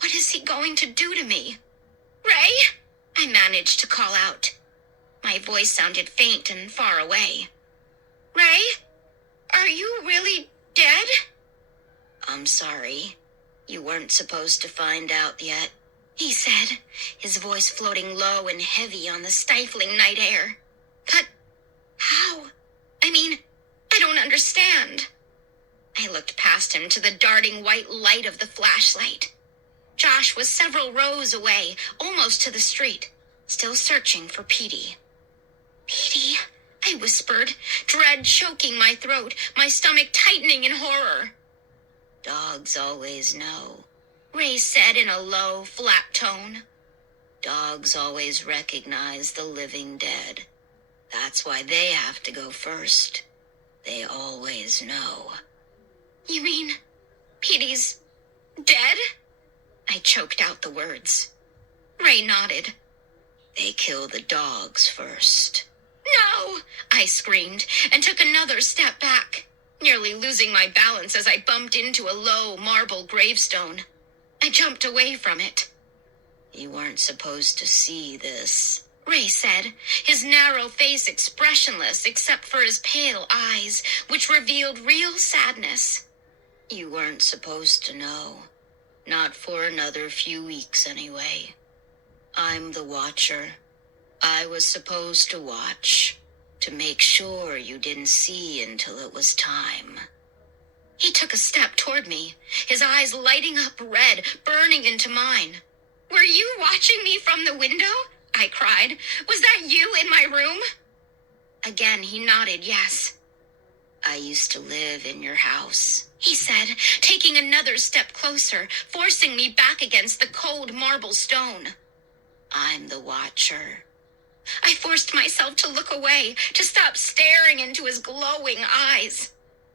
what is he going to do to me? Ray? I managed to call out. My voice sounded faint and far away. Ray? Are you really dead? I'm sorry. You weren't supposed to find out yet, he said, his voice floating low and heavy on the stifling night air. But how? I don't understand. I looked past him to the darting white light of the flashlight. Josh was several rows away, almost to the street, still searching for Petey. Petey, I whispered, dread choking my throat, my stomach tightening in horror. Dogs always know, Ray said in a low, flat tone. Dogs always recognize the living dead. That's why they have to go first. They always know. You mean Petey's dead? I choked out the words. Ray nodded. They kill the dogs first. No! I screamed and took another step back, nearly losing my balance as I bumped into a low marble gravestone. I jumped away from it. You weren't supposed to see this, Ray said, his narrow face expressionless except for his pale eyes, which revealed real sadness. You weren't supposed to know. Not for another few weeks, anyway. I'm the Watcher. I was supposed to watch, to make sure you didn't see until it was time. He took a step toward me, his eyes lighting up red, burning into mine. Were you watching me from the window? I cried. Was that you in my room? Again, he nodded yes. I used to live in your house, he said, taking another step closer, forcing me back against the cold marble stone. I'm the Watcher. I forced myself to look away, to stop staring into his glowing eyes.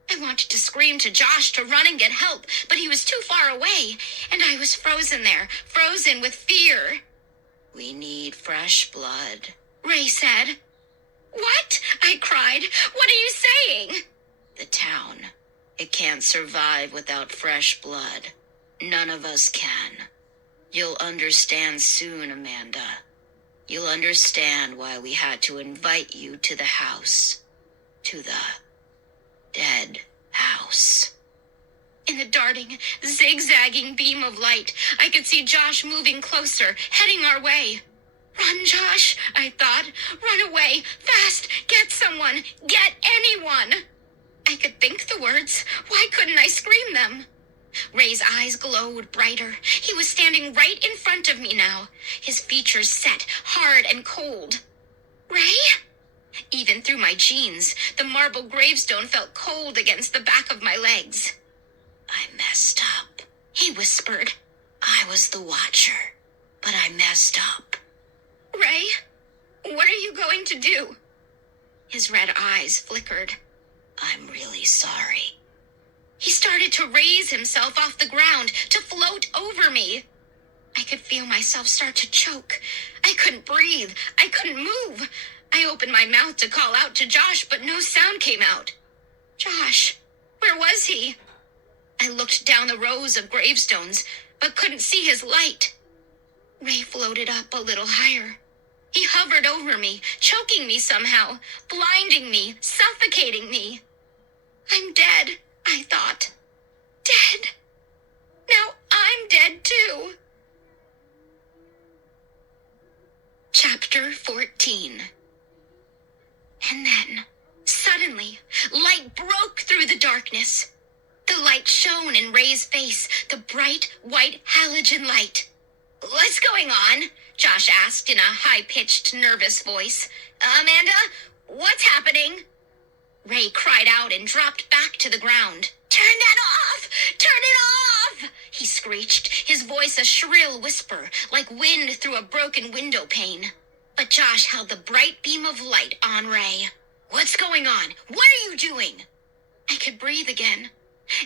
I wanted to scream to Josh to run and get help, but he was too far away, and I was frozen there, frozen with fear. We need fresh blood, Ray said. What? I cried. What are you saying? The town. It can't survive without fresh blood. None of us can. You'll understand soon, Amanda. You'll understand why we had to invite you to the house. to the dead house. In the darting, zigzagging beam of light, I could see Josh moving closer, heading our way. Run, Josh, I thought. Run away. Fast. Get someone. Get anyone. I could think the words. Why couldn't I scream them? Ray's eyes glowed brighter. He was standing right in front of me now, his features set, hard and cold. Ray? Even through my jeans, the marble gravestone felt cold against the back of my legs. I messed up, he whispered. I was the watcher, but I messed up. Ray, what are you going to do? His red eyes flickered. I'm really sorry. He started to raise himself off the ground, to float over me. I could feel myself start to choke. I couldn't breathe. I couldn't move. I opened my mouth to call out to Josh, but no sound came out. Josh, where was he? I looked down the rows of gravestones, but couldn't see his light. Ray floated up a little higher. He hovered over me, choking me somehow, blinding me, suffocating me. I'm dead, I thought. Dead. Now I'm dead too. Chapter 14. And then, suddenly, light broke through the darkness. The light shone in Ray's face, the bright, white halogen light. What's going on? Josh asked in a high-pitched, nervous voice. Amanda, what's happening? Ray cried out and dropped back to the ground. Turn that off! Turn it off! He screeched, his voice a shrill whisper, like wind through a broken window pane. But Josh held the bright beam of light on Ray. What's going on? What are you doing? I could breathe again.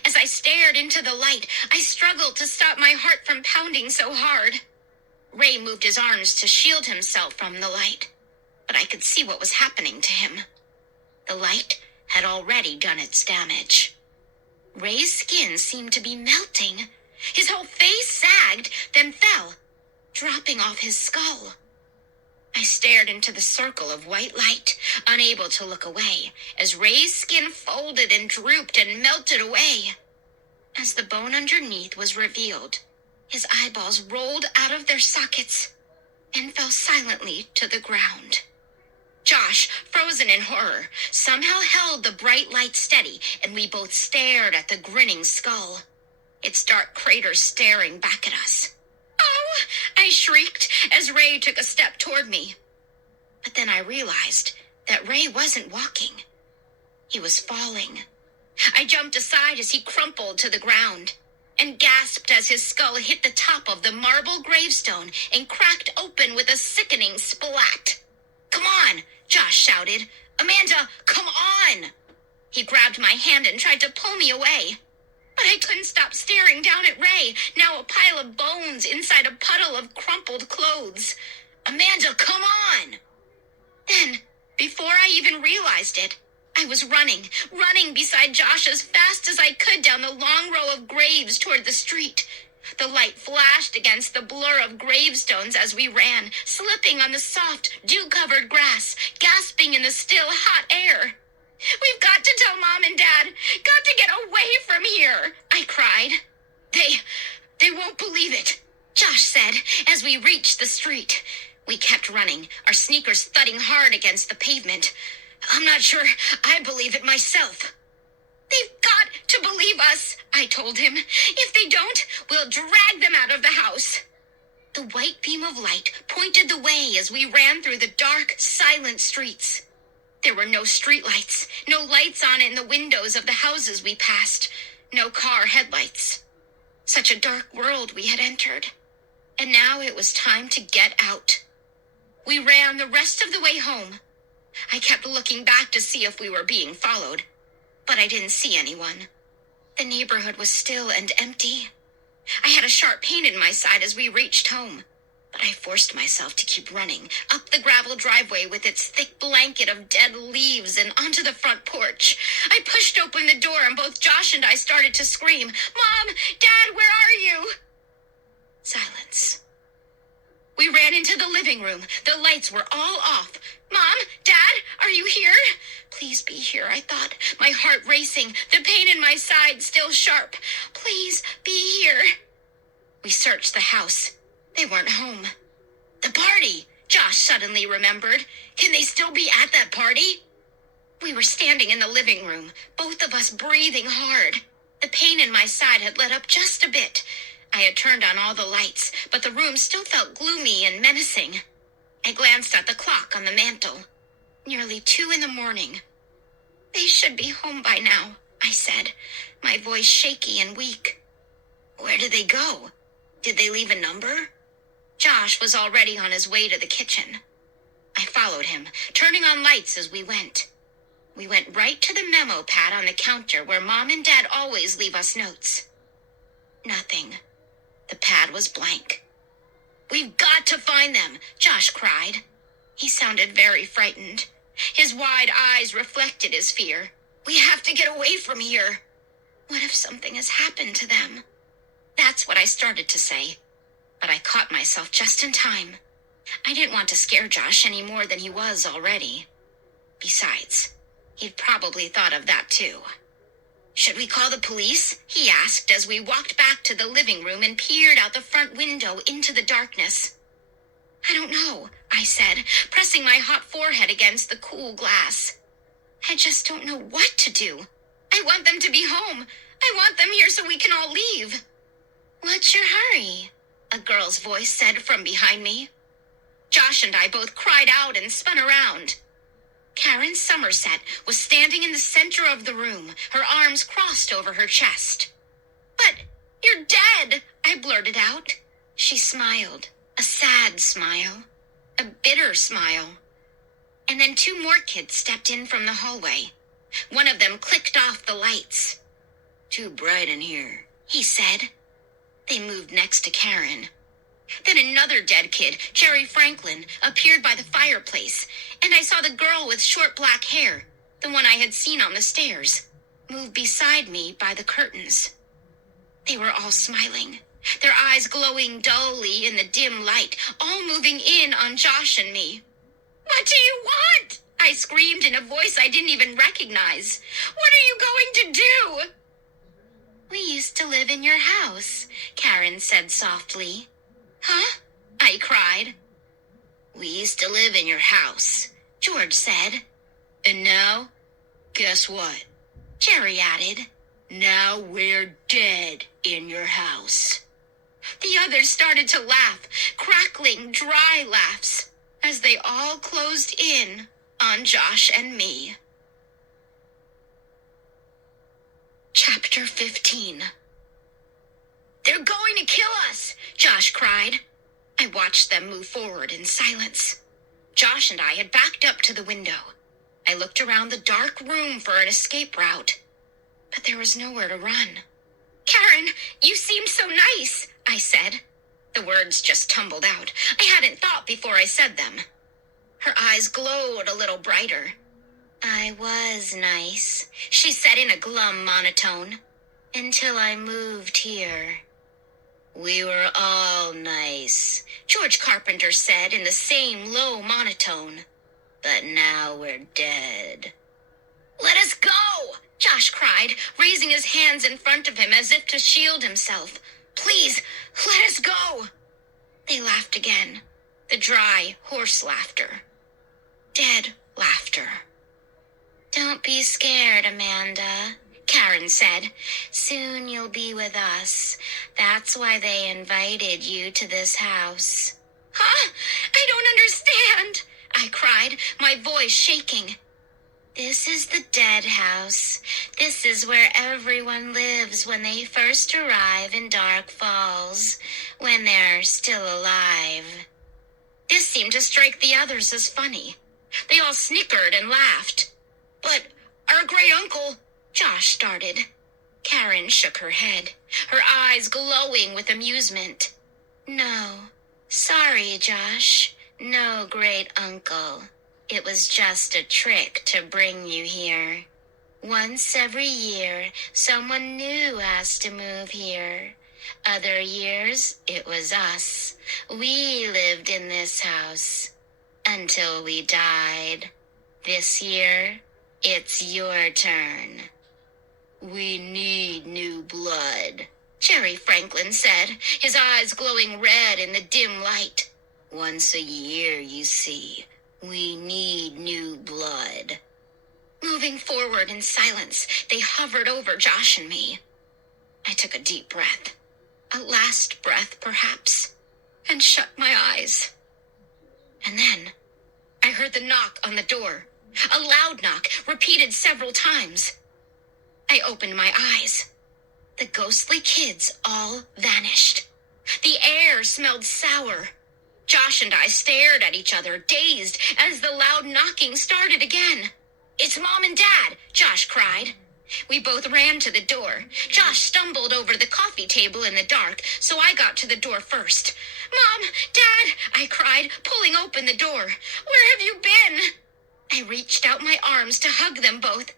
As I stared into the light, I struggled to stop my heart from pounding so hard. Ray moved his arms to shield himself from the light, but I could see what was happening to him. The light had already done its damage. Ray's skin seemed to be melting. His whole face sagged, then fell, dropping off his skull. I stared into the circle of white light, unable to look away, as Ray's skin folded and drooped and melted away. As the bone underneath was revealed, his eyeballs rolled out of their sockets and fell silently to the ground. Josh, frozen in horror, somehow held the bright light steady, and we both stared at the grinning skull, its dark crater staring back at us. Oh! I shrieked as Ray took a step toward me. But then I realized that Ray wasn't walking. He was falling. I jumped aside as he crumpled to the ground, and gasped as his skull hit the top of the marble gravestone and cracked open with a sickening splat. Come on, Josh shouted. Amanda, come on! He grabbed my hand and tried to pull me away. But I couldn't stop staring down at Ray, now a pile of bones inside a puddle of crumpled clothes. Amanda, come on! Then, before I even realized it, I was running beside Josh as fast as I could down the long row of graves toward the street. The light flashed against the blur of gravestones as we ran, slipping on the soft, dew-covered grass, gasping in the still, hot air. We've got to tell Mom and Dad. Got to get away from here, I cried. They won't believe it, Josh said as we reached the street. We kept running, our sneakers thudding hard against the pavement. I'm not sure I believe it myself. They've got to believe us, I told him. If they don't, we'll drag them out of the house. The white beam of light pointed the way as we ran through the dark, silent streets. There were no streetlights, no lights on in the windows of the houses we passed, no car headlights. Such a dark world we had entered. And now it was time to get out. We ran the rest of the way home. I kept looking back to see if we were being followed, but I didn't see anyone. The neighborhood was still and empty. I had a sharp pain in my side as we reached home, but I forced myself to keep running, up the gravel driveway with its thick blanket of dead leaves and onto the front porch. I pushed open the door and both Josh and I started to scream, Mom, Dad, where are you? Silence. We ran into the living room. The lights were all off. Mom, Dad, are you here? Please be here, I thought, my heart racing, the pain in my side still sharp. Please be here. We searched the house. They weren't home. The party, Josh suddenly remembered. Can they still be at that party? We were standing in the living room, both of us breathing hard. The pain in my side had let up just a bit. I had turned on all the lights, but the room still felt gloomy and menacing. I glanced at the clock on the mantel. Nearly 2 a.m. They should be home by now, I said, my voice shaky and weak. Where did they go? Did they leave a number? Josh was already on his way to the kitchen. I followed him, turning on lights as we went. We went right to the memo pad on the counter where Mom and Dad always leave us notes. Nothing. The pad was blank. We've got to find them, Josh cried. He sounded very frightened. His wide eyes reflected his fear. We have to get away from here. What if something has happened to them? That's what I started to say, but I caught myself just in time. I didn't want to scare Josh any more than he was already. Besides, he'd probably thought of that too. Should we call the police? He asked as we walked back to the living room and peered out the front window into the darkness. I don't know, I said, pressing my hot forehead against the cool glass. I just don't know what to do. I want them to be home. I want them here so we can all leave. What's your hurry? A girl's voice said from behind me. Josh and I both cried out and spun around. Karen Somerset was standing in the center of the room, her arms crossed over her chest. But you're dead, I blurted out. She smiled, a sad smile, a bitter smile. And then 2 more kids stepped in from the hallway. One of them clicked off the lights. Too bright in here, he said. They moved next to Karen. Then another dead kid, Jerry Franklin, appeared by the fireplace, and I saw the girl with short black hair, the one I had seen on the stairs, move beside me by the curtains. They were all smiling, their eyes glowing dully in the dim light, all moving in on Josh and me. What do you want? I screamed in a voice I didn't even recognize. What are you going to do? We used to live in your house, Karen said softly. Huh? I cried. We used to live in your house, George said. And now, guess what? Jerry added. Now we're dead in your house. The others started to laugh, crackling, dry laughs, as they all closed in on Josh and me. Chapter 15. They're going to kill us, Josh cried. I watched them move forward in silence. Josh and I had backed up to the window. I looked around the dark room for an escape route, but there was nowhere to run. Karen, you seemed so nice, I said. The words just tumbled out. I hadn't thought before I said them. Her eyes glowed a little brighter. I was nice, she said in a glum monotone, until I moved here. We were all nice, George Carpenter said in the same low monotone. But now we're dead. Let us go, Josh cried, raising his hands in front of him as if to shield himself. Please, let us go. They laughed again, the dry, hoarse laughter. Dead laughter. Don't be scared, Amanda, Karen said. Soon you'll be with us. That's why they invited you to this house. Huh? I don't understand, I cried, my voice shaking. This is the dead house. This is where everyone lives when they first arrive in Dark Falls, when they're still alive. This seemed to strike the others as funny. They all snickered and laughed. But our great uncle, Josh started. Karen shook her head, her eyes glowing with amusement. No, sorry, Josh. No great uncle. It was just a trick to bring you here. Once every year, someone new has to move here. Other years, it was us. We lived in this house until we died. This year, It's your turn. We need new blood. Jerry Franklin said, his eyes glowing red in the dim light. Once a year, you see. We need new blood. Moving forward in silence, they hovered over Josh and me. I took a deep breath, a last breath perhaps, and shut my eyes. And then I heard the knock on the door, a loud knock, repeated several times. I opened my eyes. The ghostly kids all vanished. The air smelled sour. Josh and I stared at each other, dazed, as the loud knocking started again. "It's Mom and Dad," Josh cried. We both ran to the door. Josh stumbled over the coffee table in the dark, so I got to the door first. "Mom, Dad," I cried, pulling open the door. "Where have you been?" I reached out my arms to hug them both,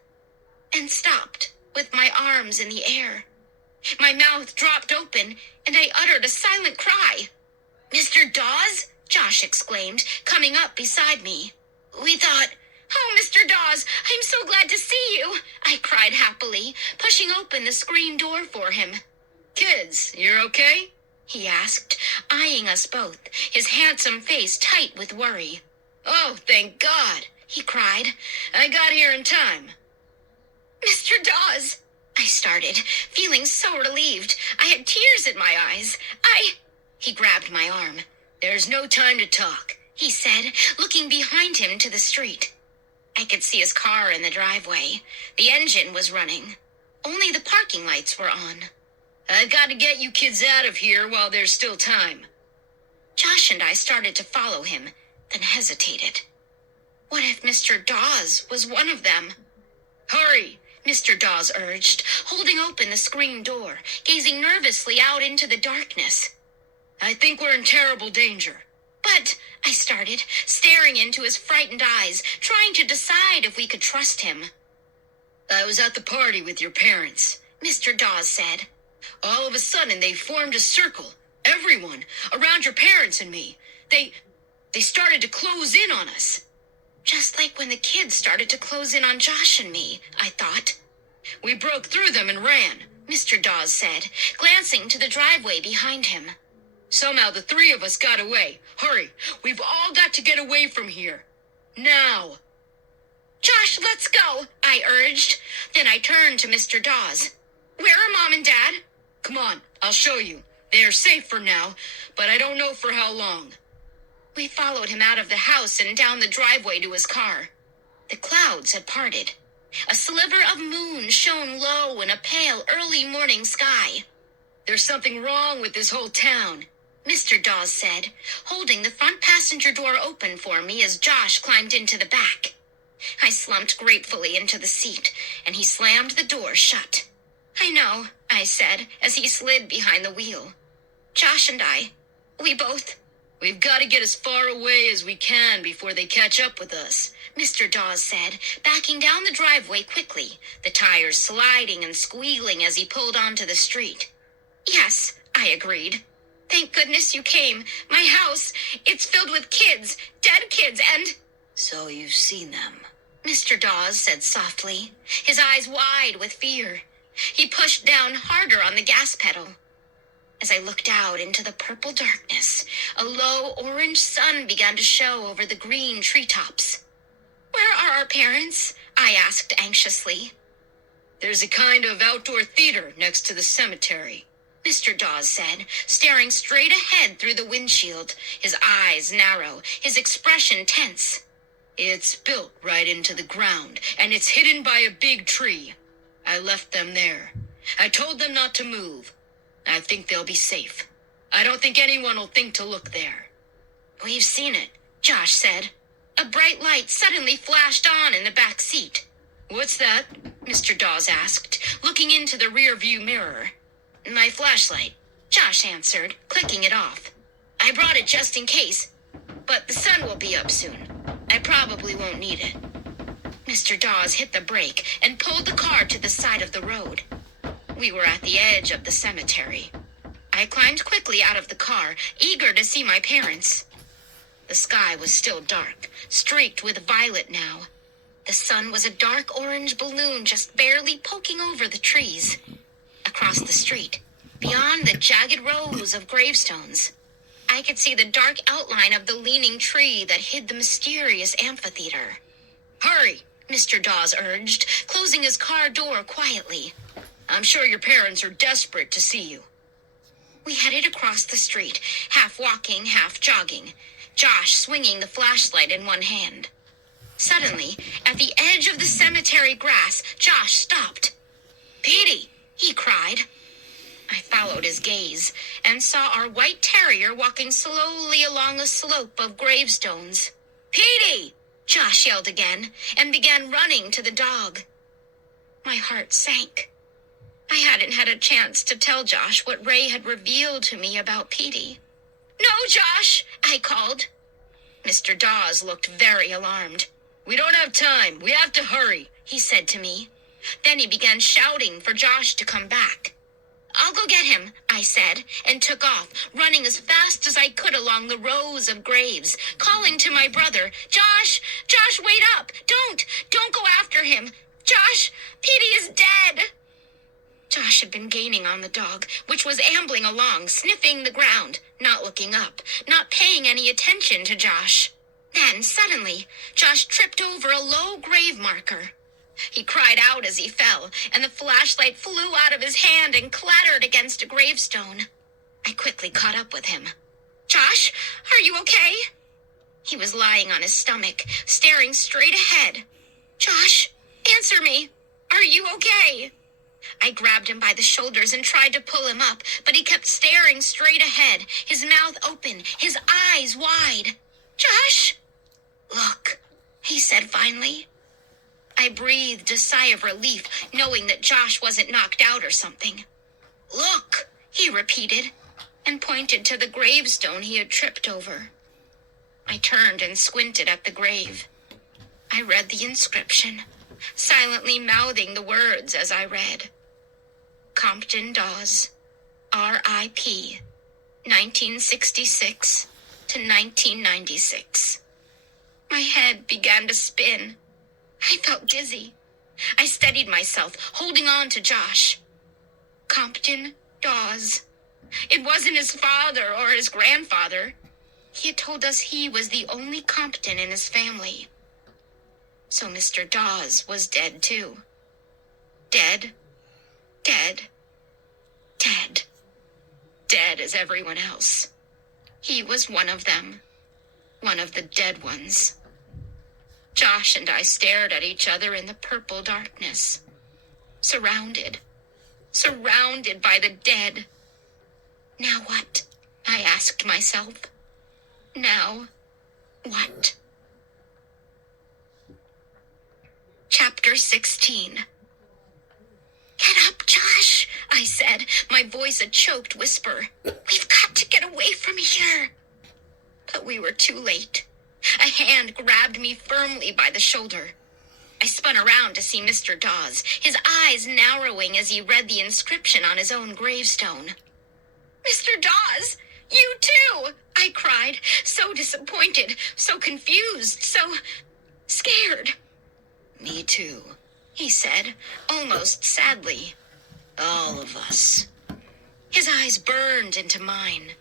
and stopped with my arms in the air. My mouth dropped open, and I uttered a silent cry. "Mr. Dawes?" Josh exclaimed, coming up beside me. "We thought... Oh, Mr. Dawes, I'm so glad to see you," I cried happily, pushing open the screen door for him. Kids, you're okay? He asked, eyeing us both, his handsome face tight with worry. "Oh, thank God," he cried. "I got here in time." "Mr. Dawes," I started, feeling so relieved. I had tears in my eyes. He grabbed my arm. "There's no time to talk," he said, looking behind him to the street. I could see his car in the driveway. The engine was running. Only the parking lights were on. "I've got to get you kids out of here while there's still time." Josh and I started to follow him, then hesitated. What if Mr. Dawes was one of them? "Hurry," Mr. Dawes urged, holding open the screen door, gazing nervously out into the darkness. "I think we're in terrible danger." "But," I started, staring into his frightened eyes, trying to decide if we could trust him. "I was at the party with your parents," Mr. Dawes said. "All of a sudden, they formed a circle. Everyone, around your parents and me. They started to close in on us." Just like when the kids started to close in on Josh and me, I thought. "We broke through them and ran," Mr. Dawes said, glancing to the driveway behind him. "Somehow the three of us got away. Hurry, we've all got to get away from here. Now." "Josh, let's go," I urged. Then I turned to Mr. Dawes. "Where are Mom and Dad?" "Come on, I'll show you. They're safe for now, but I don't know for how long." We followed him out of the house and down the driveway to his car. The clouds had parted. A sliver of moon shone low in a pale early morning sky. "There's something wrong with this whole town," Mr. Dawes said, holding the front passenger door open for me as Josh climbed into the back. I slumped gratefully into the seat, and he slammed the door shut. "I know," I said, as he slid behind the wheel. "Josh and We've got to get as far away as we can before they catch up with us," Mr. Dawes said, backing down the driveway quickly, the tires sliding and squealing as he pulled onto the street. "Yes," I agreed. "Thank goodness you came. My house, it's filled with kids, dead kids, and..." "So you've seen them," Mr. Dawes said softly, his eyes wide with fear. He pushed down harder on the gas pedal. As I looked out into the purple darkness, a low orange sun began to show over the green treetops. "Where are our parents?" I asked anxiously. "There's a kind of outdoor theater next to the cemetery," Mr. Dawes said, staring straight ahead through the windshield, his eyes narrow, his expression tense. "It's built right into the ground, and it's hidden by a big tree. I left them there. I told them not to move. I think they'll be safe. I don't think anyone will think to look there." "We've seen it," Josh said. A bright light suddenly flashed on in the back seat. "What's that?" Mr. Dawes asked, looking into the rear-view mirror. "My flashlight," Josh answered, clicking it off. "I brought it just in case, but the sun will be up soon. I probably won't need it." Mr. Dawes hit the brake and pulled the car to the side of the road. We were at the edge of the cemetery. I climbed quickly out of the car, eager to see my parents. The sky was still dark, streaked with violet now. The sun was a dark orange balloon just barely poking over the trees. Across the street, beyond the jagged rows of gravestones, I could see the dark outline of the leaning tree that hid the mysterious amphitheater. Hurry, Mr. Dawes urged, closing his car door quietly. I'm sure your parents are desperate to see you. We headed across the street, half walking, half jogging, Josh swinging the flashlight in one hand. Suddenly, at the edge of the cemetery grass, Josh stopped. "Petey!" he cried. I followed his gaze and saw our white terrier walking slowly along a slope of gravestones. "Petey!" Josh yelled again and began running to the dog. My heart sank. I hadn't had a chance to tell Josh what Ray had revealed to me about Petey. "No, Josh!" I called. Mr. Dawes looked very alarmed. We don't have time. We have to hurry, he said to me. Then he began shouting for Josh to come back. "I'll go get him," I said, and took off, running as fast as I could along the rows of graves, calling to my brother, Josh, wait up! Don't go after him! Josh, Petey is dead!" Josh had been gaining on the dog, which was ambling along, sniffing the ground, not looking up, not paying any attention to Josh. Then, suddenly, Josh tripped over a low grave marker. He cried out as he fell, and the flashlight flew out of his hand and clattered against a gravestone. I quickly caught up with him. "Josh, are you okay?" He was lying on his stomach, staring straight ahead. "Josh, answer me. Are you okay?" I grabbed him by the shoulders and tried to pull him up, but he kept staring straight ahead, his mouth open, his eyes wide. "Josh!" "Look," he said finally. I breathed a sigh of relief, knowing that Josh wasn't knocked out or something. "Look," he repeated, and pointed to the gravestone he had tripped over. I turned and squinted at the grave. I read the inscription, silently mouthing the words as I read. Compton Dawes, R.I.P., 1966 to 1996. My head began to spin. I felt dizzy. I steadied myself, holding on to Josh. Compton Dawes. It wasn't his father or his grandfather. He had told us he was the only Compton in his family. So Mr. Dawes was dead too. Dead. Dead. Dead. Dead as everyone else. He was one of them. One of the dead ones. Josh and I stared at each other in the purple darkness. Surrounded by the dead. Now what? I asked myself. Now what? Chapter 16. "Get up, Josh," I said, my voice a choked whisper. "We've got to get away from here." But we were too late. A hand grabbed me firmly by the shoulder. I spun around to see Mr. Dawes, his eyes narrowing as he read the inscription on his own gravestone. "Mr. Dawes, you too!" I cried, so disappointed, so confused, so scared. "Me too," he said, almost sadly. "All of us." His eyes burned into mine.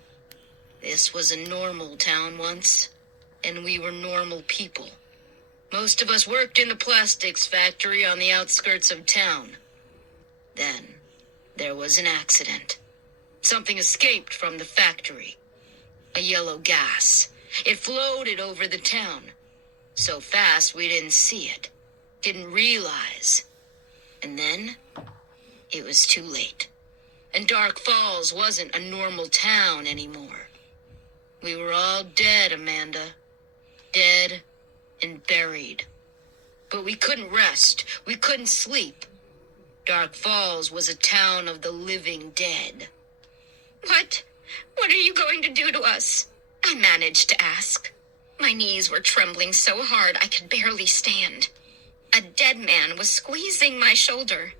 "This was a normal town once, and we were normal people. Most of us worked in the plastics factory on the outskirts of town. Then there was an accident. Something escaped from the factory. A yellow gas. It floated over the town. So fast we didn't see it. Didn't realize. And then it was too late. And Dark Falls wasn't a normal town anymore. We were all dead, Amanda. Dead and buried. But we couldn't rest. We couldn't sleep. Dark Falls was a town of the living dead." What are you going to do to us?" I managed to ask. My knees were trembling so hard I could barely stand. A dead man was squeezing my shoulder.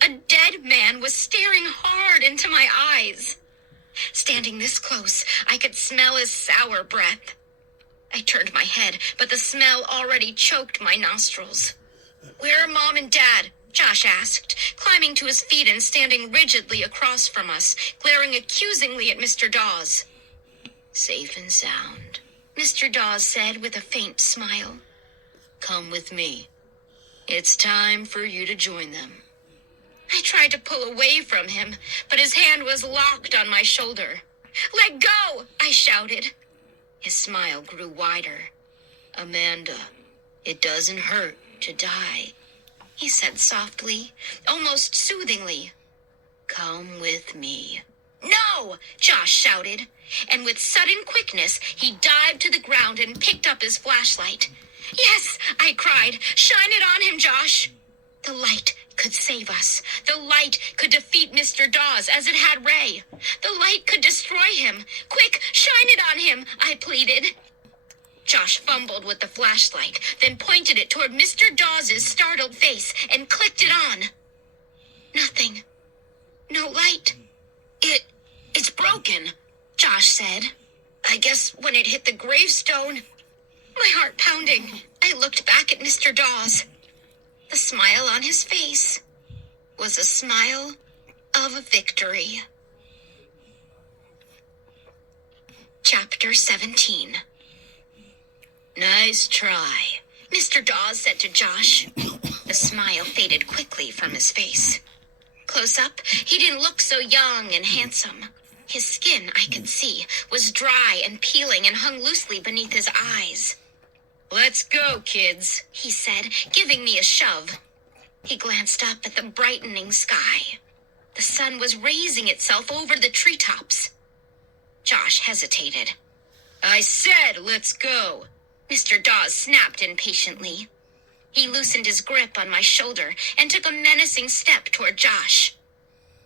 A dead man was staring hard into my eyes. Standing this close, I could smell his sour breath. I turned my head, but the smell already choked my nostrils. "Where are Mom and Dad?" Josh asked, climbing to his feet and standing rigidly across from us, glaring accusingly at Mr. Dawes. "Safe and sound," Mr. Dawes said with a faint smile. "Come with me. It's time for you to join them." I tried to pull away from him, but his hand was locked on my shoulder. "Let go!" I shouted. His smile grew wider. "Amanda, it doesn't hurt to die," he said softly, almost soothingly. "Come with me." "No!" Josh shouted, and with sudden quickness, he dived to the ground and picked up his flashlight. "Yes!" I cried. "Shine it on him, Josh!" The light could save us. The light could defeat Mr. Dawes as it had Ray. The light could destroy him. "Quick, shine it on him," I pleaded. Josh fumbled with the flashlight, then pointed it toward Mr. Dawes' startled face and clicked it on. Nothing. No light. It's broken," Josh said. "I guess when it hit the gravestone." My heart pounding, I looked back at Mr. Dawes. The smile on his face was a smile of victory. Chapter 17. "Nice try," Mr. Dawes said to Josh. The smile faded quickly from his face. Close up, he didn't look so young and handsome. His skin, I could see, was dry and peeling and hung loosely beneath his eyes. "Let's go, kids," he said, giving me a shove. He glanced up at the brightening sky. The sun was raising itself over the treetops. Josh hesitated. "I said let's go," Mr. Dawes snapped impatiently. He loosened his grip on my shoulder and took a menacing step toward Josh.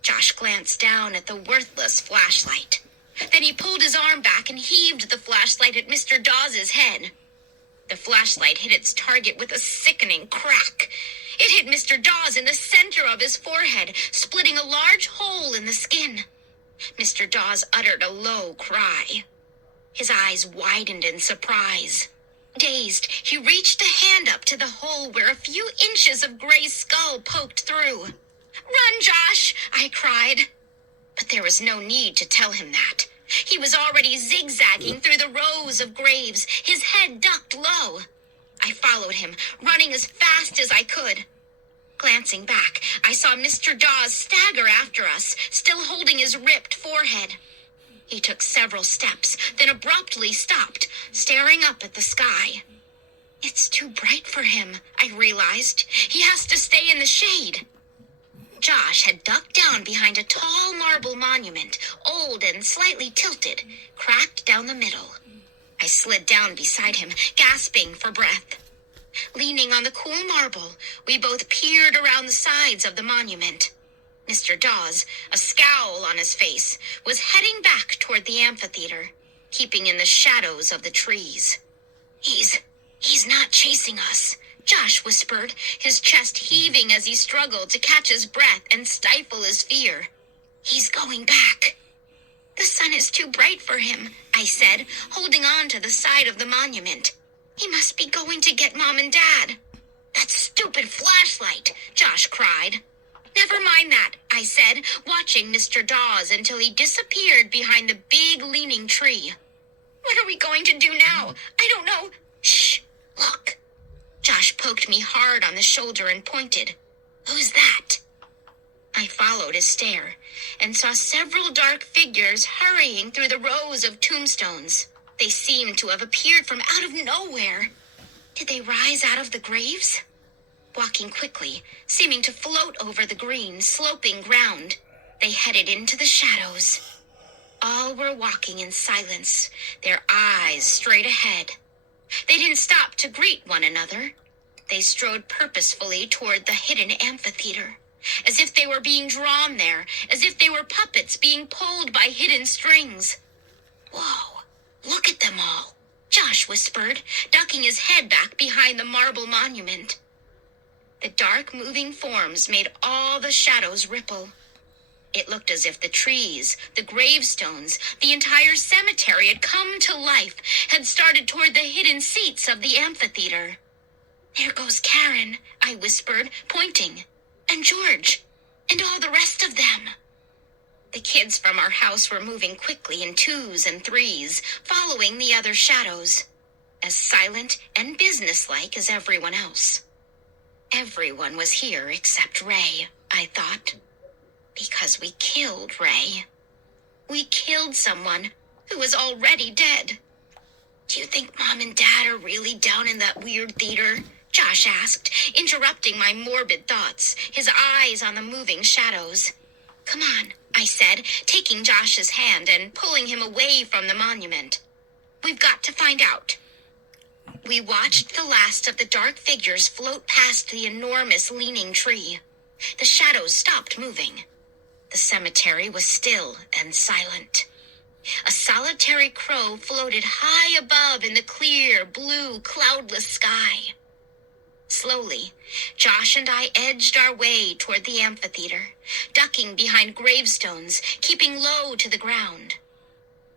Josh glanced down at the worthless flashlight. Then he pulled his arm back and heaved the flashlight at Mr. Dawes' head. The flashlight hit its target with a sickening crack. It hit Mr. Dawes in the center of his forehead, splitting a large hole in the skin. Mr. Dawes uttered a low cry. His eyes widened in surprise. Dazed, he reached a hand up to the hole where a few inches of gray skull poked through. "Run, Josh!" I cried. But there was no need to tell him that. He was already zigzagging through the rows of graves, his head ducked low. I followed him, running as fast as I could. Glancing back, I saw Mr. Dawes stagger after us, still holding his ripped forehead. He took several steps, then abruptly stopped, staring up at the sky. It's too bright for him, I realized. He has to stay in the shade. Josh had ducked down behind a tall marble monument, old and slightly tilted, cracked down the middle. I slid down beside him, gasping for breath. Leaning on the cool marble, we both peered around the sides of the monument. Mr. Dawes, a scowl on his face, was heading back toward the amphitheater, keeping in the shadows of the trees. He's not chasing us," Josh whispered, his chest heaving as he struggled to catch his breath and stifle his fear. "He's going back." "The sun is too bright for him," I said, holding on to the side of the monument. "He must be going to get Mom and Dad." "That stupid flashlight!" Josh cried. "Never mind that," I said, watching Mr. Dawes until he disappeared behind the big leaning tree. "What are we going to do now? I don't know." "Shh, look." Josh poked me hard on the shoulder and pointed. "Who's that?" I followed his stare and saw several dark figures hurrying through the rows of tombstones. They seemed to have appeared from out of nowhere. Did they rise out of the graves? Walking quickly, seeming to float over the green, sloping ground, they headed into the shadows. All were walking in silence, their eyes straight ahead. They didn't stop to greet one another. They strode purposefully toward the hidden amphitheater, as if they were being drawn there, as if they were puppets being pulled by hidden strings. "Whoa, look at them all," Josh whispered, ducking his head back behind the marble monument. The dark moving forms made all the shadows ripple. It looked as if the trees, the gravestones, the entire cemetery had come to life, had started toward the hidden seats of the amphitheater. "There goes Karen," I whispered, pointing. "And George. And all the rest of them." The kids from our house were moving quickly in twos and threes, following the other shadows, as silent and businesslike as everyone else. Everyone was here except Ray, I thought. Because we killed Ray. We killed someone who was already dead. "Do you think Mom and Dad are really down in that weird theater?" Josh asked, interrupting my morbid thoughts, his eyes on the moving shadows. "Come on," I said, taking Josh's hand and pulling him away from the monument. "We've got to find out." We watched the last of the dark figures float past the enormous leaning tree. The shadows stopped moving. The cemetery was still and silent. A solitary crow floated high above in the clear, blue, cloudless sky. Slowly, Josh and I edged our way toward the amphitheater, ducking behind gravestones, keeping low to the ground.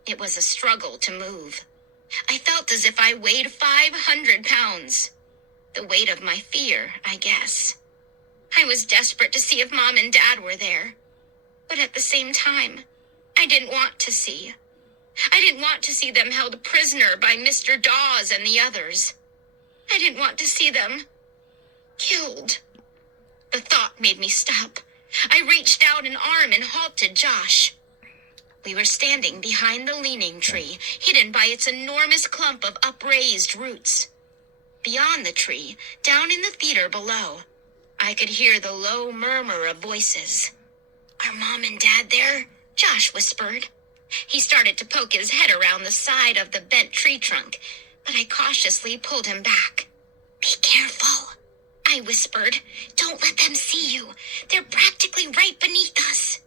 It was a struggle to move. I felt as if I weighed 500 pounds. The weight of my fear, I guess. I was desperate to see if Mom and Dad were there. But at the same time, I didn't want to see. I didn't want to see them held prisoner by Mr. Dawes and the others. I didn't want to see them killed. The thought made me stop. I reached out an arm and halted Josh. We were standing behind the leaning tree, hidden by its enormous clump of upraised roots. Beyond the tree, down in the theater below, I could hear the low murmur of voices. "Are Mom and Dad there?" Josh whispered. He started to poke his head around the side of the bent tree trunk, but I cautiously pulled him back. "Be careful," I whispered. "Don't let them see you. They're practically right beneath us."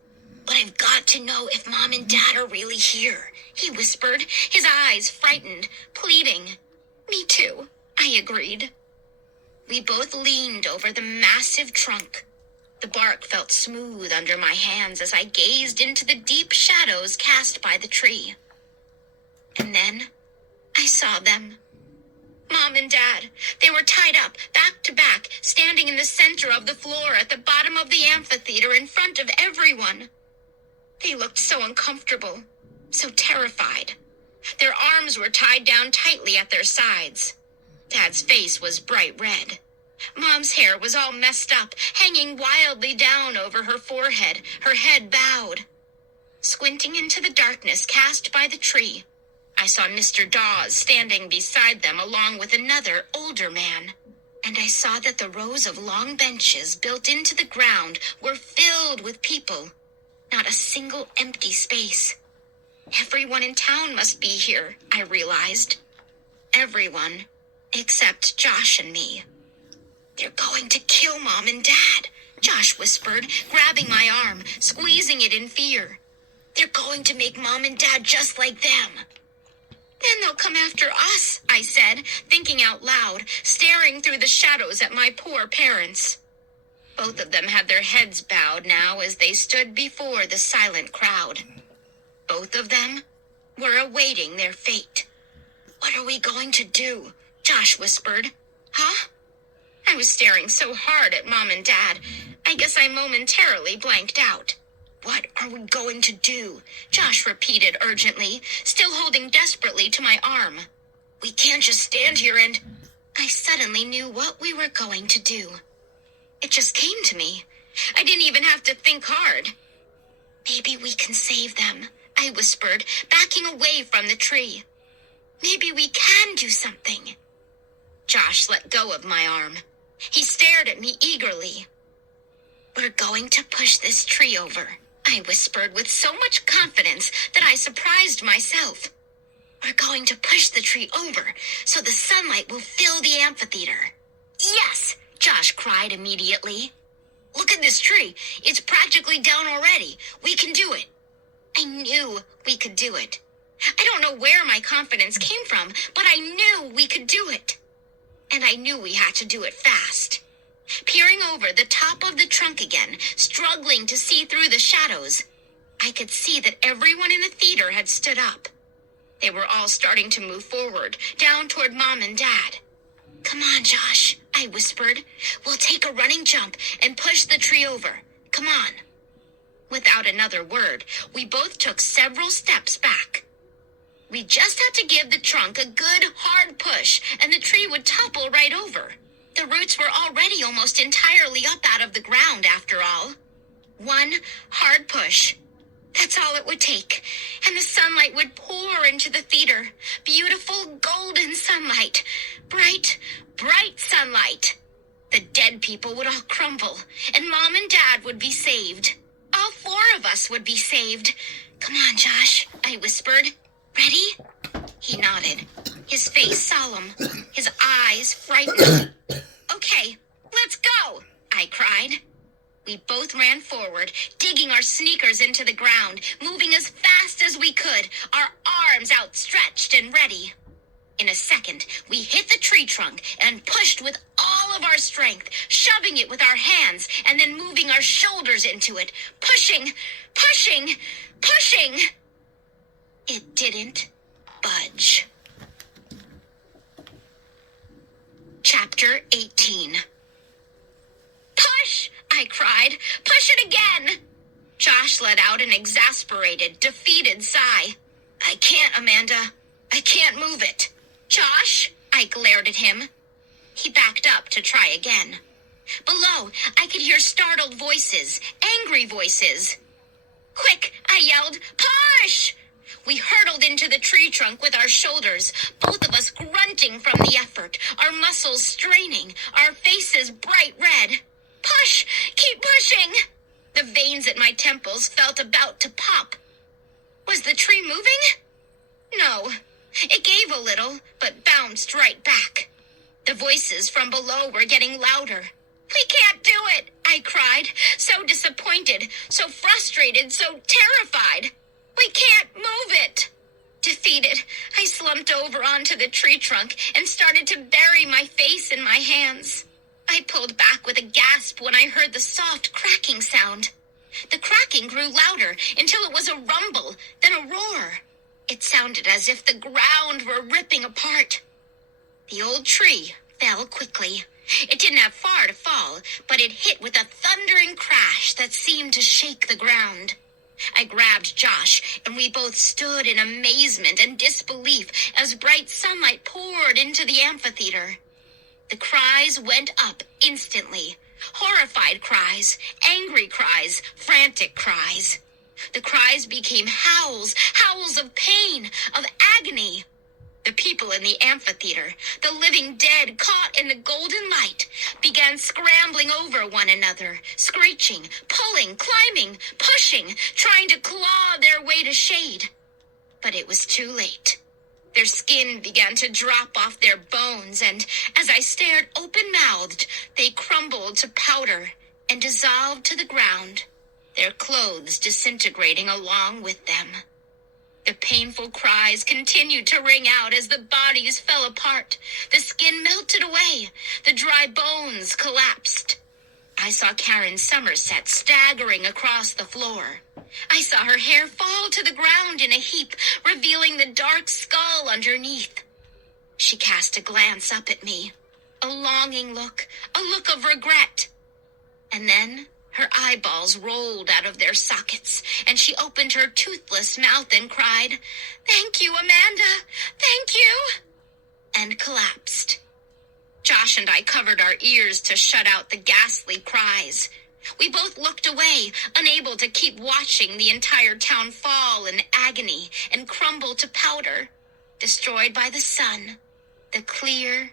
"But I've got to know if Mom and Dad are really here," he whispered, his eyes frightened, pleading. "Me too," I agreed. We both leaned over the massive trunk. The bark felt smooth under my hands as I gazed into the deep shadows cast by the tree. And then I saw them. Mom and Dad. They were tied up, back to back, standing in the center of the floor at the bottom of the amphitheater in front of everyone. They looked so uncomfortable, so terrified. Their arms were tied down tightly at their sides. Dad's face was bright red. Mom's hair was all messed up, hanging wildly down over her forehead, her head bowed. Squinting into the darkness cast by the tree, I saw Mr. Dawes standing beside them along with another, older man. And I saw that the rows of long benches built into the ground were filled with people. Not a single empty space. Everyone in town must be here, I realized. Everyone, except Josh and me. "They're going to kill Mom and Dad," Josh whispered, grabbing my arm, squeezing it in fear. "They're going to make Mom and Dad just like them." "Then they'll come after us," I said, thinking out loud, staring through the shadows at my poor parents. Both of them had their heads bowed now as they stood before the silent crowd. Both of them were awaiting their fate. "What are we going to do?" Josh whispered. "Huh?" I was staring so hard at Mom and Dad, I guess I momentarily blanked out. "What are we going to do?" Josh repeated urgently, still holding desperately to my arm. "We can't just stand here and—" I suddenly knew what we were going to do. It just came to me. I didn't even have to think hard. "Maybe we can save them," I whispered, backing away from the tree. "Maybe we can do something." Josh let go of my arm. He stared at me eagerly. "We're going to push this tree over," I whispered with so much confidence that I surprised myself. "We're going to push the tree over so the sunlight will fill the amphitheater." "Yes!" Josh cried immediately. "Look at this tree. It's practically down already. We can do it." I knew we could do it. I don't know where my confidence came from, but I knew we could do it. And I knew we had to do it fast. Peering over the top of the trunk again, struggling to see through the shadows, I could see that everyone in the theater had stood up. They were all starting to move forward, down toward Mom and Dad. "Come on, Josh," I whispered. "We'll take a running jump and push the tree over. Come on." Without another word, we both took several steps back. We just had to give the trunk a good, hard push, and the tree would topple right over. The roots were already almost entirely up out of the ground, after all. One hard push. That's all it would take, and the sunlight would pour into the theater. Beautiful golden sunlight. Bright, bright sunlight. The dead people would all crumble, and Mom and Dad would be saved. All 4 of us would be saved. "Come on, Josh," I whispered. "Ready?" He nodded, his face solemn, his eyes frightened. "Okay, let's go," I cried. We both ran forward, digging our sneakers into the ground, moving as fast as we could, our arms outstretched and ready. In a second, we hit the tree trunk and pushed with all of our strength, shoving it with our hands and then moving our shoulders into it, pushing, pushing, pushing. It didn't budge. Chapter 18. "Push!" I cried. "Push it again!" Josh let out an exasperated, defeated sigh. "I can't, Amanda. I can't move it." "Josh!" I glared at him. He backed up to try again. Below, I could hear startled voices, angry voices. "Quick!" I yelled. "Push!" We hurtled into the tree trunk with our shoulders, both of us grunting from the effort, our muscles straining, our faces bright red. "Push! Keep pushing!" The veins at my temples felt about to pop. Was the tree moving? No. It gave a little, but bounced right back. The voices from below were getting louder. "We can't do it!" I cried, so disappointed, so frustrated, so terrified. "We can't move it!" Defeated, I slumped over onto the tree trunk and started to bury my face in my hands. I pulled back with a gasp when I heard the soft cracking sound. The cracking grew louder until it was a rumble, then a roar. It sounded as if the ground were ripping apart. The old tree fell quickly. It didn't have far to fall, but it hit with a thundering crash that seemed to shake the ground. I grabbed Josh, and we both stood in amazement and disbelief as bright sunlight poured into the amphitheater. The cries went up instantly. Horrified cries, angry cries, frantic cries. The cries became howls, howls of pain, of agony. The people in the amphitheater, the living dead caught in the golden light, began scrambling over one another, screeching, pulling, climbing, pushing, trying to claw their way to shade. But it was too late. Their skin began to drop off their bones, and as I stared open-mouthed, they crumbled to powder and dissolved to the ground, their clothes disintegrating along with them. The painful cries continued to ring out as the bodies fell apart. The skin melted away. The dry bones collapsed. I saw Karen Somerset staggering across the floor. I saw her hair fall to the ground in a heap, revealing the dark skull underneath. She cast a glance up at me, a longing look, a look of regret. And then her eyeballs rolled out of their sockets, and she opened her toothless mouth and cried, "Thank you, Amanda! Thank you!" and collapsed. Josh and I covered our ears to shut out the ghastly cries. We both looked away, unable to keep watching the entire town fall in agony and crumble to powder, destroyed by the sun, the clear,